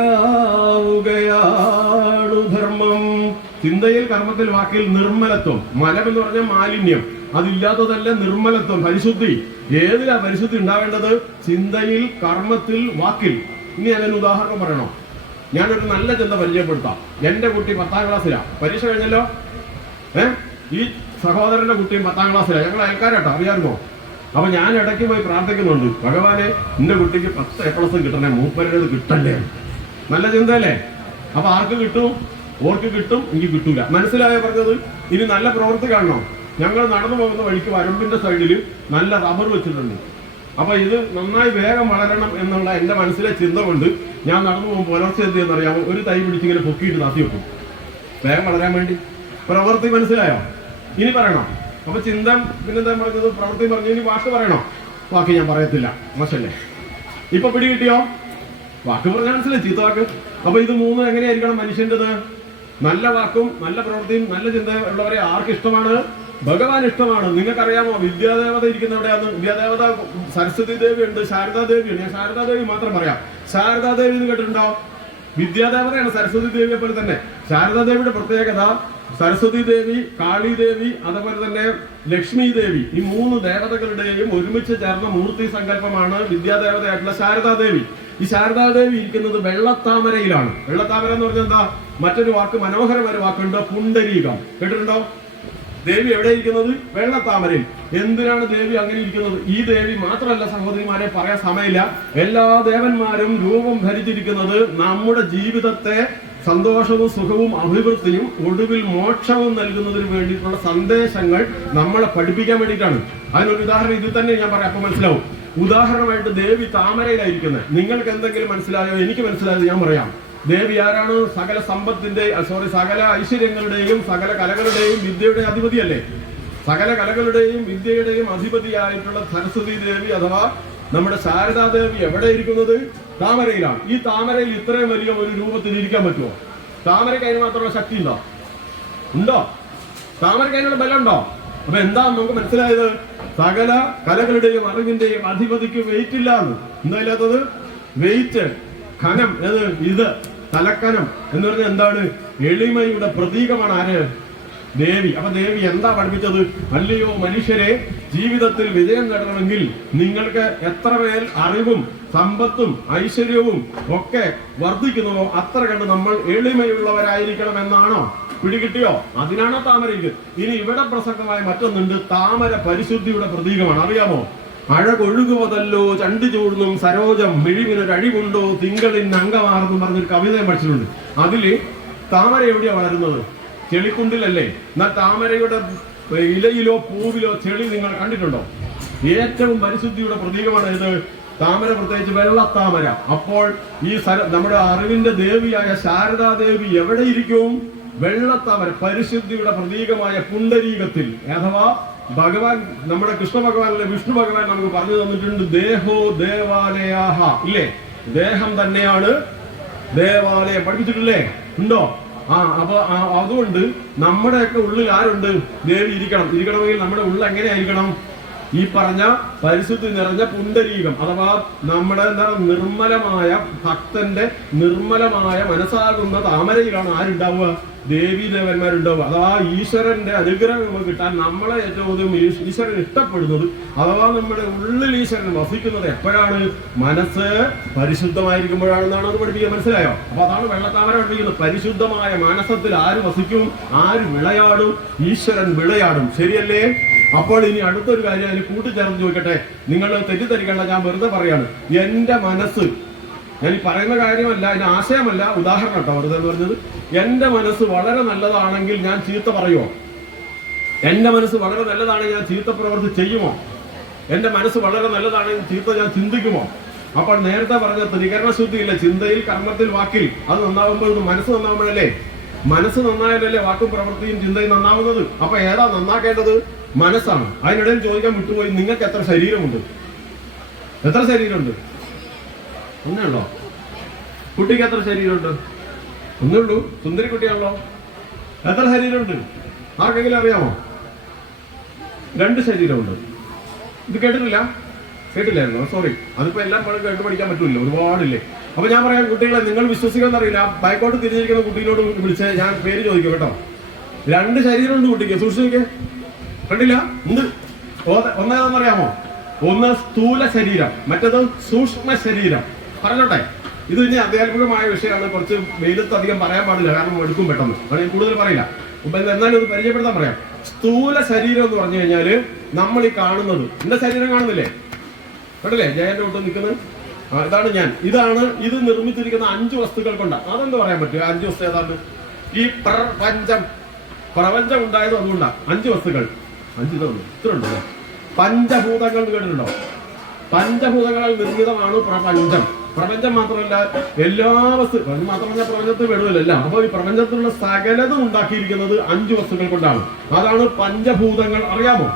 ധർമ്മം. ചിന്തയിൽ കർമ്മത്തിൽ വാക്കിൽ നിർമ്മലത്വം. മലം എന്ന് പറഞ്ഞാൽ മാലിന്യം, അതില്ലാത്തതല്ല നിർമ്മലത്വം, പരിശുദ്ധി. ഏതിലാ പരിശുദ്ധി ഉണ്ടാവേണ്ടത്? ചിന്തയിൽ, കർമ്മത്തിൽ, വാക്കിൽ. ഇനി അങ്ങനെ ഉദാഹരണം പറയണോ? ഞാനൊരു നല്ല ചിന്ത പരിചയപ്പെടുത്താം. എന്റെ കുട്ടി 10ാം ക്ലാസ്സിലാ. പരീക്ഷ കഴിഞ്ഞല്ലോ. ഈ സഹോദരന്റെ കുട്ടിയും 10ാം ക്ലാസ്സിലാ. ഞങ്ങൾ അയൽക്കാരാട്ടോ, അറിയാമോ? അപ്പൊ ഞാൻ ഇടയ്ക്ക് പോയി പ്രാർത്ഥിക്കുന്നുണ്ട്, ഭഗവാനെ എന്റെ കുട്ടിക്ക് 10 A+ കിട്ടണേ, മൂപ്പരുടേത് കിട്ടണ്ടേ. നല്ല ചിന്തയല്ലേ? അപ്പൊ ആർക്ക് കിട്ടും? ഓർക്ക് കിട്ടും, എനിക്ക് കിട്ടൂല. മനസ്സിലായോ പറഞ്ഞത്? ഇനി നല്ല പ്രവൃത്തി കാണണോ? ഞങ്ങൾ നടന്നു പോകുന്ന വഴിക്ക് വരമ്പിന്റെ സൈഡിൽ നല്ല റബ്ബർ വെച്ചിട്ടുണ്ട്. അപ്പൊ ഇത് നന്നായി വേഗം വളരണം എന്നുള്ള എന്റെ മനസ്സിലെ ചിന്ത കൊണ്ട് ഞാൻ നടന്നു പോകുമ്പോൾ പുലർച്ചെ എന്ത് ചെയ്യുന്നറിയാമോ? ഒരു തൈ പിടിച്ചിങ്ങനെ പൊക്കിയിട്ട് താത്തി വെക്കും, വേഗം വളരാൻ വേണ്ടി. പ്രവൃത്തി മനസ്സിലായോ? ഇനി പറയണം, അപ്പൊ ചിന്ത പിന്നെന്താ പറഞ്ഞത്, പ്രവൃത്തി പറഞ്ഞു. ഇനി വാക്ക് പറയണോ? വാക്ക് ഞാൻ പറയത്തില്ല, മോശല്ലേ. ഇപ്പൊ പിടി കിട്ടിയോ? വാക്ക് പറഞ്ഞാൽ മനസ്സിലായി, ചീത്ത വാക്ക്. അപ്പൊ ഇത് മൂന്നും എങ്ങനെയായിരിക്കണം മനുഷ്യൻ്റെത്? നല്ല വാക്കും നല്ല പ്രവൃത്തിയും നല്ല ചിന്ത ഉള്ളവരെ ആർക്ക് ഇഷ്ടമാണ്? ഭഗവാൻ ഇഷ്ടമാണ്. നിങ്ങൾക്കറിയാമോ വിദ്യാദേവത ഇരിക്കുന്ന എവിടെയാന്ന്? വിദ്യാദേവത സരസ്വതി ദേവി ഉണ്ട്, ശാരദാദേവി ഉണ്ട്. ഞാൻ ശാരദാദേവി മാത്രം പറയാം. ശാരദാദേവി എന്ന് കേട്ടിട്ടുണ്ടോ? വിദ്യാദേവതയാണ് സരസ്വതി ദേവിയെ പോലെ തന്നെ. ശാരദാദേവിയുടെ പ്രത്യേകത സരസ്വതി ദേവി, കാളി ദേവി, അതുപോലെ തന്നെ ലക്ഷ്മി ദേവി, ഈ 3 ദേവതകളുടെയും ഒരുമിച്ച് ചേർന്ന മൂർത്തി സങ്കല്പമാണ് വിദ്യാദേവതയായിട്ടുള്ള ശാരദാദേവി. ഈ ശാരദാദേവി ഇരിക്കുന്നത് വെള്ളത്താമരയിലാണ്. വെള്ളത്താമര എന്ന് പറഞ്ഞാൽ എന്താ? മറ്റൊരു വാക്ക്, മനോഹരമായ വാക്കുണ്ട്, പുണ്ടരീകം. കേട്ടിട്ടുണ്ടോ? ദേവി എവിടെ ഇരിക്കുന്നത്? വെള്ളത്താമരയിൽ. എന്തിനാണ് ദേവി അങ്ങനെ ഇരിക്കുന്നത്? ഈ ദേവി മാത്രമല്ല സഹോദരിമാരെ, പറയാൻ സമയമില്ല. എല്ലാ ദേവന്മാരും രൂപം ധരിച്ചിരിക്കുന്നത് നമ്മുടെ ജീവിതത്തെ സന്തോഷവും സുഖവും അഭിവൃദ്ധിയും ഒടുവിൽ മോക്ഷവും നൽകുന്നതിന് വേണ്ടിയിട്ടുള്ള സന്ദേശങ്ങൾ നമ്മളെ പഠിപ്പിക്കാൻ വേണ്ടിയിട്ടാണ്. അതിനൊരു ഉദാഹരണം ഇതിൽ തന്നെ ഞാൻ പറയാം, അപ്പൊ മനസ്സിലാവും. ഉദാഹരണമായിട്ട് ദേവി താമരയിലായിരിക്കുന്നത്. നിങ്ങൾക്ക് എന്തെങ്കിലും മനസ്സിലായോ? എനിക്ക് മനസ്സിലായത് ഞാൻ പറയാം. ദേവി ആരാണ്? സകല സമ്പത്തിന്റെ സകല ഐശ്വര്യങ്ങളുടെയും സകല കലകളുടെയും വിദ്യയുടെ അധിപതിയല്ലേ? സകല കലകളുടെയും വിദ്യയുടെയും അധിപതിയായിട്ടുള്ള സരസ്വതി ദേവി അഥവാ നമ്മുടെ ശാരദാദേവി എവിടെ ഇരിക്കുന്നത്? താമരയിലാണ്. ഈ താമരയിൽ ഇത്രയും വലിയ ഒരു രൂപത്തിൽ ഇരിക്കാൻ പറ്റുമോ? താമരയ്ക്ക് അതിന് മാത്രമുള്ള ശക്തി ഉണ്ടോ? താമരയ്ക്ക് അതിനുള്ള ബലം ഉണ്ടോ? അപ്പൊ എന്താ നമുക്ക് മനസ്സിലായത്? സകല കലകളുടെയും അറിവിന്റെയും അധിപതിക്ക് വെയിറ്റ് ഇല്ല എന്ന്. എന്താ ഇല്ലാത്തത്? വെയിറ്റ്, ഖനം. ഇത് തലക്കനം എന്ന് പറഞ്ഞാൽ എന്താണ്? എളിമയുടെ പ്രതീകമാണ് ആര്? ദേവി. അപ്പൊ ദേവി എന്താ പഠിപ്പിച്ചത്? അല്ലയോ മനുഷ്യരെ, ജീവിതത്തിൽ വിജയം നേടണമെങ്കിൽ നിങ്ങൾക്ക് എത്രമേൽ അറിവും സമ്പത്തും ഐശ്വര്യവും ഒക്കെ വർദ്ധിക്കുന്നുവോ അത്ര കണ്ട് നമ്മൾ എളിമയുള്ളവരായിരിക്കണം എന്നാണോ? പിടികിട്ടിയോ? അതിനാണോ താമരയ്ക്ക്? ഇനി ഇവിടെ പ്രസക്തമായ മറ്റൊന്നുണ്ട്. താമര പരിശുദ്ധിയുടെ പ്രതീകമാണ്. അറിയാമോ? അഴകൊഴുകുവതല്ലോ ചണ്ടി ചൂടുന്നും സരോജം മിഴിവിനൊരഴിവുണ്ടോ തിങ്കളിൻ അംഗമാർന്നും പറഞ്ഞൊരു കവിതയും പഠിച്ചിട്ടുണ്ട്. അതില് താമര എവിടെയാ വളരുന്നത്? ചെളിക്കുണ്ടിലല്ലേ? എന്നാൽ താമരയുടെ ഇലയിലോ പൂവിലോ ചെളി നിങ്ങൾ കണ്ടിട്ടുണ്ടോ? ഏറ്റവും പരിശുദ്ധിയുടെ പ്രതീകമാണ് ഇത് താമര, പ്രത്യേകിച്ച് വെള്ളത്താമര. അപ്പോൾ ഈ നമ്മുടെ അറിവിന്റെ ദേവിയായ ശാരദാദേവി എവിടെ ഇരിക്കും? വെള്ളത്താമര, പരിശുദ്ധിയുടെ പ്രതീകമായ പുണ്ടരീകത്തിൽ. അഥവാ ഭഗവാൻ, നമ്മുടെ കൃഷ്ണ ഭഗവാൻ അല്ലെ വിഷ്ണു ഭഗവാൻ നമുക്ക് പറഞ്ഞു തന്നിട്ടുണ്ട്, ദേഹോ ദേവാലയാഹ, ഇല്ലേ? ദേഹം തന്നെയാണ് ദേവാലയം. പഠിപ്പിച്ചിട്ടില്ലേ? ഉണ്ടോ? അപ്പൊ അതുകൊണ്ട് നമ്മുടെയൊക്കെ ഉള്ളിൽ ആരുണ്ട്? ദേവി ഇരിക്കണം. ഇരിക്കണമെങ്കിൽ നമ്മുടെ ഉള്ളിൽ എങ്ങനെയായിരിക്കണം? ഈ പറഞ്ഞ പരിശുദ്ധി നിറഞ്ഞ പുണ്ടരീകം അഥവാ നമ്മുടെ നിർമ്മലമായ ഭക്തന്റെ നിർമ്മലമായ മനസ്സാകുന്ന താമരയിലാണ് ആരുണ്ടാവുക? ദേവീദേവന്മാരുണ്ടാവുക. അഥവാ ഈശ്വരന്റെ അനുഗ്രഹം നമുക്ക് കിട്ടാൻ നമ്മളെ ഏറ്റവും അധികം ഈശ്വരൻ ഇഷ്ടപ്പെടുന്നത് അഥവാ നമ്മുടെ ഉള്ളിൽ ഈശ്വരൻ വസിക്കുന്നത് എപ്പോഴാണ്? മനസ്സ് പരിശുദ്ധമായിരിക്കുമ്പോഴാണെന്നാണ് അത് പഠിപ്പിക്കുക. മനസ്സിലായോ? അപ്പൊ അതാണ് വെള്ളത്താമര പഠിപ്പിക്കുന്നത്. പരിശുദ്ധമായ മനസ്സത്തിൽ ആര് വസിക്കും? ആര് വിളയാടും? ഈശ്വരൻ വിളയാടും. ശരിയല്ലേ? അപ്പോൾ ഇനി അടുത്തൊരു കാര്യം അതിന് കൂട്ടിച്ചേർന്ന് ചോദിക്കട്ടെ. നിങ്ങൾ തെറ്റിദ്ധരിക്കേണ്ട, ഞാൻ വെറുതെ പറയാണ്. എന്റെ മനസ്സ്, ഞാൻ ഈ പറയുന്ന കാര്യമല്ല, അതിന് ആശയമല്ല, ഉദാഹരണം കേട്ടോ വെറുതെ എന്ന് പറഞ്ഞത്. എന്റെ മനസ്സ് വളരെ നല്ലതാണെങ്കിൽ ഞാൻ ചീത്ത പറയുമോ? എന്റെ മനസ്സ് വളരെ നല്ലതാണെങ്കിൽ ഞാൻ ചീത്ത പ്രവൃത്തി ചെയ്യുമോ? എന്റെ മനസ്സ് വളരെ നല്ലതാണെങ്കിൽ ചീത്ത ഞാൻ ചിന്തിക്കുമോ? അപ്പോൾ നേരത്തെ പറഞ്ഞ ത്രികരണ ശുദ്ധിയില്ല, ചിന്തയിൽ, കർമ്മത്തിൽ, വാക്കിൽ. അത് നന്നാവുമ്പോൾ മനസ്സ് നന്നാവുമ്പോഴല്ലേ? മനസ്സ് നന്നായാലല്ലേ വാക്കും പ്രവൃത്തിയും ചിന്തയും നന്നാവുന്നത്. അപ്പൊ ഏതാ നന്നാക്കേണ്ടത്? മനസ്സാണ്. അതിനിടയിൽ ചോദിക്കാൻ വിട്ടുപോയി, നിങ്ങൾക്ക് എത്ര ശരീരമുണ്ട്? എത്ര ശരീരമുണ്ട്? ഒന്നേ ഉള്ളോ? കുട്ടിക്ക് എത്ര ശരീരമുണ്ട്? ഒന്നേ ഉള്ളൂ. സുന്ദരി കുട്ടിയാണല്ലോ. എത്ര ശരീരമുണ്ട്? ആർക്കെങ്കിലും അറിയാമോ? 2 ശരീരമുണ്ട്. ഇത് കേട്ടിട്ടില്ല? കേട്ടില്ലായിരുന്നോ? സോറി, അതിപ്പോ എല്ലാം കേട്ട് പഠിക്കാൻ പറ്റൂല്ലോ, ഒരുപാടില്ലേ. അപ്പൊ ഞാൻ പറയാം, കുട്ടികളെ നിങ്ങൾ വിശ്വസിക്കാന്നറിയില്ല, ബാക്കോട്ട് തിരിഞ്ഞിരിക്കുന്ന കുട്ടീനോട് വിളിച്ച് ഞാൻ പേര് ചോദിക്കും കേട്ടോ. 2 ശരീരമുണ്ട് കുട്ടിക്ക്. സൂക്ഷിച്ച് കണ്ടില്ല? ഉണ്ട്. ഒന്നേതാണെന്നറിയാമോ? ഒന്ന് സ്ഥൂല ശരീരം, മറ്റേത് സൂക്ഷ്മ ശരീരം. പറഞ്ഞോട്ടെ, ഇത് ഇനി അധ്യാത്മികമായ വിഷയമാണ്. കുറച്ച് വെയിലത്ത് അധികം പറയാൻ പാടില്ല, കാരണം എടുക്കും പെട്ടെന്ന്. അത് ഞാൻ കൂടുതൽ പറയില്ല. എന്നാലും ഇത് പരിചയപ്പെടുത്താൻ പറയാം. സ്ഥൂല ശരീരം എന്ന് പറഞ്ഞു കഴിഞ്ഞാല് നമ്മൾ ഈ കാണുന്നത്, എന്റെ ശരീരം കാണുന്നില്ലേ? കണ്ടില്ലേ? ജയന്റെ ഒട്ട് നിൽക്കുന്നത് ഇതാണ് ഞാൻ. ഇത് നിർമ്മിച്ചിരിക്കുന്ന 5 വസ്തുക്കൾ കൊണ്ടാണ്. അതെന്ത് പറയാൻ പറ്റും? 5 വസ്തു ഏതാണ്? ഈ പ്രപഞ്ചം ഉണ്ടായത് അതുകൊണ്ടാണ്. 5 വസ്തുക്കൾ. 5 ഇത്ര ഉണ്ടല്ലോ. പഞ്ചഭൂതങ്ങൾ കേട്ടിട്ടുണ്ടോ? പഞ്ചഭൂതങ്ങളാൽ നിർമ്മിതമാണ് പ്രപഞ്ചം. പ്രപഞ്ചം മാത്രമല്ല എല്ലാ പ്രപഞ്ചം മാത്രമല്ല പ്രപഞ്ചത്തിൽ പെടുന്നില്ല. അപ്പൊ ഈ പ്രപഞ്ചത്തിലുള്ള സകലതും ഉണ്ടാക്കിയിരിക്കുന്നത് 5 വസ്തുക്കൾ കൊണ്ടാണ്. അതാണ് പഞ്ചഭൂതങ്ങൾ. അറിയാമോ?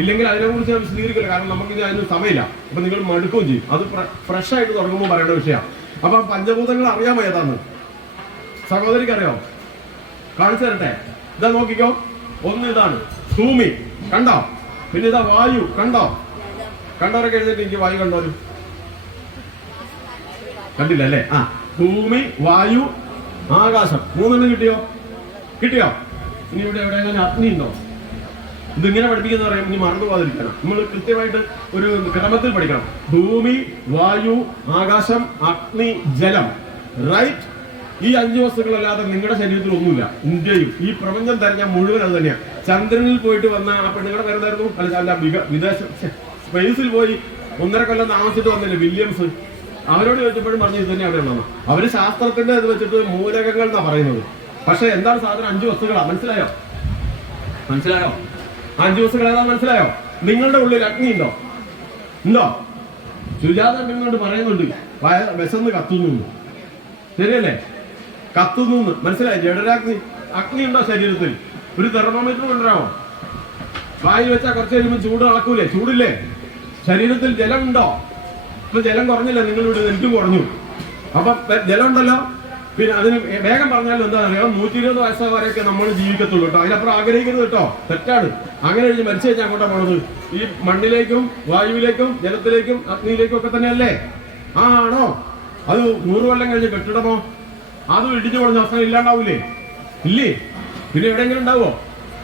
ഇല്ലെങ്കിൽ അതിനെക്കുറിച്ച് വിശദീകരിക്കില്ല, കാരണം നമുക്ക് അതിന് സമയമില്ല. അപ്പൊ നിങ്ങൾ മടുക്കുകയും ചെയ്യും. അത് ഫ്രഷ് ആയിട്ട് തുടങ്ങുമ്പോൾ പറയേണ്ട വിഷയമാണ്. അപ്പൊ പഞ്ചഭൂതങ്ങൾ അറിയാമോ ഏതാന്ന്? സഹോദരിക്ക് അറിയാമോ? കാണിച്ചു തരട്ടെ. ഇതാ നോക്കിക്കോ. ഒന്ന് ഇതാണ് ഭൂമി, കണ്ടോ? പിന്നെ ഇതാ വായു, കണ്ടോ? കണ്ടവരൊക്കെ എഴുന്നേറ്റ് എനിക്ക് വായു കണ്ടോലും കണ്ടില്ല അല്ലേ? ഭൂമി, വായു, ആകാശം, 3 കിട്ടിയോ? ഇനി ഇവിടെ എവിടെയെങ്കിലും അഗ്നി ഉണ്ടോ? ഇതിങ്ങനെ പഠിപ്പിക്കുന്ന പറയാം, ഇനി മറന്നു പോകാതിരിക്കണം. നമ്മൾ കൃത്യമായിട്ട് ഒരു ക്രമത്തിൽ പഠിക്കണം. ഭൂമി, വായു, ആകാശം, അഗ്നി, ജലം. റൈറ്റ്? ഈ 5 വസ്തുക്കളല്ലാതെ നിങ്ങളുടെ ശരീരത്തിൽ ഒന്നുമില്ല. ഇന്ത്യയും ഈ പ്രപഞ്ചം തെരഞ്ഞ മുഴുവൻ അത് തന്നെയാണ്. ചന്ദ്രനിൽ പോയിട്ട് വന്ന ആ പെണ്ണുങ്ങളുടെ പേരെന്തായിരുന്നു? അല്ല, വിദേശ സ്പേസിൽ പോയി 1.5 കൊല്ലം താമസിച്ചിട്ട് വന്നില്ലേ വില്യംസ്? അവരോട് ചോദിച്ചപ്പോഴും പറഞ്ഞു ഇത് തന്നെ അവിടെ ഉണ്ടെന്ന്. അവര് ശാസ്ത്രത്തിന്റെ ഇത് വെച്ചിട്ട് മൂലകങ്ങൾ എന്നാ പറയുന്നത്. പക്ഷെ എന്താണ് സാധനം? 5 വസ്തുക്കളാ. മനസ്സിലായോ? 5 വസ്തുക്കൾ ഏതാ മനസ്സിലായോ? നിങ്ങളുടെ ഉള്ളിൽ അഗ്നി ഉണ്ടോ? സുജാത എന്നോട് പറയുന്നുണ്ട് വിശന്ന് കത്തുന്നു. ശരിയല്ലേ? കത്തുന്നു. മനസ്സിലായി? ജഡരാഗ്നി. അഗ്നി ഉണ്ടോ ശരീരത്തിൽ? ഒരു തെർമോമീറ്റർ കൊണ്ടുവരാമോ? വായിൽ വെച്ചാൽ കുറച്ച് കഴിയുമ്പോൾ ചൂട് അളക്കൂലേ? ചൂടില്ലേ? ശരീരത്തിൽ ജലം ഉണ്ടോ? ഇപ്പൊ ജലം കുറഞ്ഞില്ല, നിങ്ങളിവിടെ എനിക്കും കുറഞ്ഞു. അപ്പൊ ജലം ഉണ്ടല്ലോ. പിന്നെ അതിന് വേഗം പറഞ്ഞാലും എന്താ അറിയാം, 120 വയസ്സ് വരെയൊക്കെ നമ്മൾ ജീവിക്കത്തുള്ളൂ കേട്ടോ. അതിനപ്പുറം ആഗ്രഹിക്കരുത് കേട്ടോ. തെറ്റാണ്. അങ്ങനെ കഴിഞ്ഞ് മരിച്ചു കഴിഞ്ഞാൽ അങ്ങോട്ടാ പോണത്? ഈ മണ്ണിലേക്കും വായുവിലേക്കും ജലത്തിലേക്കും അഗ്നിയിലേക്കും ഒക്കെ തന്നെയല്ലേ? ആണോ? അത് 100 കൊല്ലം കഴിഞ്ഞ് കെട്ടിടമോ? അത് ഇടിഞ്ഞു കുറഞ്ഞ അവസ്ഥ ഇല്ലാണ്ടാവൂലേ? ഇല്ലേ? പിന്നെ എവിടെയെങ്കിലും ഉണ്ടാവോ?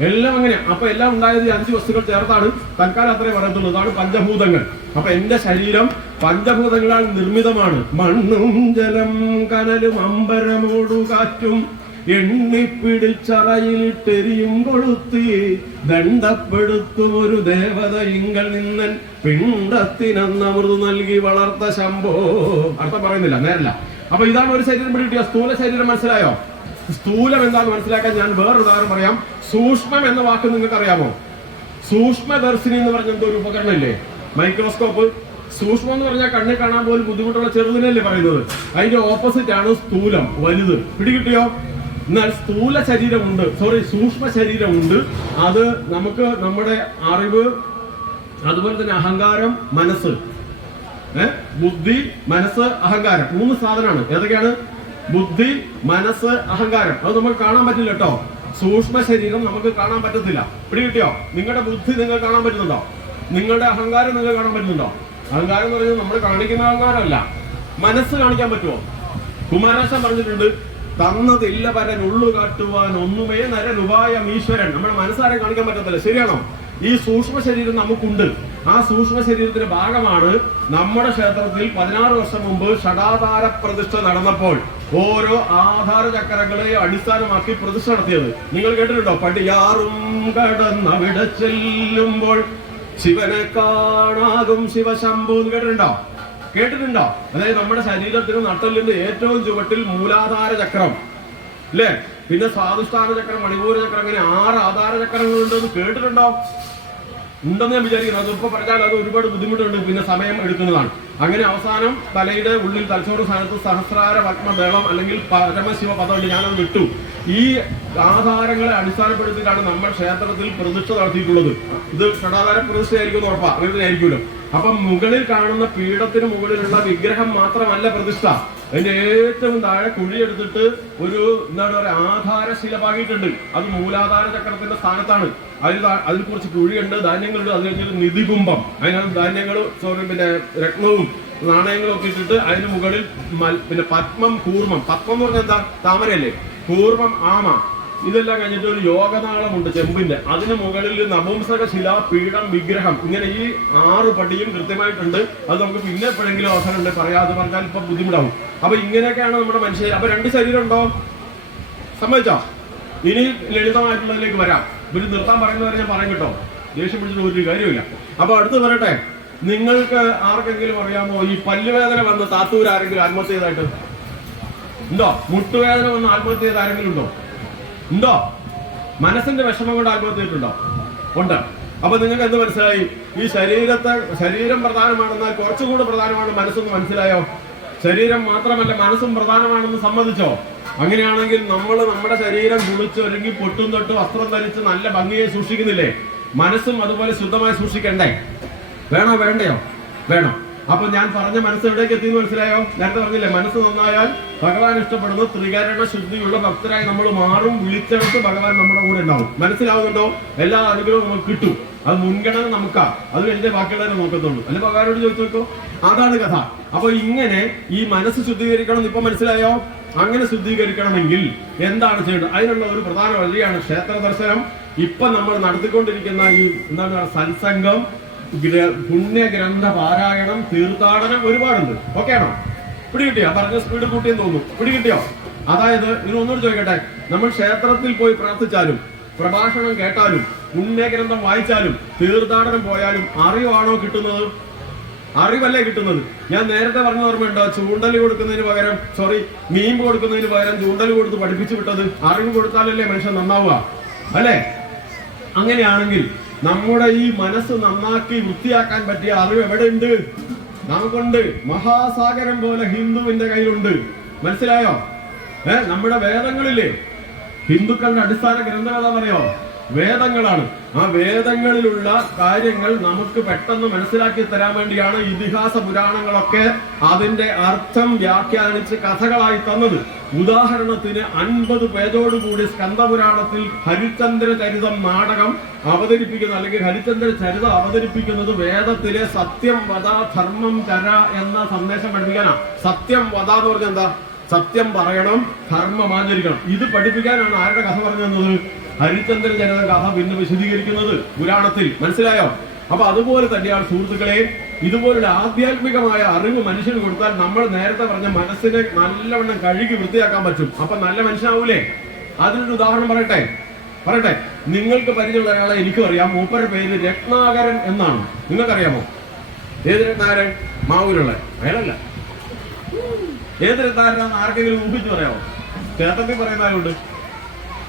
എല്ലാം അങ്ങനെ. അപ്പൊ എല്ലാം ഉണ്ടായത് 5 വസ്തുക്കൾ ചേർത്താണ്. തൽക്കാലം അത്രേ പറയത്തുള്ളൂ. അതാണ് പഞ്ചഭൂതങ്ങൾ. അപ്പൊ എന്റെ ശരീരം പഞ്ചഭൂതങ്ങളാൽ നിർമ്മിതമാണ്. മണ്ണും ജലം കനലും അമ്പരമോടു കാറ്റും എണ്ണിപ്പിടിച്ചറയിലിട്ടെരിയും കൊളുത്തി ദണ്ഡപ്പെടുത്തും ഒരു ദേവത ഇങ്കൽ നിന്നൻ പിണ്ടത്തിനന്നമൃത് നൽകി വളർത്ത ശംഭോ. അർത്ഥം പറയുന്നില്ല, നേരല്ല. അപ്പൊ ഇതാണ് ഒരു ശരീരം പിടികിട്ടിയ സ്ഥൂല ശരീരം. മനസ്സിലായോ? സ്ഥൂലം എന്താന്ന് മനസ്സിലാക്കാൻ ഞാൻ വേറൊരു ഉദാഹരണം പറയാം. സൂക്ഷ്മം എന്ന വാക്ക് നിങ്ങൾക്ക് അറിയാമോ? സൂക്ഷ്മദർശിനി എന്ന് പറഞ്ഞ എന്തോ ഒരു ഉപകരണം ഇല്ലേ? മൈക്രോസ്കോപ്പ്. സൂക്ഷ്മം എന്ന് പറഞ്ഞാൽ കണ്ണിൽ കാണാൻ പോലും ബുദ്ധിമുട്ടുള്ള ചെറുതിനല്ലേ പറയുന്നത്. അതിന്റെ ഓപ്പോസിറ്റ് ആണ് സ്ഥൂലം, വലുത്. പിടികിട്ടിയോ? എന്നാൽ സ്ഥൂല ശരീരമുണ്ട്, സൂക്ഷ്മ ശരീരമുണ്ട്. അത് നമുക്ക് നമ്മുടെ അറിവ്, അതുപോലെ തന്നെ അഹങ്കാരം, മനസ്സ്, ബുദ്ധി, മനസ്സ്, അഹങ്കാരം, 3 സാധനമാണ്. ഏതൊക്കെയാണ്? ബുദ്ധി, മനസ്സ്, അഹങ്കാരം. അത് നമുക്ക് കാണാൻ പറ്റില്ല കേട്ടോ. സൂക്ഷ്മ ശരീരം നമുക്ക് കാണാൻ പറ്റത്തില്ല. പിടികിട്ടിയോ? നിങ്ങളുടെ ബുദ്ധി നിങ്ങൾ കാണാൻ പറ്റുന്നുണ്ടോ? നിങ്ങളുടെ അഹങ്കാരം നിങ്ങൾ കാണാൻ പറ്റുന്നുണ്ടോ? അഹങ്കാരം എന്ന് പറയുന്നത് നമ്മൾ കാണിക്കുന്ന അഹങ്കാരമല്ല. മനസ്സ് കാണിക്കാൻ പറ്റുമോ? കുമാരനാശാൻ പറഞ്ഞിട്ടുണ്ട്, തന്നതില്ല പരൻ ഉള്ളു കാട്ടുവാൻ ഒന്നുമേ നരൻ ഉപായം ഈശ്വരൻ. നമ്മുടെ മനസ്സാരെ കാണിക്കാൻ പറ്റത്തില്ല. ശരിയാണോ? ഈ സൂക്ഷ്മ ശരീരം നമുക്കുണ്ട്. ആ സൂക്ഷ്മ ശരീരത്തിന്റെ ഭാഗമാണ് നമ്മുടെ ക്ഷേത്രത്തിൽ 16 വർഷം മുമ്പ് ഷടാധാര പ്രതിഷ്ഠ നടന്നപ്പോൾ ഓരോ ആധാര ചക്രങ്ങളെ അടിസ്ഥാനമാക്കി പ്രതിഷ്ഠ നടത്തിയത്. നിങ്ങൾ കേട്ടിട്ടുണ്ടോ? പടിയാറും കടന്നവിടെ ചെല്ലുമ്പോൾ ശിവനെ കാണാകും ശിവശംഭു എന്ന് കേട്ടിട്ടുണ്ടോ? അതായത് നമ്മുടെ ശരീരത്തിന് നട്ടലിന്റെ ഏറ്റവും ചുവട്ടിൽ മൂലാധാര ചക്രം അല്ലേ? പിന്നെ സ്വാധിഷ്ഠാന ചക്രം, മണിപൂര ചക്രം, അങ്ങനെ 6 ആധാര ചക്രങ്ങളുണ്ടെന്ന് കേട്ടിട്ടുണ്ടോ? ഉണ്ടെന്ന് ഞാൻ വിചാരിക്കുന്നു. അതിപ്പോ പറഞ്ഞാൽ അത് ഒരുപാട് ബുദ്ധിമുട്ടുണ്ട്, പിന്നെ സമയം എടുക്കുന്നതാണ്. അങ്ങനെ അവസാനം തലയുടെ ഉള്ളിൽ തലച്ചോറ് സ്ഥാനത്ത് സഹസ്രാര പത്മദളം അല്ലെങ്കിൽ പരമശിവ പദമുണ്ട്. ഞാനത് വിട്ടു. ഈ ആധാരങ്ങളെ അടിസ്ഥാനപ്പെടുത്തിയിട്ടാണ് നമ്മൾ ക്ഷേത്രത്തിൽ പ്രതിഷ്ഠ നടത്തിയിട്ടുള്ളത്. ഇത് ഷടാധാര പ്രതിഷ്ഠയായിരിക്കും എന്ന് ഉറപ്പാ. അങ്ങനെ തന്നെ ആയിരിക്കുമല്ലോ. അപ്പം മുകളിൽ കാണുന്ന പീഠത്തിന് മുകളിലുള്ള വിഗ്രഹം മാത്രമല്ല പ്രതിഷ്ഠ. അതിന്റെ ഏറ്റവും താഴെ കുഴിയെടുത്തിട്ട് ഒരു എന്താണ് പറയുക, ആധാരശില പാകിയിട്ടുണ്ട്. അത് മൂലാധാര ചക്രത്തിന്റെ സ്ഥാനത്താണ്. അതിൽ കുറച്ച് കുഴിയുണ്ട്, ധാന്യങ്ങളുണ്ട്. അത് കഴിഞ്ഞൊരു നിധികുംഭം, അതിനകത്ത് ധാന്യങ്ങൾ, പിന്നെ രത്നവും നാണയങ്ങളും ഒക്കെ ഇട്ടിട്ട് അതിന് മുകളിൽ പിന്നെ പത്മം, കൂർമ്മം. പത്മം എന്ന് പറഞ്ഞാൽ എന്താ? താമരയല്ലേ? കൂർമ്മം, ആമ. ഇതെല്ലാം കഴിഞ്ഞിട്ട് ഒരു യോഗനാളമുണ്ട് ചെമ്പിന്റെ. അതിന് മുകളിൽ നപുംസക ശില, പീഠം, വിഗ്രഹം. ഇങ്ങനെ ഈ 6 പടിയും കൃത്യമായിട്ടുണ്ട്. അത് നമുക്ക് പിന്നെ എപ്പോഴെങ്കിലും അവസരം ഉണ്ട് പറയാതെ പറഞ്ഞാൽ ഇപ്പൊ ബുദ്ധിമുട്ടാവും. അപ്പൊ ഇങ്ങനെയൊക്കെയാണ് നമ്മുടെ മനുഷ്യർ. അപ്പൊ 2 ശരീരം ഉണ്ടോ? സമ്മതിച്ചോ? ഇനി ലളിതമായിട്ടുള്ളതിലേക്ക് വരാം. ഇവര് നിർത്താൻ പറയുന്നവരെ ഞാൻ പറയും കേട്ടോ. ദേഷ്യം പിടിച്ചിട്ട് ഒരു കാര്യമില്ല. അപ്പൊ അടുത്ത് പറയട്ടെ, നിങ്ങൾക്ക് ആർക്കെങ്കിലും അറിയാമോ ഈ പല്ലുവേദന വന്ന് താത്തൂർ ആരെങ്കിലും ആത്മഹത്യ ചെയ്തായിട്ട് ഉണ്ടോ? മുട്ടുവേദന വന്ന് ആത്മഹത്യ ചെയ്ത ആരെങ്കിലും ഉണ്ടോ? മനസ്സിന്റെ വിഷമം കൊണ്ട് ആത്മഹത്യ ചെയ്തിട്ടുണ്ടോ? ഉണ്ട്. അപ്പൊ നിങ്ങൾക്ക് എന്ത് മനസ്സിലായി? ഈ ശരീരം പ്രധാനമാണെന്നാൽ കുറച്ചുകൂടെ പ്രധാനമാണ് മനസ്സെന്ന് മനസ്സിലായോ? ശരീരം മാത്രമല്ല മനസ്സും പ്രധാനമാണെന്ന് സമ്മതിച്ചോ? അങ്ങനെയാണെങ്കിൽ നമ്മൾ നമ്മുടെ ശരീരം കുളിച്ച് ഒരുങ്ങി പൊട്ടും തൊട്ട് വസ്ത്രം ധരിച്ച് നല്ല ഭംഗിയെ സൂക്ഷിക്കുന്നില്ലേ? മനസ്സും അതുപോലെ ശുദ്ധമായി സൂക്ഷിക്കണ്ടേ? വേണോ വേണ്ടയോ? വേണം. അപ്പൊ ഞാൻ പറഞ്ഞ മനസ്സ് എവിടേക്ക് എത്തിയെന്ന് മനസ്സിലായോ? നേരത്തെ പറഞ്ഞില്ലേ, മനസ്സ് നന്നായാൽ ഭഗവാൻ ഇഷ്ടപ്പെടുന്ന ത്രികരണ ശുദ്ധിയുള്ള ഭക്തരായി നമ്മൾ മാറും. വിളിച്ചെടുത്ത് ഭഗവാൻ നമ്മുടെ കൂടെ ഉണ്ടാവും. മനസ്സിലാവുന്നുണ്ടോ? എല്ലാ അനുഗ്രഹവും നമുക്ക് കിട്ടും. അത് മുൻഗണന നമുക്കാ. അത് കഴിഞ്ഞേ ബാക്കിയുള്ളവരെ നോക്കത്തുള്ളൂ. അല്ലെ ഭഗവാനോട് ചോദിച്ചു നോക്കോ. അതാണ് കഥ. അപ്പൊ ഇങ്ങനെ ഈ മനസ്സ് ശുദ്ധീകരിക്കണം എന്ന് ഇപ്പൊ മനസ്സിലായോ? അങ്ങനെ ശുദ്ധീകരിക്കണമെങ്കിൽ എന്താണ് ചെയ്യേണ്ടത്? അതിനുള്ള ഒരു പ്രധാന വഴിയാണ് ക്ഷേത്ര ദർശനം. ഇപ്പൊ നമ്മൾ നടത്തിക്കൊണ്ടിരിക്കുന്ന ഈ എന്താണ് സത്സംഗം, പുണ്യഗ്രന്ഥ പാരായണം, തീർത്ഥാടനം ഒരുപാടുണ്ട്. ഓക്കെ ആണോ? പിടികിട്ടിയോ? പറഞ്ഞ സ്പീഡ് കൂട്ടിയെന്ന് തോന്നുന്നു. പിടികിട്ടിയോ? അതായത് ഇതിനൊന്നുകൂടി ചോദിക്കട്ടെ, നമ്മൾ ക്ഷേത്രത്തിൽ പോയി പ്രാർത്ഥിച്ചാലും പ്രഭാഷണം കേട്ടാലും പുണ്യഗ്രന്ഥം വായിച്ചാലും തീർത്ഥാടനം പോയാലും അറിവാണോ കിട്ടുന്നത്? അറിവല്ലേ കിട്ടുന്നത്? ഞാൻ നേരത്തെ പറഞ്ഞ ഓർമ്മയുണ്ടോ? ചൂണ്ടൽ കൊടുക്കുന്നതിന് പകരം മീൻ കൊടുക്കുന്നതിന് പകരം ചൂണ്ടൽ കൊടുത്ത് പഠിപ്പിച്ചു വിട്ടത്. അറിവ് കൊടുത്താലല്ലേ മനുഷ്യൻ നന്നാവുക, അല്ലേ? അങ്ങനെയാണെങ്കിൽ നമ്മുടെ ഈ മനസ്സ് നന്നാക്കി വൃത്തിയാക്കാൻ പറ്റിയ അറിവ് എവിടെയുണ്ട്? നമുക്കുണ്ട്. മഹാസാഗരം പോലെ ഹിന്ദുവിന്റെ കയ്യിലുണ്ട്. മനസ്സിലായോ? നമ്മുടെ വേദങ്ങളില്ലേ? ഹിന്ദുക്കളുടെ അടിസ്ഥാന ഗ്രന്ഥം ഏതാ പറയോ? വേദങ്ങളാണ്. ആ വേദങ്ങളിലുള്ള കാര്യങ്ങൾ നമുക്ക് പെട്ടെന്ന് മനസ്സിലാക്കി തരാൻ വേണ്ടിയാണ് ഇതിഹാസ പുരാണങ്ങളൊക്കെ അതിന്റെ അർത്ഥം വ്യാഖ്യാനിച്ച് കഥകളായി തന്നത്. ഉദാഹരണത്തിന് 50 പേജോടുകൂടി സ്കന്ദപുരാണത്തിൽ ഹരിചന്ദ്ര ചരിതം നാടകം അവതരിപ്പിക്കുന്ന അല്ലെങ്കിൽ ഹരിചന്ദ്ര ചരിതം അവതരിപ്പിക്കുന്നത് വേദത്തിലെ സത്യം വദ ധർമ്മം ചര എന്ന സന്ദേശം പഠിപ്പിക്കാനാണ്. സത്യം വദ എന്ന് പറഞ്ഞാൽ എന്താ? സത്യം പറയണം, ധർമ്മം ആചരിക്കണം. ഇത് പഠിപ്പിക്കാനാണ് ആരുടെ കഥ പറഞ്ഞു തന്നത്? ഹരിചന്ദ്ര ചരിത കഥ പിന്നെ വിശദീകരിക്കുന്നത് പുരാണത്തിൽ. മനസ്സിലായോ? അപ്പൊ അതുപോലെ തന്നെയാണ് സുഹൃത്തുക്കളെ, ഇതുപോലുള്ള ആധ്യാത്മികമായ അറിവ് മനുഷ്യന് കൊടുത്താൽ നമ്മൾ നേരത്തെ പറഞ്ഞ മനസ്സിനെ നല്ലവണ്ണം കഴുകി വൃത്തിയാക്കാൻ പറ്റും. അപ്പൊ നല്ല മനുഷ്യനാവൂലേ? അതിനൊരു ഉദാഹരണം പറയട്ടെ. നിങ്ങൾക്ക് പരിചയമുള്ള ഒരാളെ എനിക്കും അറിയാം. മൂപ്പരുടെ പേര് രത്നാകരൻ എന്നാണ്. നിങ്ങൾക്കറിയാമോ? ഏത് രത്നാകരൻ? മാവൂരുള്ള അയാളല്ല. ഏത് രത്നാകരനാന്ന് ആർക്കെങ്കിലും ഊഹിച്ചു പറയാമോ? ചേട്ടത്തിൽ പറയുന്നവരുണ്ട്.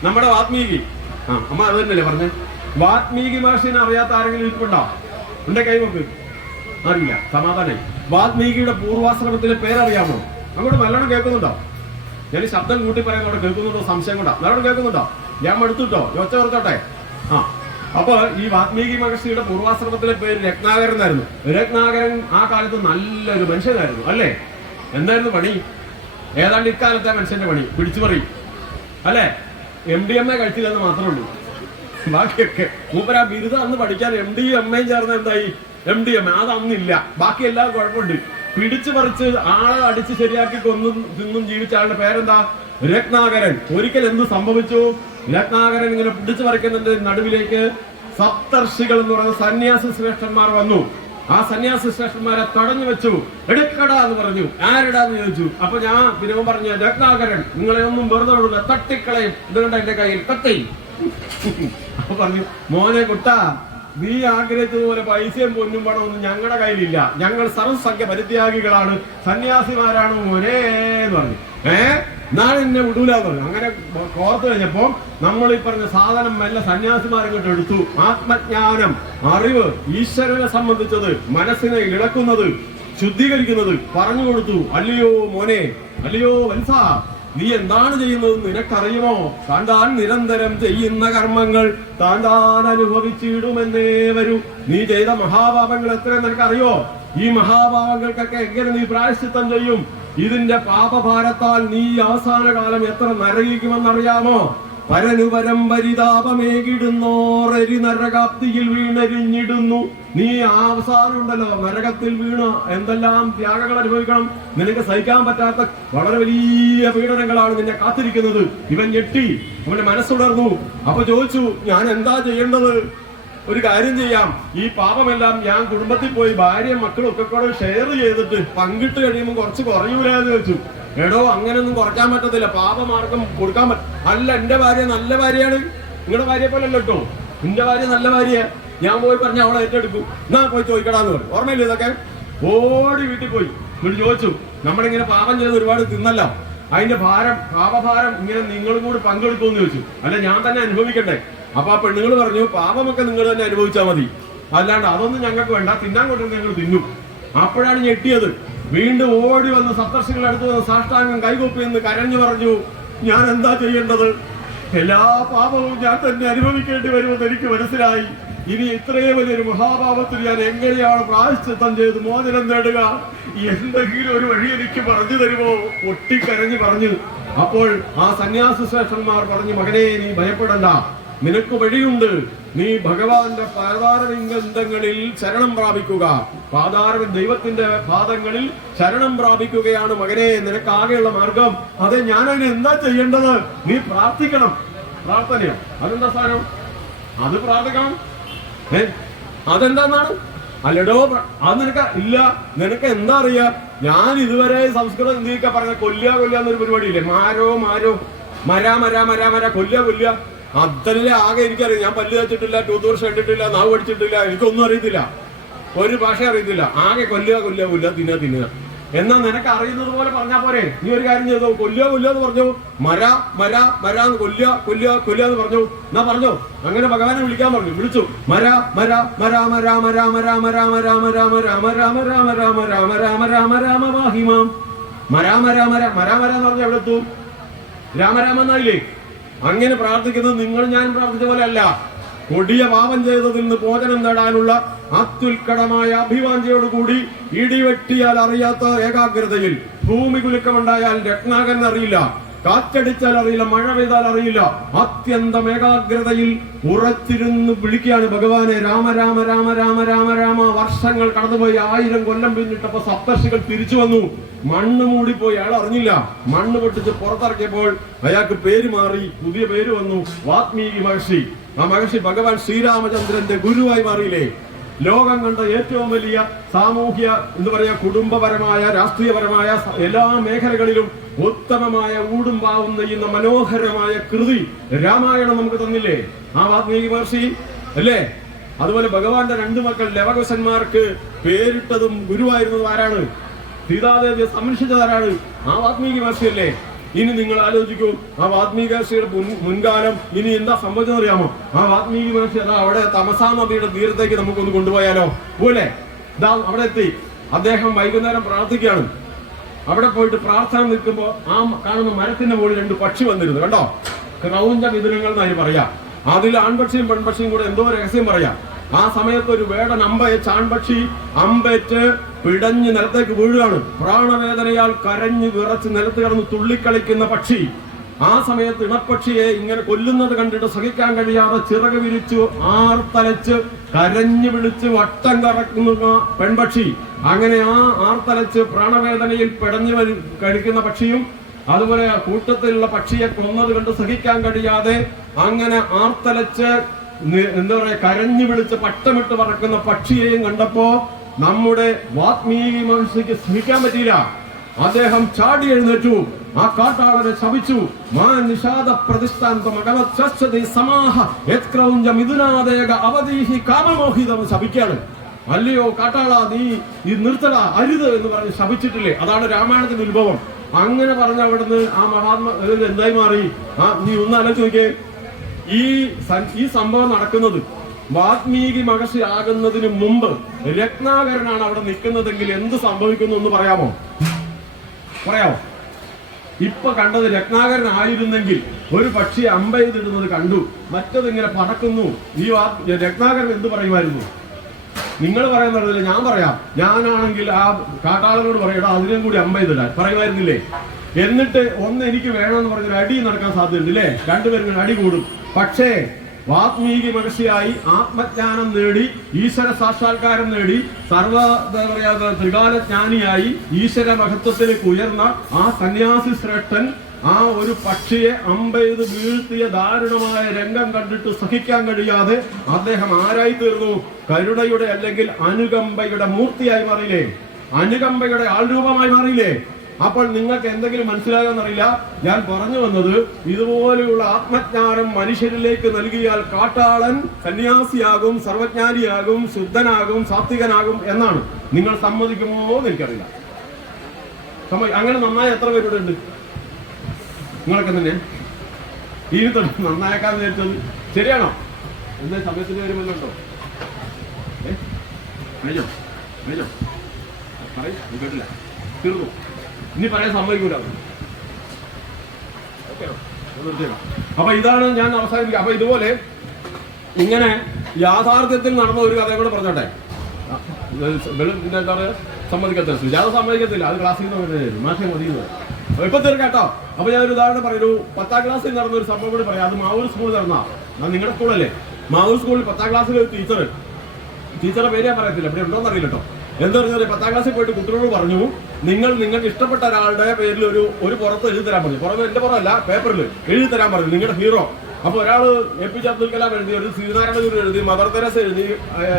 നമ്മുടെ വാത്മീകി. അമ്മ അത് തന്നെയല്ലേ പറഞ്ഞേ? വാത്മീകി മഹർഷിനെ അറിയാത്ത ആരെങ്കിലും ഇരിപ്പുണ്ടോ? ഉണ്ടെ കൈവക്ക്. അറിയില്ല, സമാധാനായി. വാത്മീകിയുടെ പൂർവാശ്രമത്തിലെ പേരറിയാമോ? അങ്ങോട്ട് നല്ലോണം കേൾക്കുന്നുണ്ടോ? ഞാൻ ശബ്ദം കൂട്ടി പറയുന്നോടെ കേൾക്കുന്നുണ്ടോ? സംശയം കൊണ്ടാ. നല്ലോണം കേൾക്കുന്നുണ്ടോ? ഞാൻ എടുത്തുട്ടോ, ഒച്ച ഓർത്തോട്ടെ. അപ്പൊ ഈ വാത്മീകി മഹർഷിയുടെ പൂർവാശ്രമത്തിലെ പേര് രത്നാകരൻ എന്നായിരുന്നു. രത്നാകരൻ ആ കാലത്ത് നല്ലൊരു മനുഷ്യനായിരുന്നു, അല്ലേ? എന്തായിരുന്നു പണി? ഏതാണ്ട് ഇക്കാലത്തെ മനുഷ്യന്റെ പണി പിടിച്ചു പറയും, അല്ലേ? MDMA കഴിച്ചില്ലെന്ന് മാത്രമേ ഉള്ളൂ. ബാക്കിയൊക്കെ മൂപ്പരാ ബിരുദം അന്ന് പഠിക്കാൻ MD MA ചേർന്ന് എന്തായി? MDMA അതന്നില്ല. ബാക്കി എല്ലാം കുഴപ്പമുണ്ട്. പിടിച്ചു പറിച്ച് ആളെ അടിച്ച് ശരിയാക്കി തിന്നും ജീവിച്ച ആളുടെ പേരെന്താ? രത്നാകരൻ. ഒരിക്കൽ എന്ത് സംഭവിച്ചു? രത്നാകരൻ ഇങ്ങനെ പിടിച്ചു പറിക്കുന്നതിന്റെ നടുവിലേക്ക് സപ്തർഷികൾ എന്ന് പറയുന്ന സന്യാസി ശ്രേഷ്ഠന്മാർ വന്നു. ആ സന്യാസി ശ്രേഷ്ഠന്മാരെ തടഞ്ഞു വെച്ചു. എടുക്കടാ എന്ന് പറഞ്ഞു. ആരെടാന്ന് ചോദിച്ചു. അപ്പൊ ഞാൻ പിന്നെ പറഞ്ഞു, രത്നാകരൻ നിങ്ങളെ ഒന്നും വെറുതെ വിടില്ല, തട്ടിക്കളയും. ഇതുകൊണ്ട് എന്റെ കയ്യിൽ കത്തി. അപ്പൊ പറഞ്ഞു, മോനെ കുട്ടാ, നീ ആഗ്രഹിച്ചതുപോലെ പൈസയും പൊന്നും പണമൊന്നും ഞങ്ങളുടെ കയ്യിലില്ല. ഞങ്ങൾ സർവസംഖ്യ പരിത്യാഗികളാണ്, സന്യാസിമാരാണ് മോനെ എന്ന് പറഞ്ഞു. നാളെ എന്നെ വിടൂലെന്ന് പറഞ്ഞു. അങ്ങനെ കോർത്ത് കഴിഞ്ഞപ്പോ നമ്മൾ ഈ പറഞ്ഞ സാധനം മെല്ലെ സന്യാസിമാരിങ്ങോട്ട് എടുത്തു. ആത്മജ്ഞാനം, അറിവ്, ഈശ്വരനെ സംബന്ധിച്ചത്, മനസ്സിനെ ഇളക്കുന്നത്, ശുദ്ധീകരിക്കുന്നത് പറഞ്ഞു കൊടുത്തു. അല്ലയോ മോനെ, അല്ലയോ വത്സ, നീ എന്താണ് ചെയ്യുന്നത് നിനക്കറിയുമോ? താൻ നിരന്തരം ചെയ്യുന്ന കർമ്മങ്ങൾ താൻ അനുഭവിച്ചിടുമെന്നേ വരൂ. നീ ചെയ്ത മഹാപാപങ്ങൾ എത്രയും നിനക്കറിയോ? ഈ മഹാപാപങ്ങൾക്കൊക്കെ എങ്ങനെ നീ പ്രായശ്ചിത്തം ചെയ്യും? ഇതിന്റെ പാപഭാരത്താൽ നീ അവസാന കാലം എത്ര നരകിക്കുമെന്നറിയാമോ? പരനുപരം പരിതാപമേകിടുന്നോരരി നരകാപ്തിയിൽ വീണരിഞ്ഞിടുന്നു. നീ അവസാനം ഉണ്ടല്ലോ നരകത്തിൽ വീണ് എന്തെല്ലാം ത്യാഗങ്ങൾ അനുഭവിക്കണം. നിനക്ക് സഹിക്കാൻ പറ്റാത്ത വളരെ വലിയ പീഡനങ്ങളാണ് നിന്നെ കാത്തിരിക്കുന്നത്. ഇവൻ ഞെട്ടി, അവന്റെ മനസ്സുണർന്നു. അപ്പൊ ചോദിച്ചു, ഞാൻ എന്താ ചെയ്യേണ്ടത്? ഒരു കാര്യം ചെയ്യാം, ഈ പാപമെല്ലാം ഞാൻ കുടുംബത്തിൽ പോയി ഭാര്യയും മക്കളും ഒക്കെ കൂടെ ഷെയർ ചെയ്തിട്ട് പങ്കിട്ട് കഴിയുമ്പോൾ കുറച്ച് കുറയൂലെന്ന് ചോദിച്ചു. എടോ, അങ്ങനെയൊന്നും കുറയ്ക്കാൻ പറ്റത്തില്ല, പാപമാർഗം കൊടുക്കാൻ അല്ല. എന്റെ ഭാര്യ നല്ല ഭാര്യയാണ്, നിങ്ങളുടെ ഭാര്യയെ പോലെ അല്ല കേട്ടോ. എന്റെ ഭാര്യ നല്ല ഭാര്യ. ഞാൻ പോയി പറഞ്ഞ അവളെ ഏറ്റെടുക്കും. എന്നാ പോയി ചോദിക്കടാന്ന് പറഞ്ഞു. ഓർമ്മയില്ല ഇതൊക്കെ? ഓടി വീട്ടിൽ പോയി എന്നിട്ട് ചോദിച്ചു, നമ്മളിങ്ങനെ പാപം ചെയ്ത് ഒരുപാട് തിന്നല്ലോ, അതിന്റെ പാപഭാരം ഇങ്ങനെ നിങ്ങളും കൂടി പങ്കെടുക്കുമെന്ന് ചോദിച്ചു. അല്ല, ഞാൻ തന്നെ അനുഭവിക്കട്ടെ? അപ്പൊ ആ പെണ്ണുങ്ങൾ പറഞ്ഞു, പാപമൊക്കെ നിങ്ങൾ തന്നെ അനുഭവിച്ചാൽ മതി, അല്ലാണ്ട് അതൊന്നും ഞങ്ങൾക്ക് വേണ്ട, തിന്നാൻ കൊണ്ടിരുന്ന ഞങ്ങൾ തിന്നും. അപ്പോഴാണ് ഞെട്ടിയത്. വീണ്ടും ഓടി വന്ന് സപ്തർഷികളുടെ അടുത്ത് വന്ന് സാഷ്ടാംഗം കൈകൊപ്പി എന്ന് കരഞ്ഞു പറഞ്ഞു, ഞാൻ എന്താ ചെയ്യേണ്ടത്? എല്ലാ പാപവും ഞാൻ തന്നെ അനുഭവിക്കേണ്ടി വരുമെന്ന് എനിക്ക് മനസ്സിലായി. ഇനി ഇത്രയും വലിയൊരു മഹാപാപത്തിൽ ഞാൻ എങ്ങനെയാണ് പ്രായശ്ചിത്തം ചെയ്ത് മോചനം നേടുക? എന്തെങ്കിലും ഒരു വഴി എനിക്ക് പറഞ്ഞു തരുമോ? പൊട്ടിക്കരഞ്ഞു പറഞ്ഞു. അപ്പോൾ ആ സന്യാസ ശ്രേഷ്ഠന്മാർ പറഞ്ഞു, മകനെ നീ ഭയപ്പെടണ്ട, നിനക്ക് വഴിയുണ്ട്. നീ ഭഗവാന്റെ പാതാരവിന്ദങ്ങളിൽ ശരണം പ്രാപിക്കുക. ദൈവത്തിന്റെ പാദങ്ങളിൽ ശരണം പ്രാപിക്കുകയാണ് മകനെ നിനക്കാകെയുള്ള മാർഗം. അതെ, ഞാനതിന് എന്താ ചെയ്യേണ്ടത്? നീ പ്രാർത്ഥിക്കണം. പ്രാർത്ഥനയോ? അതെന്താ സാധനം? അത് പ്രാർത്ഥിക്കണം. അതെന്താന്നാണ്? അല്ലടോ, അത് നിനക്ക് ഇല്ല. നിനക്ക് എന്താ അറിയാ? ഞാൻ ഇതുവരെ സംസ്കൃതം ഹിന്ദിയൊക്കെ പറഞ്ഞ കൊല്ലുക എന്നൊരു പരിപാടിയില്ലേ? മാരോ മര കൊല്ലുക. അതല്ലേ ആകെ എനിക്കറിയാം. ഞാൻ പല്ല് വെച്ചിട്ടില്ല, ടൂത്ത് ബ്രഷ് കണ്ടിട്ടില്ല, നാവ് പഠിച്ചിട്ടില്ല, എനിക്കൊന്നും അറിയത്തില്ല, ഒരു ഭാഷ അറിയത്തില്ല. ആകെ കൊല്ലുക തിന്നുക. എന്നാ നിനക്ക് അറിയുന്നത് പോലെ പറഞ്ഞാ പോരെ? നീ ഒരു കാര്യം ചെയ്തോ, കൊല്ലുക എന്ന് പറഞ്ഞു, മരാന്ന് കൊല്ലുക എന്ന് പറഞ്ഞു. എന്നാ പറഞ്ഞോ, അങ്ങനെ ഭഗവാനെ വിളിക്കാൻ പറഞ്ഞു. വിളിച്ചു, എന്ന് പറഞ്ഞ എവിടെ എത്തും? രാമരാമ എന്നായില്ലേ? അങ്ങനെ പ്രാർത്ഥിക്കുന്നത് നിങ്ങൾ ഞാൻ പ്രാർത്ഥിച്ച പോലെ അല്ല. കൊടിയ പാപം ചെയ്തതിൽ നിന്ന് മോചനം നേടാനുള്ള അത്യുൽക്കടമായ അഭിവാഞ്ചയോടുകൂടി ഇടിവെട്ടിയാൽ അറിയാത്ത ഏകാഗ്രതയിൽ, ഭൂമി കുലുക്കമുണ്ടായാൽ രത്നാകരൻ അറിയില്ല, കാറ്റടിച്ചാൽ അറിയില്ല, മഴ പെയ്താൽ അറിയില്ല, അത്യന്തം ഏകാഗ്രതയിൽ ഉറച്ചിരുന്ന് വിളിക്കുകയാണ് ഭഗവാനെ. രാമ രാമ രാമ രാമ രാമ രാമ. വർഷങ്ങൾ കടന്നുപോയി, 1000 കൊല്ലം പിന്നിട്ടപ്പോ സപ്തർഷികൾ തിരിച്ചു വന്നു. മണ്ണ് മൂടിപ്പോയി, അയാൾ അറിഞ്ഞില്ല. മണ്ണ് പൊട്ടിച്ച് പുറത്തിറക്കിയപ്പോൾ അയാൾക്ക് പേര് മാറി, പുതിയ പേര് വന്നു, വാത്മീകി മഹർഷി. ആ മഹർഷി ഭഗവാൻ ശ്രീരാമചന്ദ്രന്റെ ഗുരുവായി മാറിയില്ലേ? ലോകം കണ്ട ഏറ്റവും വലിയ സാമൂഹ്യ കുടുംബപരമായ, രാഷ്ട്രീയപരമായ എല്ലാ മേഖലകളിലും ഉത്തമമായ ഊടും പാവും നെയ്യുന്ന മനോഹരമായ കൃതി രാമായണം നമുക്ക് തന്നില്ലേ ആ വാത്മീകി മഹർഷി അല്ലേ? അതുപോലെ ഭഗവാന്റെ 2 മക്കൾ ലവകുശന്മാർക്ക് പേരിട്ടതും ഗുരുവായിരുന്നതും ആരാണ്? സീതാദേവിയെ സംരക്ഷിച്ചതാരാണ്? ആ വാത്മീകി മഹർഷി അല്ലേ? ഇനി നിങ്ങൾ ആലോചിക്കൂ, ആ വാത്മീകി മഹർഷിയുടെ മുൻകാലം ഇനി എന്താ സംഭവിച്ചെന്ന് അറിയാമോ? ആ വാത്മീകി മഹർഷി അതാ അവിടെ തമസാ നദിയുടെ തീരത്തേക്ക് നമുക്കൊന്ന് കൊണ്ടുപോയാലോ? പോലെ ഇതാ അവിടെ എത്തി. അദ്ദേഹം വൈകുന്നേരം പ്രാർത്ഥിക്കുകയാണ്. അവിടെ പോയിട്ട് പ്രാർത്ഥന നിൽക്കുമ്പോ ആ കാണുന്ന മരത്തിന്റെ മുകളിൽ 2 പക്ഷി വന്നിരുന്നു. കണ്ടോ? ക്രൗഞ്ച മിഥുനങ്ങൾ എന്നാണ് പറയാം. അതിൽ ആൺപക്ഷിയും പെൺപക്ഷിയും കൂടെ എന്തോ രഹസ്യം പറയാം. ആ സമയത്ത് ഒരു വേടൻ അമ്പയച്ച് ആൺപക്ഷി അമ്പേറ്റ് പിടഞ്ഞ് നിലത്തേക്ക് വീഴുകയാണ്. പ്രാണവേദനയാൽ കരഞ്ഞു വിറച്ച് നിലത്ത് കിടന്ന് തുള്ളിക്കളിക്കുന്ന പക്ഷി. ആ സമയത്ത് ഇണപ്പക്ഷിയെ ഇങ്ങനെ കൊല്ലുന്നത് കണ്ടിട്ട് സഹിക്കാൻ കഴിയാതെ ചിറക് വിരിച്ചു ആർത്തലച്ച് കരഞ്ഞു വിളിച്ച് വട്ടം കറക്കുന്ന പെൺപക്ഷി. അങ്ങനെ ആ ആർത്തലച്ച് പ്രാണവേദനയിൽ പിടഞ്ഞു കഴിക്കുന്ന പക്ഷിയും, അതുപോലെ കൂട്ടത്തിലുള്ള പക്ഷിയെ കൊന്നത് കണ്ട് സഹിക്കാൻ കഴിയാതെ അങ്ങനെ ആർത്തലച്ച് കരഞ്ഞു വിളിച്ച് പട്ടമിട്ട് പറക്കുന്ന പക്ഷിയെയും കണ്ടപ്പോ നമ്മുടെ വാത്മീകി മഹർഷിക്ക് സഹിക്കാൻ പറ്റിയില്ല. അദ്ദേഹം ചാടി എഴുന്നേറ്റു, ആ കാട്ടാളനെ ശപിച്ചു. ശപിക്കാണ്. അല്ലയോ കാട്ടാള, നീ നിർത്തടാ, അരുത് എന്ന് പറഞ്ഞ് ശപിച്ചിട്ടില്ലേ? അതാണ് രാമായണത്തിന്റെ ഉത്ഭവം. അങ്ങനെ പറഞ്ഞ അവിടുന്ന് ആ മഹാത്മാ എന്തായി മാറി? നീ ഒന്ന് ആലോചിച്ച് നോക്കിയേ. ഈ സംഭവം നടക്കുന്നത് വാത്മീകി മഹർഷി ആകുന്നതിന് മുമ്പ് രത്നാകരനാണ് അവിടെ നിൽക്കുന്നതെങ്കിൽ എന്ത് സംഭവിക്കുന്നു എന്ന് പറയാമോ? ഇപ്പൊ കണ്ടത് രത്നാകരൻ ആയിരുന്നെങ്കിൽ ഒരു പക്ഷി അമ്പെയ്തിടുന്നത് കണ്ടു, മറ്റതിങ്ങനെ പറക്കുന്നു. ഈ രത്നാകരൻ എന്ത് പറയുമായിരുന്നു? നിങ്ങൾ പറയുന്നില്ല, ഞാൻ പറയാം. ഞാനാണെങ്കിൽ ആ കാട്ടാളനോട് പറയടാ അതിനും കൂടി അമ്പെയ്തിടാൻ പറയുമായിരുന്നില്ലേ? എന്നിട്ട് ഒന്ന് എനിക്ക് വേണമെന്ന് പറഞ്ഞൊരു അടി നടക്കാൻ സാധ്യതയുണ്ട് അല്ലേ? രണ്ടുപേരും അടി കൂടും. പക്ഷേ വാത്മീകി മഹർഷിയായി ആത്മജ്ഞാനം നേടി, ഈശ്വര സാക്ഷാത്കാരം നേടി, ത്രികാലജ്ഞാനിയായി ഈശ്വര മഹത്വത്തിലേക്ക് ഉയർന്ന ആ സന്യാസി ശ്രേഷ്ഠൻ ആ ഒരു പക്ഷിയെ അമ്പെയ്ത് വീഴ്ത്തിയ ദാരുണമായ രംഗം കണ്ടിട്ട് സഹിക്കാൻ കഴിയാതെ അദ്ദേഹം ആരായി തീർന്നു? കരുണയുടെ അല്ലെങ്കിൽ അനുകമ്പയുടെ മൂർത്തിയായി മാറിയില്ലേ? അനുകമ്പയുടെ ആൾരൂപമായി മാറിയില്ലേ? അപ്പോൾ നിങ്ങൾക്ക് എന്തെങ്കിലും മനസ്സിലാകാന്നറിയില്ല. ഞാൻ പറഞ്ഞു വന്നത്, ഇതുപോലെയുള്ള ആത്മജ്ഞാനം മനുഷ്യരിലേക്ക് നൽകിയാൽ കാട്ടാളൻ സന്യാസിയാകും, സർവജ്ഞാനിയാകും, ശുദ്ധനാകും, സാത്വികനാകും എന്നാണ്. നിങ്ങൾ സമ്മതിക്കുമോ എന്ന് എനിക്കറിയില്ല. അങ്ങനെ നന്നായി എത്ര പേരുടെ ഉണ്ട്? നിങ്ങളൊക്കെ തന്നെ ഇനി തൊട്ട് നന്നാക്കാന്ന് വിചാരിച്ചത് ശരിയാണോ? എന്താ സമയത്തിന് വരുമല്ലുണ്ടോ? കഴിഞ്ഞോ പറയും കേട്ടില്ല. തീർന്നു. ഇനി പറയാൻ സമ്മതിക്കൂല. അപ്പൊ ഇതാണ് ഞാൻ അവസാനിപ്പിക്കുക. അപ്പൊ ഇതുപോലെ ഇങ്ങനെ യാഥാർത്ഥ്യത്തിൽ നടന്ന ഒരു കഥ കൂടെ പറഞ്ഞോട്ടെ. എന്താ പറയാ, സമ്മതിക്കത്തില്ല, സുജാത സമ്മതിക്കത്തില്ല, അത് ക്ലാസ്സിൽ നിന്ന് മാഷെ മതിയെന്ന്. ഇപ്പൊ തീർക്കാട്ടോ. അപ്പൊ ഞാൻ ഒരു ഉദാഹരണം പറയൊരു 10ാം ക്ലാസ്സിൽ നടന്ന ഒരു സംഭവം കൂടി പറയാം. അത് മാവൂർ സ്കൂളിൽ നടന്ന, നിങ്ങളുടെ സ്കൂളല്ലേ, മാവൂർ സ്കൂളിൽ 10ാം ക്ലാസ്സിൽ ഒരു ടീച്ചറെ പേര് ഞാൻ പറയത്തില്ല, ഇവിടെ ഉണ്ടോന്ന് അറിയില്ല കേട്ടോ. എന്താ പറഞ്ഞാൽ 10ാം ക്ലാസ്സിൽ പോയിട്ട് കുട്ടികളോട് പറഞ്ഞു, നിങ്ങൾക്ക് ഇഷ്ടപ്പെട്ട ഒരാളുടെ പേരിൽ ഒരു പുറത്ത് എഴുതി തരാൻ പറഞ്ഞു. പുറത്ത് എന്റെ പുറമല്ല, പേപ്പറിൽ എഴുതി തരാൻ പറഞ്ഞു, നിങ്ങളുടെ ഹീറോ. അപ്പൊ ഒരാള് APJ അബ്ദുൽ കലാം എഴുതി, ഒരു ശ്രീനാരായണ ഗുരു എഴുതി, മദർ തെരേസ എഴുതി,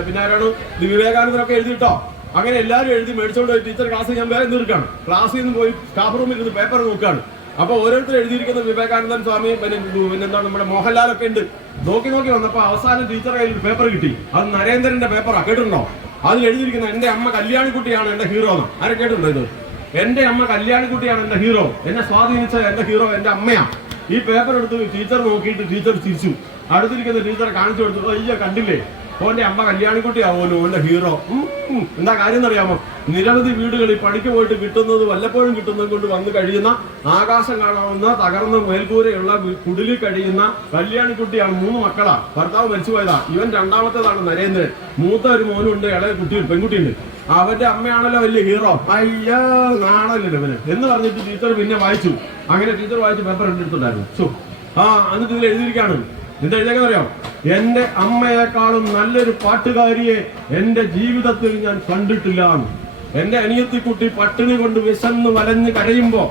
പിന്നെ ആരാണ് വിവേകാനന്ദനൊക്കെ എഴുതിട്ടോ. അങ്ങനെ എല്ലാവരും എഴുതി മേടിച്ചോണ്ട് പോയി ടീച്ചർ ക്ലാസ്സിൽ ഞാൻ വേറെ നിൽക്കാണ്. ക്ലാസ്സിൽ നിന്ന് പോയി സ്റ്റാഫ് റൂമിൽ ഇരുന്ന് പേപ്പർ നോക്കുകയാണ്. അപ്പൊ ഓരോരുത്തർ എഴുതിയിരിക്കുന്ന വിവേകാനന്ദൻ സ്വാമി, പിന്നെന്താണ് നമ്മുടെ മോഹൻലാലൊക്കെ ഉണ്ട്. നോക്കി വന്നപ്പോ അവസാനം ടീച്ചറെ കയ്യിൽ പേപ്പർ കിട്ടി. അത് നരേന്ദ്രന്റെ പേപ്പറാ, കേട്ടിട്ടുണ്ടോ? അതിൽ എഴുതിയിരിക്കുന്ന എന്റെ അമ്മ കല്യാണിക്കുട്ടിയാണ് എന്റെ ഹീറോ എന്ന്. ആരെ കേട്ടിട്ടുണ്ടോ ഇത്? എന്റെ അമ്മ കല്യാണിക്കുട്ടിയാണ് എന്റെ ഹീറോ, എന്നെ സ്വാധീനിച്ച എന്റെ ഹീറോ എന്റെ അമ്മയാ. ഈ പേപ്പർ എടുത്ത് ടീച്ചർ നോക്കിയിട്ട് ടീച്ചർ ചിരിച്ചു. അടുത്തിരിക്കുന്ന ടീച്ചർ കാണിച്ചു കൊടുത്തു, അയ്യോ കണ്ടില്ലേ, ഓന്റെ അമ്മ കല്യാണിക്കുട്ടിയാവുമല്ലോ ഓന്റെ ഹീറോ. എന്താ കാര്യം എന്നറിയാമോ? നിരവധി വീടുകളിൽ പണിക്ക് പോയിട്ട് കിട്ടുന്നത് വല്ലപ്പോഴും കിട്ടുന്നത് കൊണ്ട് വന്ന് കഴിയുന്ന, ആകാശം കാണാവുന്ന തകർന്ന മേൽക്കൂരയുള്ള കുടിലിൽ കഴിയുന്ന കല്യാണിക്കുട്ടിയാണ്. 3 മക്കളാ, ഭർത്താവ് മരിച്ചുപോയതാ. ഇവൻ രണ്ടാമത്തേതാണ് നരേന്ദ്രൻ. മൂത്ത ഒരു മോനുണ്ട്, ഇളയ പെൺകുട്ടിയുണ്ട്. അവന്റെ അമ്മയാണല്ലോ വലിയ ഹീറോ. അയ്യോ നാണല്ലോ ഇവന് എന്ന് പറഞ്ഞിട്ട് ടീച്ചർ പിന്നെ വായിച്ചു. അങ്ങനെ ടീച്ചർ വായിച്ച് പേപ്പർ എടുത്തിട്ടുണ്ടായിരുന്നു. എന്നിട്ട് ഇതിൽ എഴുതിയിരിക്കാണ്. എന്താ എഴുതിയെന്നറിയാം? എന്റെ അമ്മയെക്കാളും നല്ലൊരു പാട്ടുകാരിയെ എന്റെ ജീവിതത്തിൽ ഞാൻ കണ്ടിട്ടില്ല. എന്റെ അനിയത്തിക്കുട്ടി പട്ടിണി കൊണ്ട് വിശന്ന് വലഞ്ഞ് കരയുമ്പോ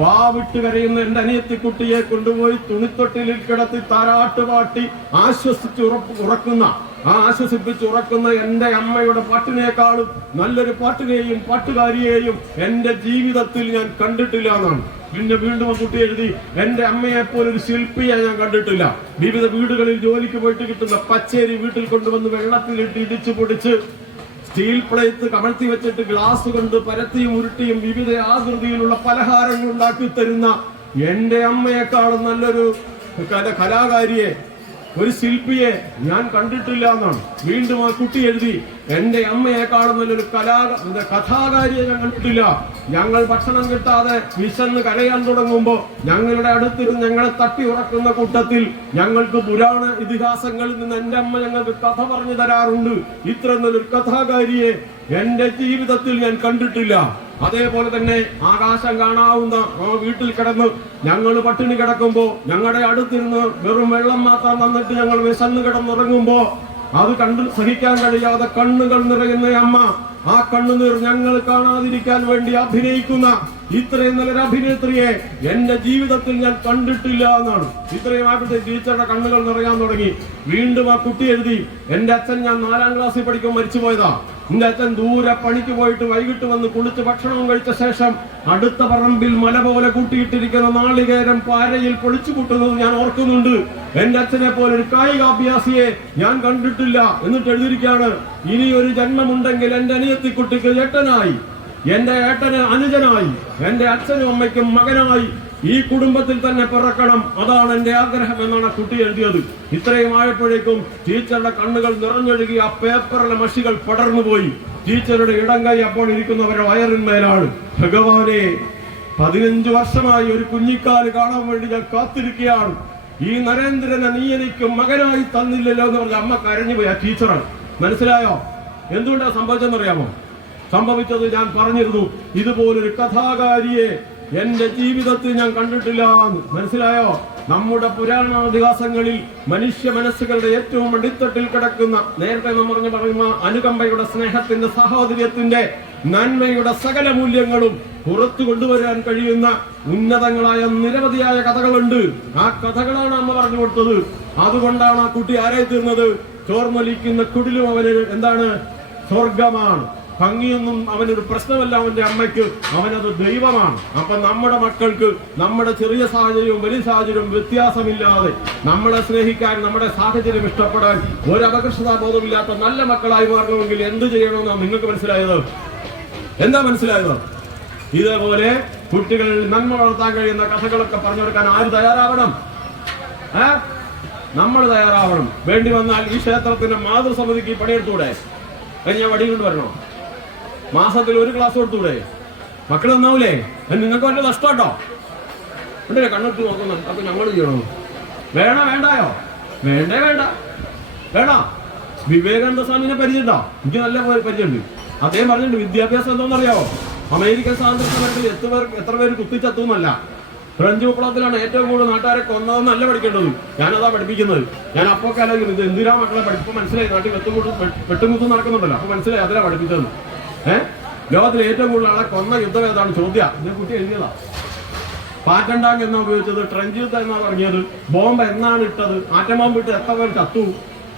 വാവിട്ട് കരയുന്ന എന്റെ അനിയത്തിക്കുട്ടിയെ കൊണ്ടുപോയി തുണിത്തൊട്ടിലിൽ കിടത്തി താരാട്ടുപാട്ടി ആശ്വസിപ്പിച്ചുറക്കുന്ന എന്റെ അമ്മയുടെ പാട്ടിനേക്കാളും നല്ലൊരു പാട്ടിനെയും പാട്ടുകാരിയെയും എന്റെ ജീവിതത്തിൽ ഞാൻ കണ്ടിട്ടില്ല എന്നാണ്. പിന്നെ വീണ്ടും ആ കുട്ടി എഴുതി, എന്റെ അമ്മയെപ്പോലെ ഒരു ശില്പിയെ ഞാൻ കണ്ടിട്ടില്ല. വിവിധ വീടുകളിൽ ജോലിക്ക് പോയിട്ട് കിട്ടുന്ന പച്ചരി വീട്ടിൽ കൊണ്ടുവന്ന് വെള്ളത്തിലിട്ട് ഇടിച്ചു പൊടിച്ച് സ്റ്റീൽ പ്ലേറ്റ് കമഴ്ത്തി വെച്ചിട്ട് ഗ്ലാസ് കൊണ്ട് പരത്തിയും ഉരുട്ടിയും വിവിധ ആകൃതിയിലുള്ള പലഹാരങ്ങൾ ഉണ്ടാക്കി തരുന്ന എന്റെ അമ്മയെക്കാളും നല്ലൊരു കലാകാരിയെ, ഒരു ശില്പിയെ ഞാൻ കണ്ടിട്ടില്ല എന്നാണ്. വീണ്ടും ആ കുട്ടി എഴുതി, എന്റെ അമ്മയെക്കാളും നല്ലൊരു കഥാകാരിയെ ഞാൻ കണ്ടിട്ടില്ല. ഞങ്ങൾ ഭക്ഷണം കിട്ടാതെ വിശന്ന് കരയാൻ തുടങ്ങുമ്പോ ഞങ്ങളുടെ അടുത്തിരുന്ന് ഞങ്ങളെ തട്ടി ഉറക്കുന്ന കൂട്ടത്തിൽ ഞങ്ങൾക്ക് പുരാണ ഇതിഹാസങ്ങളിൽ നിന്ന് എന്റെ അമ്മ ഞങ്ങൾക്ക് കഥ പറഞ്ഞു തരാറുണ്ട്. ഇത്ര നല്ലൊരു കഥാകാരിയെ എന്റെ ജീവിതത്തിൽ ഞാൻ കണ്ടിട്ടില്ല. അതേപോലെ തന്നെ ആകാശം കാണാവുന്ന ആ വീട്ടിൽ കിടന്ന് ഞങ്ങൾ പട്ടിണി കിടക്കുമ്പോ ഞങ്ങളുടെ അടുത്തിരുന്ന് വെറും വെള്ളം മാത്രം തന്നിട്ട് ഞങ്ങൾ വിശന്ന് കിടന്നുറങ്ങുമ്പോ അത് കണ്ടു സഹിക്കാൻ കഴിയാതെ കണ്ണുകൾ നിറയുന്ന അമ്മ, ആ കണ്ണുനീർ ഞങ്ങൾ കാണാതിരിക്കാൻ വേണ്ടി അഭിനയിക്കുന്ന ഇത്രയും നല്ലൊരു അഭിനേത്രിയെ എന്റെ ജീവിതത്തിൽ ഞാൻ കണ്ടിട്ടില്ല എന്നാണ്. ഇത്രയും ആകട്ടെ ടീച്ചറുടെ കണ്ണുകൾ നിറയാൻ തുടങ്ങി. വീണ്ടും ആ കുട്ടി എഴുതി, എന്റെ അച്ഛൻ ഞാൻ 4ാം ക്ലാസ്സിൽ പഠിക്കുമ്പോൾ മരിച്ചുപോയതാ. എന്റെ അച്ഛൻ ദൂരെ പണിക്ക് പോയിട്ട് വൈകിട്ട് വന്ന് കുളിച്ച് ഭക്ഷണം കഴിച്ച ശേഷം അടുത്ത പറമ്പിൽ മല പോലെ കൂട്ടിയിട്ടിരിക്കുന്ന നാളികേരം പാരയിൽ പൊളിച്ചു കൂട്ടുന്നത് ഞാൻ ഓർക്കുന്നുണ്ട്. എന്റെ അച്ഛനെ പോലെ ഒരു കായികാഭ്യാസിയെ ഞാൻ കണ്ടിട്ടില്ല. എന്നിട്ട് എഴുതിയിരിക്കുകയാണ്, ഇനി ഒരു ജന്മമുണ്ടെങ്കിൽ എന്റെ അനിയത്തിക്കുട്ടിക്ക് ഏട്ടനായി, എന്റെ ഏട്ടന് അനുജനായി, എന്റെ അച്ഛനും അമ്മയ്ക്കും മകനായി ഈ കുടുംബത്തിൽ തന്നെ പിറക്കണം, അതാണ് എന്റെ ആഗ്രഹം എന്നാണ് കുട്ടി എഴുതിയത്. ഇത്രയും ആയപ്പോഴേക്കും ടീച്ചറുടെ കണ്ണുകൾ നിറഞ്ഞൊഴുകി ആ പേപ്പറിലെ മഷികൾ പടർന്നുപോയി. ടീച്ചറുടെ ഇടം കൈ അപ്പോൾ ഇരിക്കുന്നവരുടെ വയറിന്മേലാണ്. ഭഗവാനെ, 15 വർഷമായി ഒരു കുഞ്ഞിക്കാല് കാണാൻ വേണ്ടി ഞാൻ കാത്തിരിക്കുകയാണ്. ഈ നരേന്ദ്രനെ നീ എനിക്ക് മകനായി തന്നില്ലല്ലോ എന്ന് പറഞ്ഞ അമ്മ കരഞ്ഞുപോയി. ആ ടീച്ചറാണ്. മനസ്സിലായോ എന്തുകൊണ്ടാണ് സംഭവിച്ചെന്നറിയാമോ? സംഭവിച്ചത് ഞാൻ പറഞ്ഞിരുന്നു, ഇതുപോലൊരു കഥാകാരിയെ എന്റെ ജീവിതത്തിൽ ഞാൻ കണ്ടിട്ടില്ല. മനസ്സിലായോ? നമ്മുടെ പുരാണാതിഹാസങ്ങളിൽ മനുഷ്യ മനസ്സുകളുടെ ഏറ്റവും അടിത്തട്ടിൽ കിടക്കുന്ന, നേരത്തെ നമ്മൾ പറയുന്ന അനുകമ്പയുടെ, സ്നേഹത്തിന്റെ, സാഹോദര്യത്തിന്റെ, നന്മയുടെ സകല മൂല്യങ്ങളും പുറത്തു കൊണ്ടുവരാൻ കഴിയുന്ന ഉന്നതങ്ങളായ നിരവധിയായ കഥകളുണ്ട്. ആ കഥകളാണ് അമ്മ പറഞ്ഞു കൊടുത്തത്. അതുകൊണ്ടാണ് ആ കുട്ടി ആരായി തീർന്നത്? ചോർന്നൊലിക്കുന്ന കുടിലും അവന് എന്താണ്? സ്വർഗമാണ്. ഭംഗിയൊന്നും അവനൊരു പ്രശ്നമല്ല. അവന്റെ അമ്മയ്ക്ക് അവനത് ദൈവമാണ്. അപ്പൊ നമ്മുടെ മക്കൾക്ക് നമ്മുടെ ചെറിയ സാഹചര്യവും വലിയ സാഹചര്യവും വ്യത്യാസമില്ലാതെ നമ്മളെ സ്നേഹിക്കാൻ, നമ്മുടെ സാഹചര്യം ഇഷ്ടപ്പെടാൻ ഒരു അപകർഷതാബോധമില്ലാത്ത നല്ല മക്കളായി മാറണമെങ്കിൽ എന്ത് ചെയ്യണമെന്നാണ് നിങ്ങൾക്ക് മനസ്സിലായത്? എന്താ മനസ്സിലായത്? ഇതേപോലെ കുട്ടികളിൽ നന്മ വളർത്താൻ കഴിയുന്ന കഥകളൊക്കെ പറഞ്ഞു കൊടുക്കാൻ ആര് തയ്യാറാവണം? നമ്മൾ തയ്യാറാവണം. വേണ്ടി വന്നാൽ ഈ ക്ഷേത്രത്തിന്റെ മാതൃസമിതിക്ക് പണിയെടുത്തൂടെ? ഞാൻ വടി കൊണ്ട് വരണോ? മാസത്തിൽ 1 ക്ലാസ് കൊടുത്തൂടെ? മക്കൾ നന്നാവൂലേ? നിങ്ങൾക്ക് വല്ല നഷ്ടമുണ്ടോ? ഉണ്ടല്ലേ കണ്ണിട്ട് നോക്കുന്നു. അപ്പൊ ഞങ്ങൾ ചെയ്യണോ? വേണ്ടായോ? വേണ്ട വേണോ? വിവേകാനന്ദ സ്വാമിനെ പരിചയമുണ്ടോ? എനിക്ക് നല്ല പരിചയമുണ്ട്. അദ്ദേഹം പറഞ്ഞിട്ടുണ്ട് വിദ്യാഭ്യാസം എന്താണെന്നറിയാവോ? അമേരിക്കൻ സ്വാതന്ത്ര്യ സമരത്തിൽ എത്ര പേര് കുത്തിച്ചെത്തുന്നല്ല, ഫ്രഞ്ച് വിപ്ലവത്തിലാണ് ഏറ്റവും കൂടുതൽ നാട്ടുകാരെ കൊന്നതെന്നല്ല പഠിക്കേണ്ടത്. ഞാനതാ പഠിപ്പിക്കുന്നത്. ഞാൻ അപ്പോ ആലോചിക്കുന്നത് ഇത് എന്തിനാ മക്കളെ പഠിപ്പ് മനസ്സിലായി. നാട്ടിൽ വെട്ടുമുത്തും നടക്കുന്നുണ്ടല്ലോ, അപ്പൊ മനസ്സിലായി അതിലാ പഠിപ്പിച്ചത്. ലോകത്തിൽ ഏറ്റവും കൂടുതൽ ആളെ കൊന്ന യുദ്ധം ഏതാണ് ചോദ്യം. ഇതിനെ കുട്ടി എഴുതിയതാ. പാറ്റൻടാങ്ക് എന്നാ ഉപയോഗിച്ചത്, ട്രെഞ്ച് യുദ്ധം എന്നാ തുടങ്ങിയത്, ബോംബ് എന്നാണ് ഇട്ടത്, ആറ്റം ബോംബ് ഇട്ട് എത്ര പേർ ചത്തു,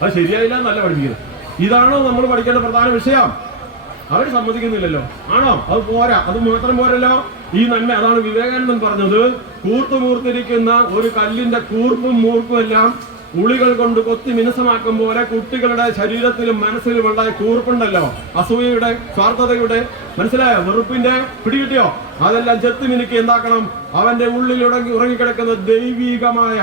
അത് ശരിയായില്ല എന്നല്ല പഠിപ്പിക്കുന്നത്. ഇതാണോ നമ്മൾ പഠിക്കേണ്ട പ്രധാന വിഷയം? അവർ സമ്മതിക്കുന്നില്ലല്ലോ. ആണോ? അത് പോരാ. അത് മാത്രം പോരല്ലോ, ഈ നന്മ. അതാണ് വിവേകാനന്ദൻ പറഞ്ഞത്, കൂർത്തുമൂർത്തിരിക്കുന്ന ഒരു കല്ലിന്റെ കൂർപ്പും മൂർപ്പും എല്ലാം ഉളികൾ കൊണ്ട് കൊത്തി മിനുസമാക്കും പോലെ കുട്ടികളുടെ ശരീരത്തിലും മനസ്സിലുമുള്ള കൂർപ്പുണ്ടല്ലോ, അസൂയയുടെ, സ്വാർത്ഥതയുടെ, മനസ്സിലായോ, വെറുപ്പിന്റെ, പിടികിട്ടിയോ, അതെല്ലാം ചെത്തി മിനുക്കി എന്താക്കണം? അവന്റെ ഉള്ളിൽ ഉറങ്ങിക്കിടക്കുന്ന ദൈവികമായ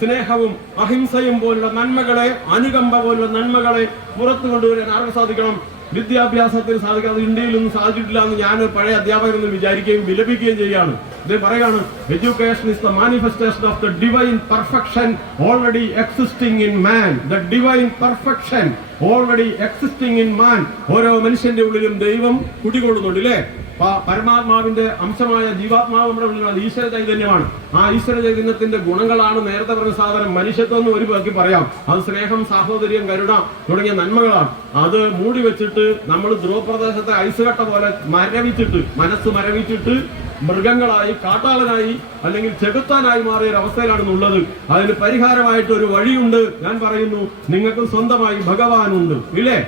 സ്നേഹവും അഹിംസയും പോലുള്ള നന്മകളെ, അനുകമ്പ പോലുള്ള നന്മകളെ പുറത്തു കൊണ്ടുവരാൻ ആർക്ക് സാധിക്കണം? വിദ്യാഭ്യാസത്തിന് സാധിക്കാതെ ഇന്ത്യയിലൊന്നും സാധിച്ചിട്ടില്ല എന്ന് ഞാനൊരു പഴയ അധ്യാപകരെന്ന് വിചാരിക്കുകയും വിലപിക്കുകയും ചെയ്യാണ്. ഇത് പറയാണ്, education is the manifestation of the divine perfection already existing in man. The divine perfection already existing in man. ഓരോ മനുഷ്യന്റെ ഉള്ളിലും ദൈവം കുടികൊള്ളുന്നുണ്ട് ഇല്ലേ? പരമാത്മാവിന്റെ അംശമായ ജീവാത്മാവ് നമ്മുടെ ഉള്ളിൽ ഈശ്വര ചൈതന്യമാണ്. ആ ഈശ്വര ചൈതന്യത്തിന്റെ ഗുണങ്ങളാണ് നേരത്തെ പറഞ്ഞ സാധനം മനുഷ്യത്വം എന്ന് ഒരു പേർക്ക് പറയാം. അത് സ്നേഹം, സാഹോദര്യം, കരുണ തുടങ്ങിയ നന്മകളാണ്. അത് മൂടി വെച്ചിട്ട് നമ്മൾ ധ്രുവപ്രദേശത്തെ ഐസ് കട്ട പോലെ മനസ്സ് മരവിച്ചിട്ട് മൃഗങ്ങളായി, കാട്ടാളനായി അല്ലെങ്കിൽ ചെകുത്താനായി മാറിയ ഒരവസ്ഥയിലാണ് ഉള്ളത്. അതിന് പരിഹാരമായിട്ട് ഒരു വഴിയുണ്ട്. ഞാൻ പറയുന്നു, നിങ്ങൾക്ക് സ്വന്തമായി ഭഗവാനുണ്ട് ഇല്ലേ?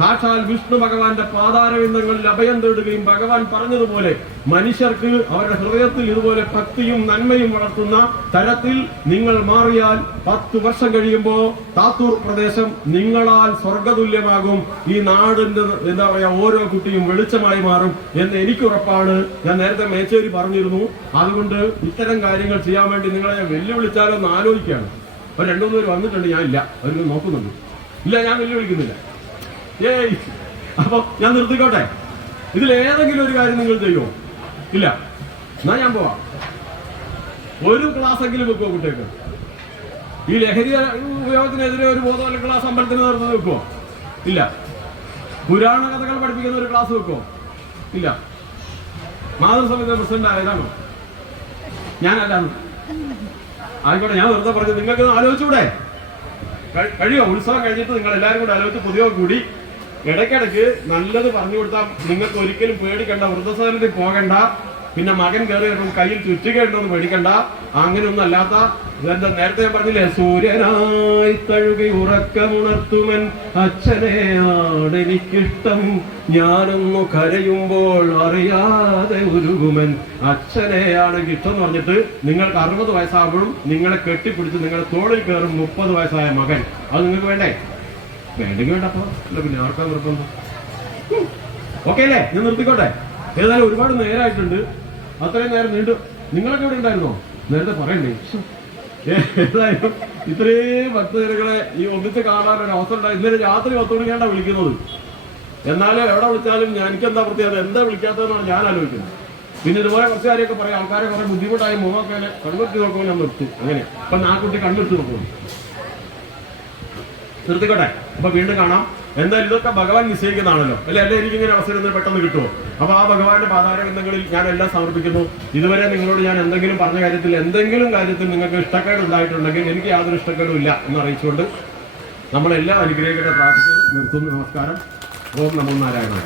സാക്ഷാൽ വിഷ്ണു ഭഗവാന്റെ പാതാരവിന്ദങ്ങളിൽ അഭയം തേടുകയും ഭഗവാൻ പറഞ്ഞതുപോലെ മനുഷ്യർക്ക് അവരുടെ ഹൃദയത്തിൽ ഇതുപോലെ ഭക്തിയും നന്മയും വളർത്തുന്ന തരത്തിൽ നിങ്ങൾ മാറിയാൽ 10 വർഷം കഴിയുമ്പോൾ താത്തൂർ പ്രദേശം നിങ്ങളാൽ സ്വർഗതുല്യമാകും. ഈ നാടിന്റെ എന്താ പറയാ, ഓരോ കുട്ടിയും വെളിച്ചമായി മാറും എന്ന് എനിക്കുറപ്പാണ്. ഞാൻ നേരത്തെ മേച്ചേരി പറഞ്ഞിരുന്നു. അതുകൊണ്ട് ഇത്തരം കാര്യങ്ങൾ ചെയ്യാൻ വേണ്ടി നിങ്ങളെ ഞാൻ വെല്ലുവിളിച്ചാലോ എന്ന് ആലോചിക്കുകയാണ്. അപ്പൊ 2-3 പേര് വന്നിട്ടുണ്ട്, ഞാൻ ഇല്ല, അവർ നോക്കുന്നുണ്ട്. ഇല്ല, ഞാൻ വെല്ലുവിളിക്കുന്നില്ല. അപ്പൊ ഞാൻ നിർത്തിക്കോട്ടെ. ഇതിലേതെങ്കിലും ഒരു കാര്യം നിങ്ങൾ ചെയ്യുമോ? ഇല്ല. എന്നാ ഞാൻ പോവാം. ഒരു ക്ലാസ് എങ്കിലും വെക്കുമോ കുട്ടികൾക്ക്? ഈ ലഹരി ഉപയോഗത്തിനെതിരെ ഒരു ബോധവൽക്കരണ ക്ലാസ് അമ്പലത്തിന് നേർന്നത് വെക്കുമോ? ഇല്ല. പുരാണ കഥകൾ പഠിപ്പിക്കുന്ന ഒരു ക്ലാസ് വെക്കുമോ? ഇല്ല. മാതൃസമിതി പ്രസിഡന്റ് ആയതാണോ? ഞാനല്ലാന്ന്. ആയിക്കോട്ടെ, ഞാൻ വെറുതെ പറഞ്ഞു. നിങ്ങൾക്ക് ആലോചിച്ചൂടെ? കഴിയോ? ഉത്സവം കഴിഞ്ഞിട്ട് നിങ്ങൾ എല്ലാവരും കൂടെ ആലോചിച്ച് പുതിയ കൂടി ഇടയ്ക്കിടയ്ക്ക് നല്ലത് പറഞ്ഞു കൊടുത്താൽ നിങ്ങൾക്ക് ഒരിക്കലും പേടിക്കണ്ട. വൃദ്ധസദനത്തിൽ പോകണ്ട. പിന്നെ മകൻ കയറി വരുമ്പോൾ കയ്യിൽ ചുറ്റുകയുണ്ടോന്ന് പേടിക്കണ്ട. അങ്ങനെയൊന്നും അല്ലാത്ത എന്താ നേരത്തെ ഞാൻ പറഞ്ഞില്ലേ, സൂര്യനായി തഴുകി ഉറക്കമുണർത്തുമൻ അച്ഛനെയാണെനിക്കിഷ്ടം, ഞാനൊന്നു കരയുമ്പോൾ അറിയാതെ ഉരുകുമൻ അച്ഛനെയാണെങ്കിൽ ഇഷ്ടം എന്ന് പറഞ്ഞിട്ട് നിങ്ങൾക്ക് 60 വയസ്സാകുമ്പോഴും നിങ്ങളെ കെട്ടിപ്പിടിച്ച് നിങ്ങളുടെ തോളിൽ കയറും 30 വയസ്സായ മകൻ. അത് നിങ്ങൾക്ക് വേണ്ടേ? വേണ്ടെങ്കിൽ വേണ്ടപ്പോ അല്ല, പിന്നെ ആർക്കാ നിർബന്ധം? ഓക്കെ അല്ലേ? ഞാൻ നിർത്തിക്കോട്ടെ. ഏതായാലും ഒരുപാട് നേരമായിട്ടുണ്ട്. അത്രയും നേരം നീണ്ടു. നിങ്ങളൊക്കെ ഇവിടെ ഉണ്ടായിരുന്നോ? നേരത്തെ പറയണ്ടേ? ഏതായാലും ഇത്രയും ഭക്തജനങ്ങളെ ഈ ഒന്നിച്ച് കാണാൻ ഒരു അവസരം ഉണ്ടായി. ഇന്നലെ രാത്രി 10 മണിക്കാണ്ടാ വിളിക്കുന്നത്. എന്നാലും എവിടെ വിളിച്ചാലും എനിക്കെന്താ പ്രത്യേകത, എന്താ വിളിക്കാത്തതെന്നാണ് ഞാൻ ആലോചിക്കുന്നത്. പിന്നെ ഇതുപോലെ കുറച്ച് കാര്യമൊക്കെ പറയാം. ആൾക്കാരെ കുറെ ബുദ്ധിമുട്ടായി മുഖമൊക്കെ കണ്ണെടുത്ത് നോക്കുമ്പോൾ ഞാൻ നിർത്തും. അങ്ങനെ അപ്പൊ ആ കുട്ടി കണ്ണെടുത്ത് നോക്കുന്നു. നിർത്തിക്കോട്ടെ. അപ്പൊ വീണ്ടും കാണാം. എന്തായാലും ഇതൊക്കെ ഭഗവാൻ നിശ്ചയിക്കുന്നതാണല്ലോ അല്ലെ? അല്ലെ എനിക്ക് ഇങ്ങനെ അവസരം പെട്ടെന്ന് കിട്ടുമോ? അപ്പൊ ആ ഭഗവാന്റെ പാതാരബന്ധങ്ങളിൽ ഞാൻ എല്ലാം സമർപ്പിക്കുന്നു. ഇതുവരെ നിങ്ങളോട് ഞാൻ എന്തെങ്കിലും പറഞ്ഞ കാര്യത്തിൽ നിങ്ങൾക്ക് ഇഷ്ടക്കേട് ഉണ്ടായിട്ടുണ്ടെങ്കിൽ എനിക്ക് യാതൊരു ഇഷ്ടക്കേടും ഇല്ല എന്ന് അറിയിച്ചുകൊണ്ട് നമ്മളെല്ലാം അനുഗ്രഹിക്കട്ടെ പ്രാർത്ഥിച്ചു നിർത്തുന്നു. നമസ്കാരം. ഓം നമോ നാരായണ.